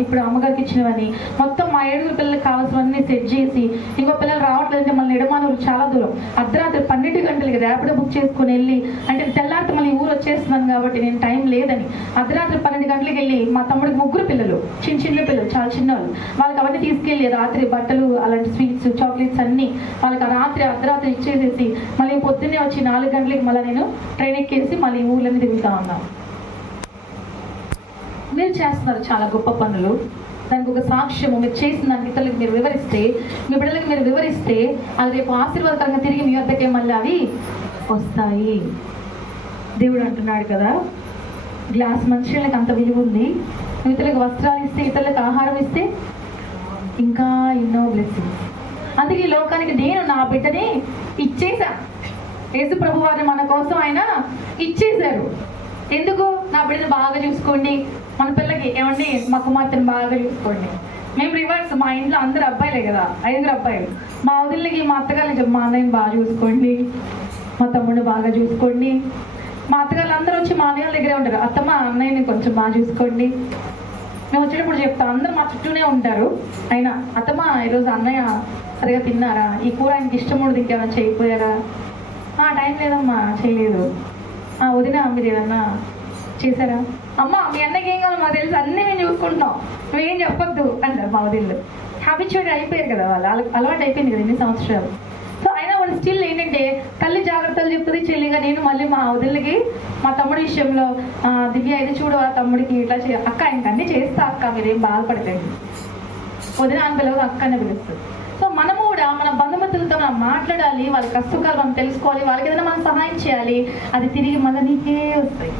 ఇప్పుడు అమ్మగారికి ఇచ్చినవని మొత్తం మా 7 పిల్లలకి కావాల్సినవన్నీ సెట్ చేసి, ఇంకో పిల్లలు రావట్లేదంటే మళ్ళీ నిడమానూరు చాలా దూరం, అర్ధరాత్రి 12 గంటలకి ర్యాపిడో బుక్ చేసుకుని వెళ్ళి, అంటే తెల్లారితో మళ్ళీ ఊరు వచ్చేస్తున్నాను కాబట్టి నేను టైం లేదని అర్ధరాత్రి 12 గంటలకు వెళ్ళి, మా తమ్ముడికి 3 పిల్లలు, చిన్న పిల్లలు, చాలా చిన్నవాళ్ళు, వాళ్ళకి అవన్నీ తీసుకెళ్ళి రాత్రి బట్టలు అలాంటి స్వీట్స్ చాక్లెట్స్ అన్నీ వాళ్ళకి అర్ధరాత్రి ఇచ్చేసేసి మళ్ళీ పొద్దున్నే వచ్చి 4 గంటలకి మళ్ళీ నేను ట్రైన్ ఎక్కేసి మళ్ళీ ఊళ్ళని తిరుగుతా ఉన్నాను. మీరు చేస్తున్నారు చాలా గొప్ప పనులు. దానికి ఒక సాక్ష్యము, మీరు చేసిన దానికి ఇతరులకు మీరు వివరిస్తే, మీ బిడ్డలకు మీరు వివరిస్తే, అది రేపు ఆశీర్వాదకరంగా తిరిగి మీ వద్దకే మళ్ళీ అవి వస్తాయి. దేవుడు అంటున్నాడు కదా, గ్లాస్ మనుషులకు అంత విలువ ఉంది, ఇతరులకు వస్త్రాలు ఇస్తే, ఇతరులకు ఆహారం ఇస్తే ఇంకా ఎన్నో బ్లెస్సింగ్స్. అందుకే ఈ లోకానికి నేను నా బిడ్డని ఇచ్చేసా. యేసు ప్రభు వారిని మన కోసం ఆయన ఇచ్చేశారు. ఎందుకు? నా బిడ్డను బాగా చూసుకోండి, మన పిల్లకి ఏమండి మా కుమార్తెను బాగా చూసుకోండి. మేము రివర్స్, మా ఇంట్లో అందరు అబ్బాయిలే కదా, 5 అబ్బాయిలు. మా వదిలికి మా అత్తగారికి మా అన్నయ్యని బాగా చూసుకోండి, మా తమ్ముడిని బాగా చూసుకోండి. మా అత్తగారు అందరూ వచ్చి మా అన్నయ్య దగ్గరే ఉంటారు, అత్తమ్మ అన్నయ్యని కొంచెం బాగా చూసుకోండి. మేము వచ్చేటప్పుడు చెప్తాం, అందరూ మా చుట్టూనే ఉంటారు. అయినా అత్తమ్మ ఈరోజు అన్నయ్య సరిగా తిన్నారా, ఈ కూర ఆయనకి ఇష్టం ఉండదు, ఇంకేమైనా చేయకపోయారా, టైం లేదమ్మా చేయలేదు, వదిన మీరు ఏదన్నా చేశారా, అమ్మ మీ అన్నకి ఏం కావాలి మాకు తెలుసు, అన్నీ మేము చూసుకుంటాం, నువ్వేం చెప్పొద్దు అంటారు మా వదిళ్ళు. హ్యాబిచువేట్ అయిపోయారు కదా, వాళ్ళకి అలవాటు అయిపోయింది కదా ఇన్ని సంవత్సరాలు. సో అయినా వాళ్ళు స్టిల్ ఏంటంటే తల్లి జాగ్రత్తలు చెప్తుంది, చెల్లిగా నేను మళ్ళీ మా వదిలికి మా తమ్ముడి విషయంలో, దివ్య ఇది చూడు ఆ తమ్ముడికి ఇట్లా అక్క ఇంకన్నీ చేస్తా అక్క, మీరేం బాధపడకండి, వదిన అని పిలవదు అక్క అని పిలుస్తుంది. సో మనము కూడా మన బంధుమిత్రులతో మనం మాట్లాడాలి, వాళ్ళ కష్టకాలు మనం తెలుసుకోవాలి, వాళ్ళకి ఏదైనా మనం సహాయం చేయాలి, అది తిరిగి మళ్ళీ నీకే వస్తాయి.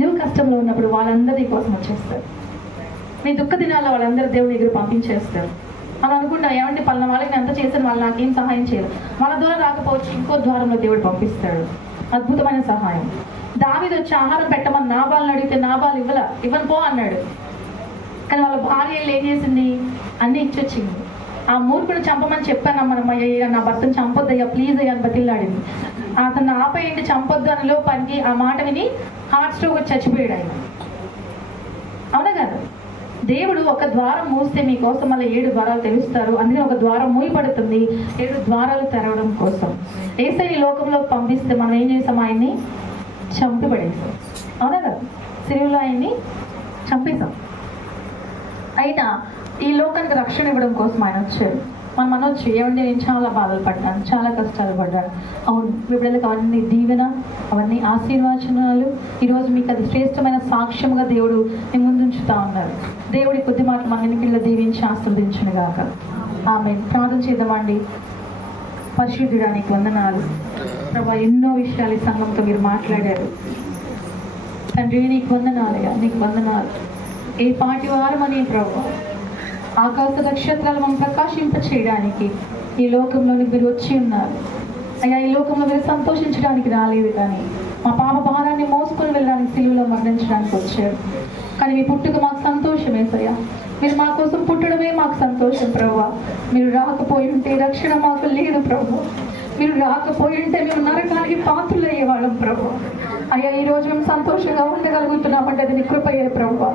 నువ్వు కష్టంలో ఉన్నప్పుడు వాళ్ళందరూ నీ కోసం వచ్చేస్తారు. నీ దుఃఖ దినాల్లో వాళ్ళందరూ దేవుడి దగ్గర పంపించేస్తారు. మనం అనుకుంటాం, ఏమంటే పలానా వాళ్ళకి నేను ఎంత చేశాను, వాళ్ళు నాకేం సహాయం చేయరు, వాళ్ళ ద్వారా రాకపోవచ్చు, ఇంకో ద్వారంలో దేవుడు పంపిస్తాడు అద్భుతమైన సహాయం. దావీదు వచ్చి ఆహారం పెట్టమని నాబాల్ని అడిగితే నాబాల్ ఇవ్వను పో అన్నాడు. కానీ వాళ్ళ భార్య ఏం చేసింది, అన్నీ ఇచ్చొచ్చింది. ఆ మూర్ఖుడు చంపమని చెప్పాను, మనమయ్య నా భర్తను చంపొద్దయ్యా ప్లీజ్ అయ్యా అని బతిల్లాడింది. అతను ఆపేయండి చంపొద్దు అని లోపానికి ఆ మాట విని హార్ట్ స్ట్రోక్ వచ్చి చచ్చిపోయాడు ఆయన. అవునా కదా? దేవుడు ఒక ద్వారం మూస్తే మీకోసం మళ్ళీ 7 ద్వారాలు తెలుస్తారు. అందుకే ఒక ద్వారం మూయబడుతుంది, 7 ద్వారాలు తెరవడం కోసం. యేసయ్య ఈ లోకంలోకి పంపిస్తే మనం ఏం చేసాం, ఆయన్ని చంపబడేసాం. అవునా కదా? సిలువలో ఆయన్ని చంపేశాం. అయినా ఈ లోకానికి రక్షణ ఇవ్వడం కోసం ఆయన వచ్చాడు. మనం అనొచ్చు, ఏమంటే నేను చాలా బాధలు పడ్డాను, చాలా కష్టాలు పడ్డాను. అవును, మీ బిడ్డలకు అవన్నీ దీవెన, అవన్నీ ఆశీర్వచనాలు. ఈరోజు మీకు అది శ్రేష్టమైన సాక్ష్యముగా దేవుడు మీ ముందు ఉంచుతా ఉన్నారు. దేవుడి కొద్ది మాటలు మన వెనుకల్లో దీవించి ఆశీర్వదించును గాక. ఆమె ప్రార్థన చేద్దామండి. పరిశుద్ధుడానికి వందనాలు ప్రభా, ఎన్నో విషయాలు ఈ సంఘంతో మీరు మాట్లాడారు. తండ్రి నీకు వందనాలయ్యా, నీకు వందనాలు. ఏ పాటి వారమని ప్రభు ఆకాశ నక్షత్రాలు మనం ప్రకాశింప చేయడానికి ఈ లోకంలోనికి మీరు వచ్చి ఉన్నారు అయ్యా. ఈ లోకంలో మీరు సంతోషించడానికి రాలేదు, కానీ మా పాప భారాన్ని మోసుకొని వెళ్ళడానికి సిలువలో మరణించడానికి వచ్చారు. కానీ మీ పుట్టుక మాకు సంతోషం ఏసయ్యా. మీరు మా కోసం పుట్టడమే మాకు సంతోషం ప్రభువా. మీరు రాకపోయి ఉంటే రక్షణ మాకు లేదు ప్రభు. మీరు రాకపోయి ఉంటే మేము నరకానికి పాత్రలు అయ్యేవాళ్ళం ప్రభు. అయ్యా, ఈరోజు మేము సంతోషంగా ఉండగలుగుతున్నామంటే అది నీ కృపయే ప్రభు.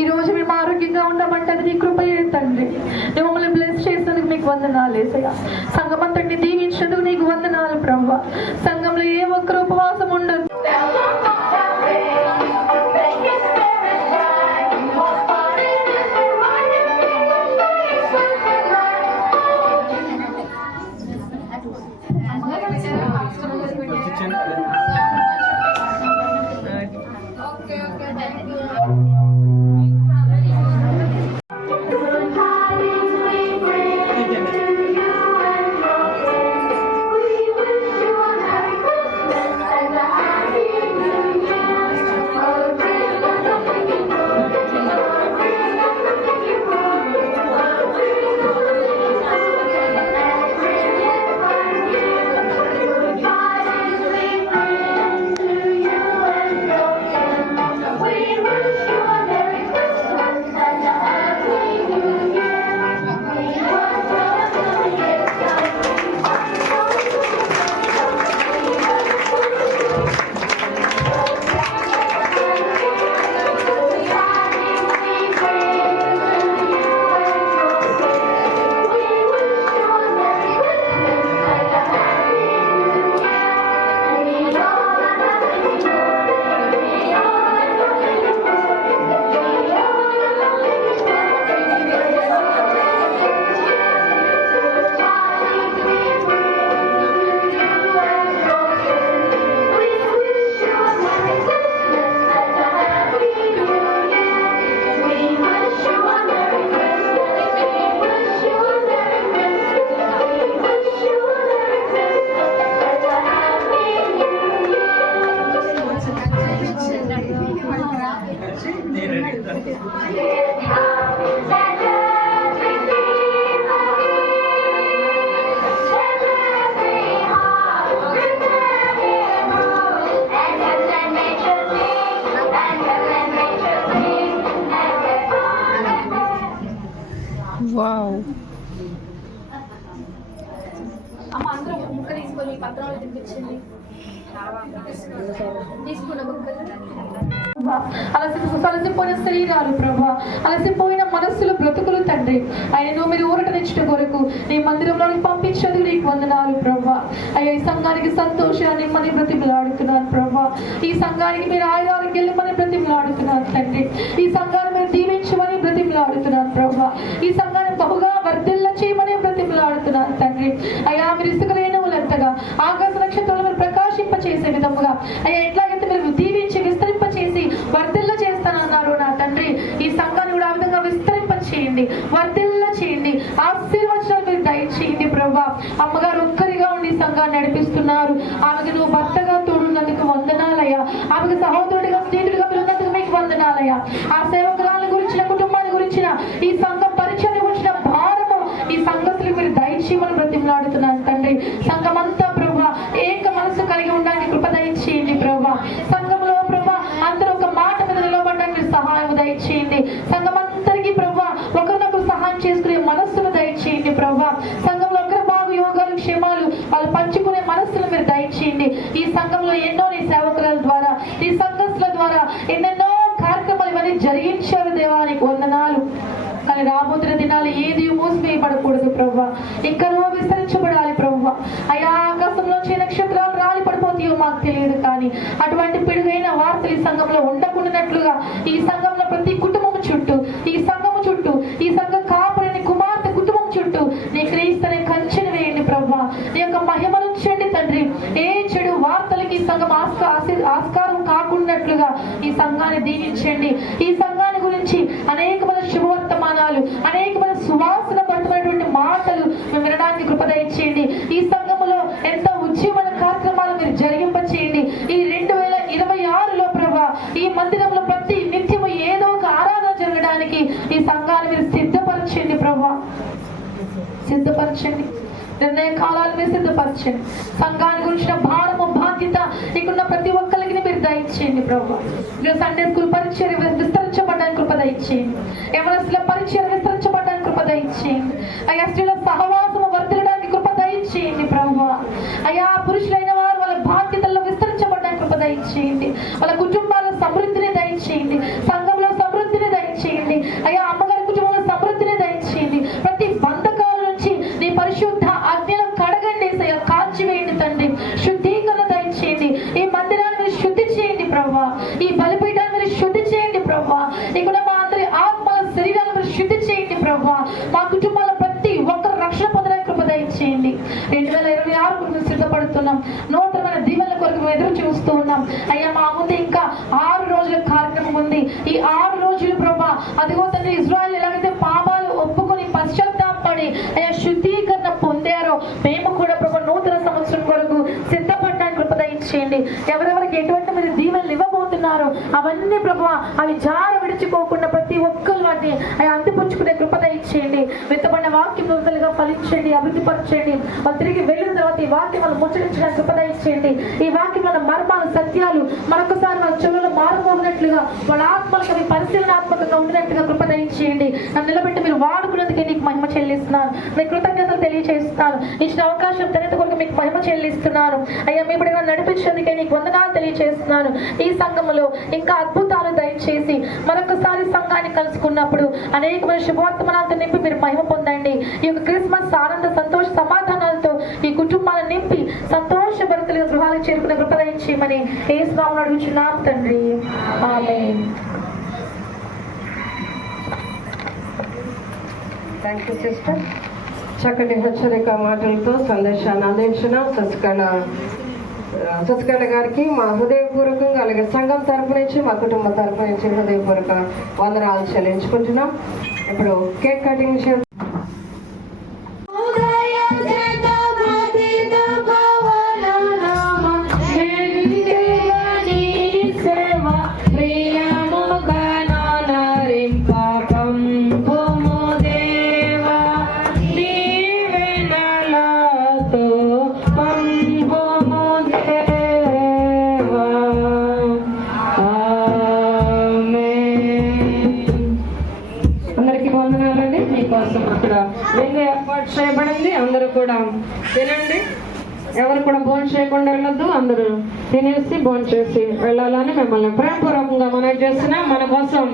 ఈరోజు మేము ఆరోగ్యంగా ఉన్నామంటే అది నీ కృపయే తండ్రి. నువ్వు మమ్మల్ని బ్లెస్ చేసినందుకు మీకు వందనాలు ఏసయ్యా. సంఘం అంతటిని దీవించినందుకు నీకు వందనాలు ప్రభు. సంఘంలో ఏ ఒక్కరు ఉపవాసం ఉండదు. అమ్మ అందరూ ఒక ముక్క తీసుకొని పత్రాలు తినిపించండి. తీసుకున్న అలసిపోయిన శరీరాలు ప్రభా, అలసిపోయిన మనస్సులు బ్రతుకులు తండ్రి ఆయన మీరు ఊరట తెచ్చిన కొరకు నీ మందిరంలోకి పంపించేందుకు నీకు వందనాలు ప్రభా. అయ్యా, ఈ సంఘానికి సంతోషాన్ని మని బ్రతిమలాడుతున్నాను ప్రభా. ఈ సంఘానికి మీరు ఆయుధాలకు వెళ్ళమని బ్రతిమలాడుతున్నాను తండ్రి. ఈ సంఘాన్ని మీరు దీవించమని బ్రతిమలాడుతున్నాను ప్రభా. ఈ సంఘాన్ని బహుగా వర్ధిల్ల చేయమని బ్రతిమలాడుతున్నాను తండ్రి. అయ్యా, మీరు ఇసుక రేణువులంతగా ఆకాశ నక్షత్రాలు మీరు ప్రకాశింప చేసే విధముగా అయ్యా ఎట్లాగైతే మీరు దీవించి విస్తరింప చేసి వర్ధిల్ల చేస్తానన్నారు నా తండ్రి, ఈ సంఘాన్ని కూడా ఆ విధంగా విస్తరింప చేయండి, వర్ధిల్ల చేయండి, ఆశీర్వచనాలు మీరు దయచేయండి ప్రభా. అమ్మగారు ఒక్కరిగా ఉండి సంఘాన్ని నడిపిస్తున్నారు. ఆమెకు నువ్వు భర్తగా తోడున్నందుకు వందనాలయ్యా. ఆమెకు సహోదరుడిగా స్నేహితుడిగా పిలున్నందుకు మీకు వందనాలయ్యా. ఆ సేవకురాల గురించిన కుటుంబాన్ని గురించిన ఈ సంఘ పరిచయం గురించిన భారము ఈ సంఘస్థులకు మీరు దయచేయమని బ్రతిమలాడుతున్నాను తండ్రి. సంఘమంతా ప్రభా ఏక మనసు కలిగి ఉండడానికి కృప దయచేయండి ప్రభా. సంఘంలో ప్రభా అందరూ ఒక మాట మీద నిలబడడానికి సహాయం దయచేయండి. సంఘమంతరికి ప్రభా ఒకరినొకరు సహాయం చేసుకునే మనస్సును దయచేయండి ప్రభా. సంఘంలో ఒకరి బాగు యోగాలు క్షేమాలు వాళ్ళు పంచుకునే మనస్సును మీరు దయచేయండి. ఈ సంఘంలో ఎన్నో నీ సేవకుల ద్వారా ఈ సంఘస్థుల ద్వారా ఎన్నెన్నో కార్యక్రమాలు ఇవన్నీ జరిగించారు దేవానికి వందనాలు. కానీ రాబోతున్న దినాలు ఏది మూసివేయబడకూడదు ప్రభా, ఇంకనూ విస్తరించబడాలి ప్రభా. అయ్యా, ఆకాశంలోంచి నక్షత్రాలు రాలి పడిపోతాయో మాకు తెలియదు, కానీ అటువంటి పిడుగైన వార్తలు ఈ సంఘంలో ఉండకుండానట్లుగా ఈ సంఘంలో ప్రతి కుటుంబం చుట్టూ ఈ సంఘము చుట్టూ ఈ సంఘ కాపురని కుమార్తె కుటుంబం చుట్టూ నీ క్రీస్తుని కంచెను వేయండి ప్రభా. నీ యొక్క మహిమనుంచండి తండ్రి. ఏ చెడు వార్తలకి ఈ సంఘం ఆస్కారం కాకుండాట్లుగా ఈ సంఘాన్ని దీవించండి. ఈ సంఘాన్ని గురించి అనేకమైన శుభవర్తమానాలు అనేకమైన సువాసన భరితమైనటువంటి మాటలు మేము వినడానికి కృప దయచేయండి. ఈ సంఘములో ఎంతో ఉద్యమమైన కార్యక్రమాలు మీరు జరిగింప చేయండి. ఈ 2026లో ప్రభా ఈ ఈ మందిరంలో ప్రతి నిత్యము ఏదో ఒక ఆరాధన జరగడానికి ఈ సంఘాన్ని మీరు సిద్ధపరచండి ప్రభా, సిద్ధపరచండి. నిర్ణయ కాలాలు మీరు సిద్ధపరచండి. సంఘాన్ని గురించిన భారము బాధ్యత ఇక్కడున్న ప్రతి ఒక్కరికి మీరు దయచేయండి ప్రభా. సండే స్కూల్ పరిచయం విస్తరించబడ్డానికి కృప దయచేయండి. యవనస్తుల పరిచయం విస్తరించబడ్డానికి కృప దయచేయండి. అయ్యా స్త్రీల సహవాసము వర్ధిల్లడానికి కృప దయచేయండి ప్రభా. అయ్యా పురుషులైన వారు వాళ్ళ బాధ్యతల్లో విస్తరించబడ్డానికి కృప దయచేయండి. వాళ్ళ కుటుంబాల సమృద్ధిని దయచేయండి. సంఘంలో సమృద్ధిని దయచేయండి. అయ్యా అమ్మగారి కుటుంబంలో సమృద్ధిని దయచేయండి. ప్రతి బంధకాల నుంచి నీ పరిశుద్ధ అగ్నిలో కడగండి, కాల్చివేయండి తండ్రి. శుద్ధీకరణ దయచేయండి. ఈ మందిరాన్ని మీరు శుద్ధి చేయండి ప్రభా. ఈ బలిపీఠాన్ని మీరు శుద్ధి చేయండి ప్రభా. ఇక్కడ మా అందరి ఆత్మల శరీరాన్ని మీరు శుద్ధి చేయండి ప్రభా. మా కుటుంబాల ప్రతి ఒక్కరు రక్షణ పొందడానికి కృప దయచేయండి. 2026 కొరకు సిద్ధపడుతున్నాం. నూతనమైన దీవెనల కొరకు మేము ఎదురు చూస్తూ ఉన్నాం. అయ్యా మా ముందు ఇంకా 6 రోజుల కార్యక్రమం ఉంది. ఈ 6 రోజులు ప్రభా అదిగో తండ్రి ఇజ్రాయెల్ ఎలాగైతే పాపాలు ఒప్పుకొని పశ్చాత్తాపడి అయ్యా శుద్ధీకరణ పొందారో మేము కూడా ప్రభా నూతన సంవత్సరం కొరకు సిద్ధపడడానికి కృప దయచేయండి. ఎవరెవరికి ఎటువంటి మీరు దీవెనలు ఇవ్వబోతున్నారో అవన్నీ ప్రభా అవి జార విడిచిపోకుండా ప్రతి ఒక్కరు వాటిని అవి అంతిపుచ్చుకునే కృప దయచేయండి. విత్తబడిన వాక్యం నూతలుగా ఫలించండి, అభివృద్ధిపరచండి. వాళ్ళు తిరిగి వెళ్ళిన తర్వాత ఈ వాక్యం వాళ్ళు ముచ్చరించడానికి కృప దయచేయండి. ఈ వాక్యం మన మర్మాలు సత్యాలు మరొకసారి వాళ్ళ చెవులు మారుమోగినట్లుగా వాళ్ళ ఆత్మలకు అవి పరిశీలనాత్మకంగా ఉండినట్టుగా కృప దయచేయండి. నన్ను నిలబెట్టి మీరు వాడుకున్నందుకే నీకు మహిమ చెల్లిస్తున్నాను. మీ కృతజ్ఞతలు తెలియజేస్తున్నాను. ఇచ్చిన అవకాశం తనెంత కొరకు మీకు మహిమ చెల్లిస్తున్నాను. అయ్యా మీ బిడ్డగా నడిపించేందుకే నీకు వందనాలు తెలియజేస్తున్నాను. ఈ సంఘములో ఇంకా అద్భుతాలు దయచేసి మరొకసారి సంఘాన్ని కలుసుకున్నప్పుడు అనేకమైన శుభవర్తమానాలతో నింపి మీరు మహిమ పొందండి. ఈ యొక్క క్రిస్మస్ ఆనంద సంతోష సమాధానాలతో ఈ కుటుంబాలను నింపి సంతోషభరితులుగా గృహాలకు చేరుకునే కృప దయచేయమని యేసు నామములో అడుగుచున్నాం తండ్రి, ఆమేన్. Thank you sister. చక్కటి హెచ్చరిక మాటలతో సందేశాన్ని అందించిన శశికళ గారికి మా హృదయపూర్వకంగా అలాగే సంఘం తరపు నుంచి మా కుటుంబ తరపు నుంచి హృదయపూర్వక వందనాలు చెల్లించుకుంటున్నాం. ఇప్పుడు కేక్ కటింగ్ చేయబడింది. అందరూ కూడా తినండి. ఎవరు కూడా భోజనం చేయకుండా వెళ్ళొద్దు. అందరూ తినేసి భోజనం చేసి వెళ్ళాలని మిమ్మల్ని ప్రేమపూర్వకంగా మనం చేస్తున్నాం. మన కోసం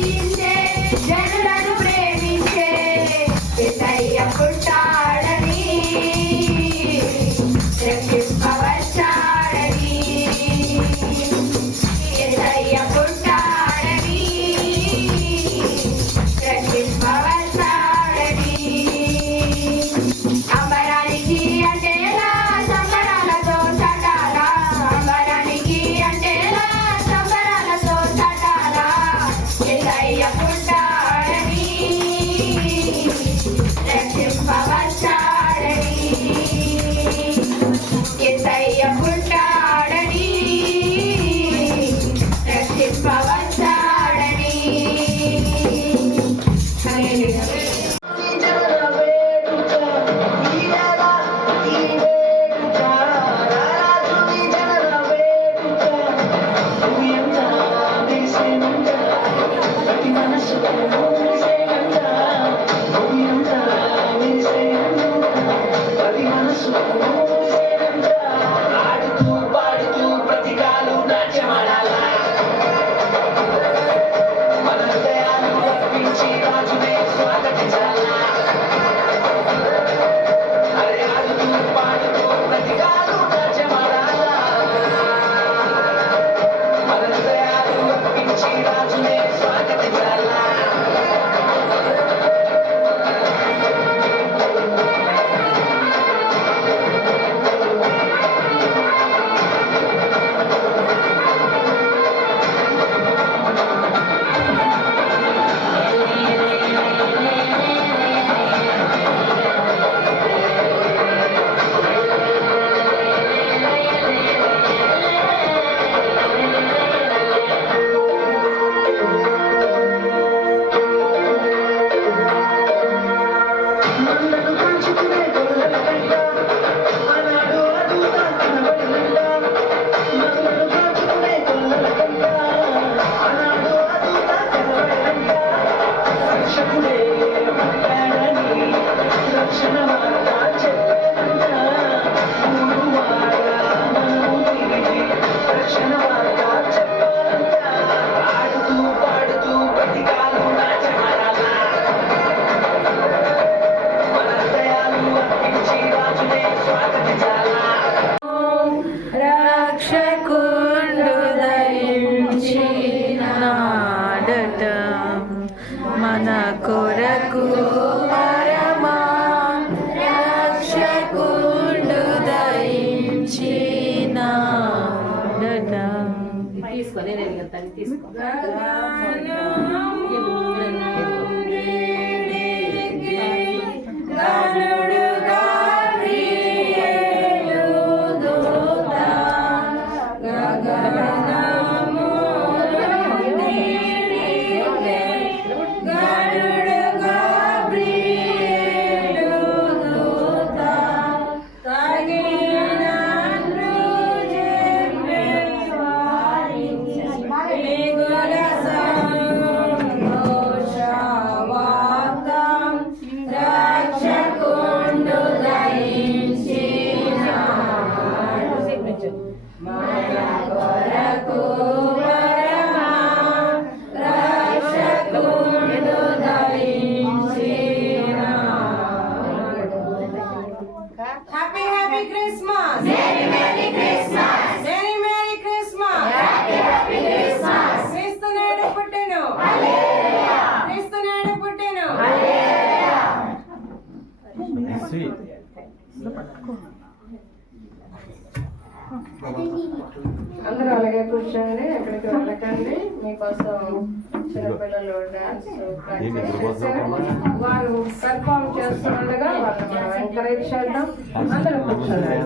రక్షించే జనులను ప్రేమించే యేసయ్య పుట్టాడని రక్షింపవచ్చాడని యేసయ్య పుట్టాడని రక్షింపవచ్చాడని అంబరానికి అంటేలా సంబరాలతో చటాలా అంబరానికి అంటేలా సంబరాలతో చటాలా యేసయ్య పుట్టాడని రక్షింపవచ్చాడని యేసయ్య పుట్టాడని రక్షింపవచ్చాడని హల్లెలూయా. రక్షకుండు దయించినాడట మన కొరకు పరమా రక్షకుండు దయించినాడట. అందరూ అలాగే కూర్చోండి, ఎక్కడికి వెళ్ళకండి. మీకోసం చిన్నపిల్లలు డాన్స్ ప్రాక్టీస్ చేశారు, వారు పెర్ఫార్మ్ చేస్తుండగా వాళ్ళని మనం ఎంకరేజ్ చేద్దాం. అందరూ కూర్చోండి.